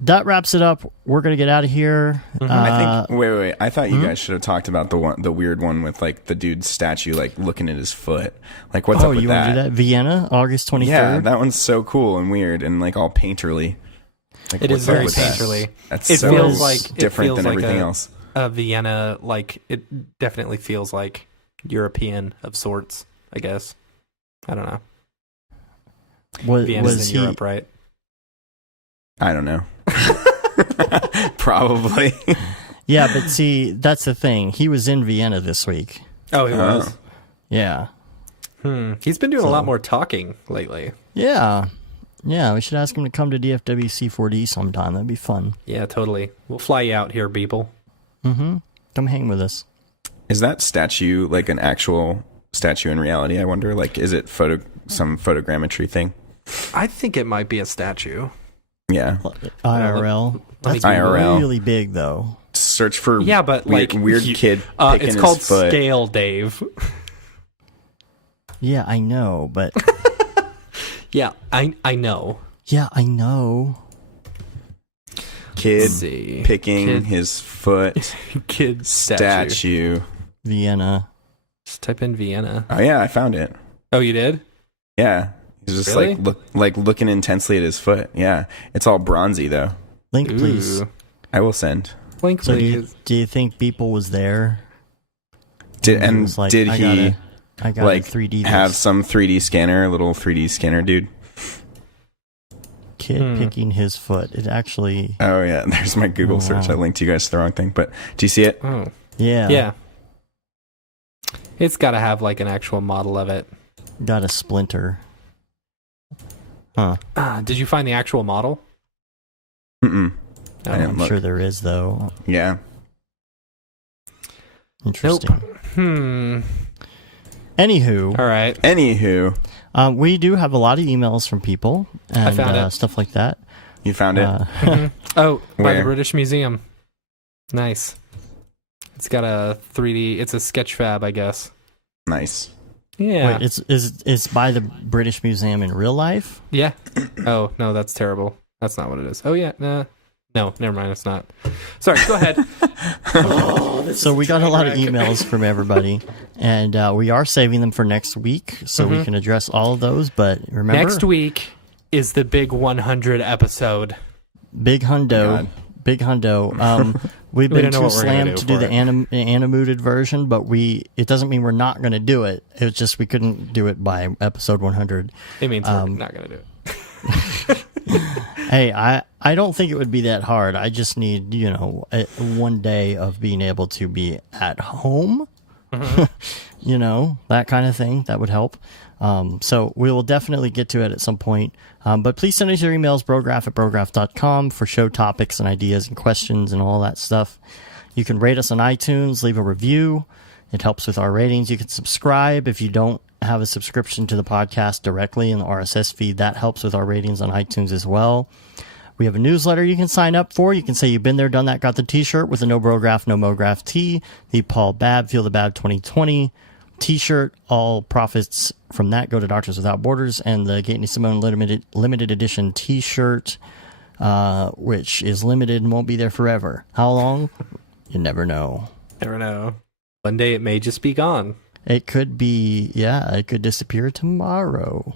that wraps it up. We're going to get out of here. Mm-hmm. I think, wait. I thought you guys should have talked about the weird one with like the dude's statue like looking at his foot. Like what's up with that? Oh, you want to do that? Vienna, August 23rd? Yeah, that one's so cool and weird and like all painterly. Like, it is very painterly. That's so feels like different than everything else. Vienna, like it definitely feels like European of sorts, I guess. I don't know. Vienna's in Europe, right? I don't know. Probably. Yeah, but see, that's the thing. He was in Vienna this week. Oh, he was? Yeah. He's been doing a lot more talking lately. Yeah. Yeah, we should ask him to come to DFWC4D sometime. That'd be fun. Yeah, totally. We'll fly you out here, people. Mm-hmm. Come hang with us. Is that statue like an actual statue in reality, I wonder? Like, is it some photogrammetry thing? I think it might be a statue. Yeah. IRL. That's IRL. Really big, though. Search for but weird kid picking it's called his foot. Scale, Dave. Yeah, I know, but... Yeah, I know. Yeah, I know. Kid picking his foot. Kid statue. Vienna. Just type in Vienna. Oh yeah, I found it. Oh, you did? Yeah. He's just really? looking intensely at his foot. Yeah. It's all bronzy though. Link, please. I will send. Link, please. Do you think Beeple was there? Did he I got like 3D have some 3D scanner, little 3D scanner dude? Kid picking his foot. It actually... Oh, yeah. There's my Google search. I linked you guys to the wrong thing. But do you see it? Oh. Yeah. Yeah. It's got to have like an actual model of it. Got a splinter. Huh. Did you find the actual model? Mm-mm. Oh, I'm sure there is, though. Yeah. Interesting. Nope. Anywho. All right. Anywho. We do have a lot of emails from people and I found stuff like that. You found it? Oh, by the British Museum. Nice. It's got a 3D. It's a Sketchfab, I guess. Nice. Yeah. Wait, it's by the British Museum in real life? Yeah. Oh, no, that's terrible. That's not what it is. Oh, yeah. No, never mind. It's not. Sorry, go ahead. So we got a lot of emails from everybody, and we are saving them for next week, so we can address all of those. But remember, next week is the big 100 episode. Big hundo. Big hundo. We've been too slammed to do the animated version, but it doesn't mean we're not going to do it. It's just we couldn't do it by episode 100. It means we're not going to do it. Hey, I don't think it would be that hard. I just need, one day of being able to be at home, that kind of thing. That would help. So we will definitely get to it at some point. But please send us your emails, brograph@brograph.com, for show topics and ideas and questions and all that stuff. You can rate us on iTunes, leave a review. It helps with our ratings. You can subscribe if you don't have a subscription to the podcast directly in the RSS feed. That helps with our ratings on iTunes as well. We have a newsletter you can sign up for. You can say you've been there, done that, got the t-shirt with the No Brograph, No Mograph tee, the Paul Babb, Feel the Bab 2020 t-shirt. All profits from that go to Doctors Without Borders, and the Gaten Simone limited edition t-shirt, which is limited and won't be there forever. How long? You never know. Never know. One day it may just be gone. It could be, it could disappear tomorrow.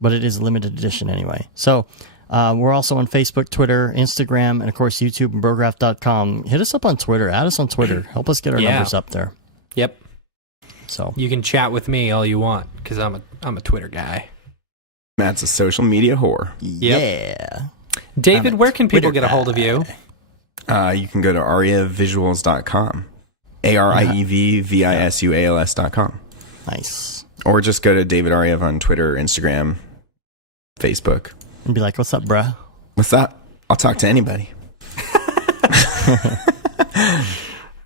But it is a limited edition anyway. So we're also on Facebook, Twitter, Instagram, and of course YouTube and brograph.com. Hit us up on Twitter. Add us on Twitter. Help us get our numbers up there. Yep. So you can chat with me all you want because I'm a Twitter guy. Matt's a social media whore. Yep. Yeah. David, where can people get a hold of you? You can go to ariavisuals.com. ARIEVVISUALS.com. Nice. Or just go to David Ariev on Twitter, Instagram, Facebook. And be like, what's up, bruh? What's up? I'll talk to anybody.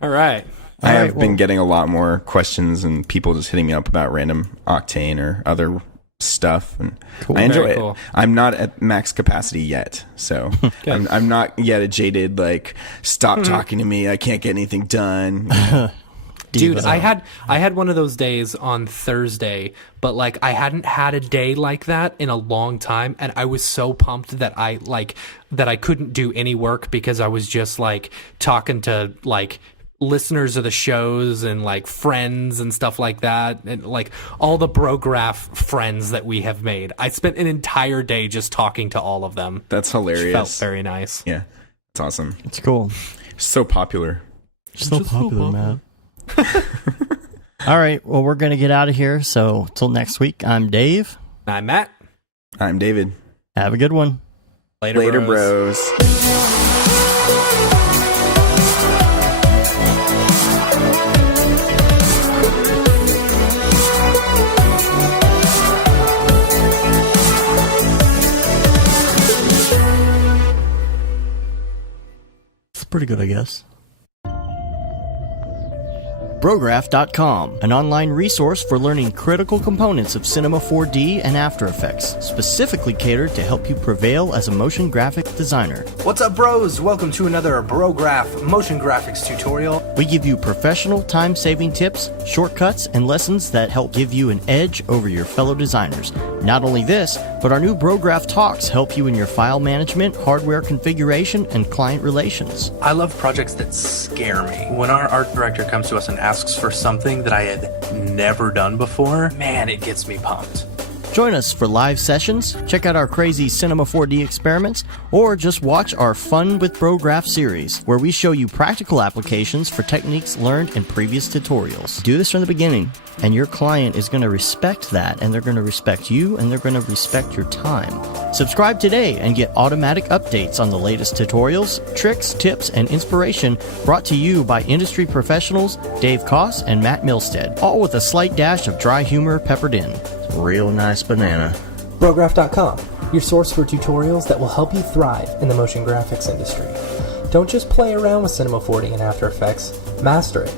All right. I have been getting a lot more questions and people just hitting me up about random Octane or other stuff, and cool. I enjoy it. Cool. I'm not at max capacity yet, so I'm not yet a jaded like stop talking to me, I can't get anything done. Dude, I had one of those days on Thursday, but like I hadn't had a day like that in a long time, and I was so pumped that I couldn't do any work because I was just like talking to like listeners of the shows and like friends and stuff like that, and like all the Brograph friends that we have made. I spent an entire day just talking to all of them. That's hilarious. Felt very nice. Yeah, it's awesome. It's cool. So popular. So popular, man. All right, well, we're gonna get out of here, so till next week, I'm Dave. I'm Matt. I'm David. Have a good one. Later bros. Pretty good, I guess. Brograph.com, an online resource for learning critical components of Cinema 4D and After Effects, specifically catered to help you prevail as a motion graphic designer. What's up, bros? Welcome to another Brograph motion graphics tutorial. We give you professional time-saving tips, shortcuts, and lessons that help give you an edge over your fellow designers. Not only this, but our new Brograph Talks help you in your file management, hardware configuration, and client relations. I love projects that scare me. When our art director comes to us and asks for something that I had never done before, man, it gets me pumped. Join us for live sessions, check out our crazy Cinema 4D experiments, or just watch our Fun with Brograph series, where we show you practical applications for techniques learned in previous tutorials. Do this from the beginning, and your client is going to respect that, and they're going to respect you, and they're going to respect your time. Subscribe today and get automatic updates on the latest tutorials, tricks, tips, and inspiration brought to you by industry professionals Dave Koss and Matt Milstead, all with a slight dash of dry humor peppered in. Real nice banana. Brograph.com, your source for tutorials that will help you thrive in the motion graphics industry. Don't just play around with Cinema 4D and After Effects, master it,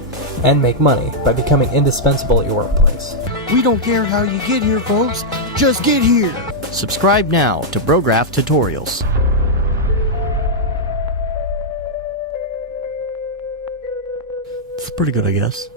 and make money by becoming indispensable at your workplace. We don't care how you get here, folks. Just get here. Subscribe now to Brograph Tutorials. It's pretty good, I guess.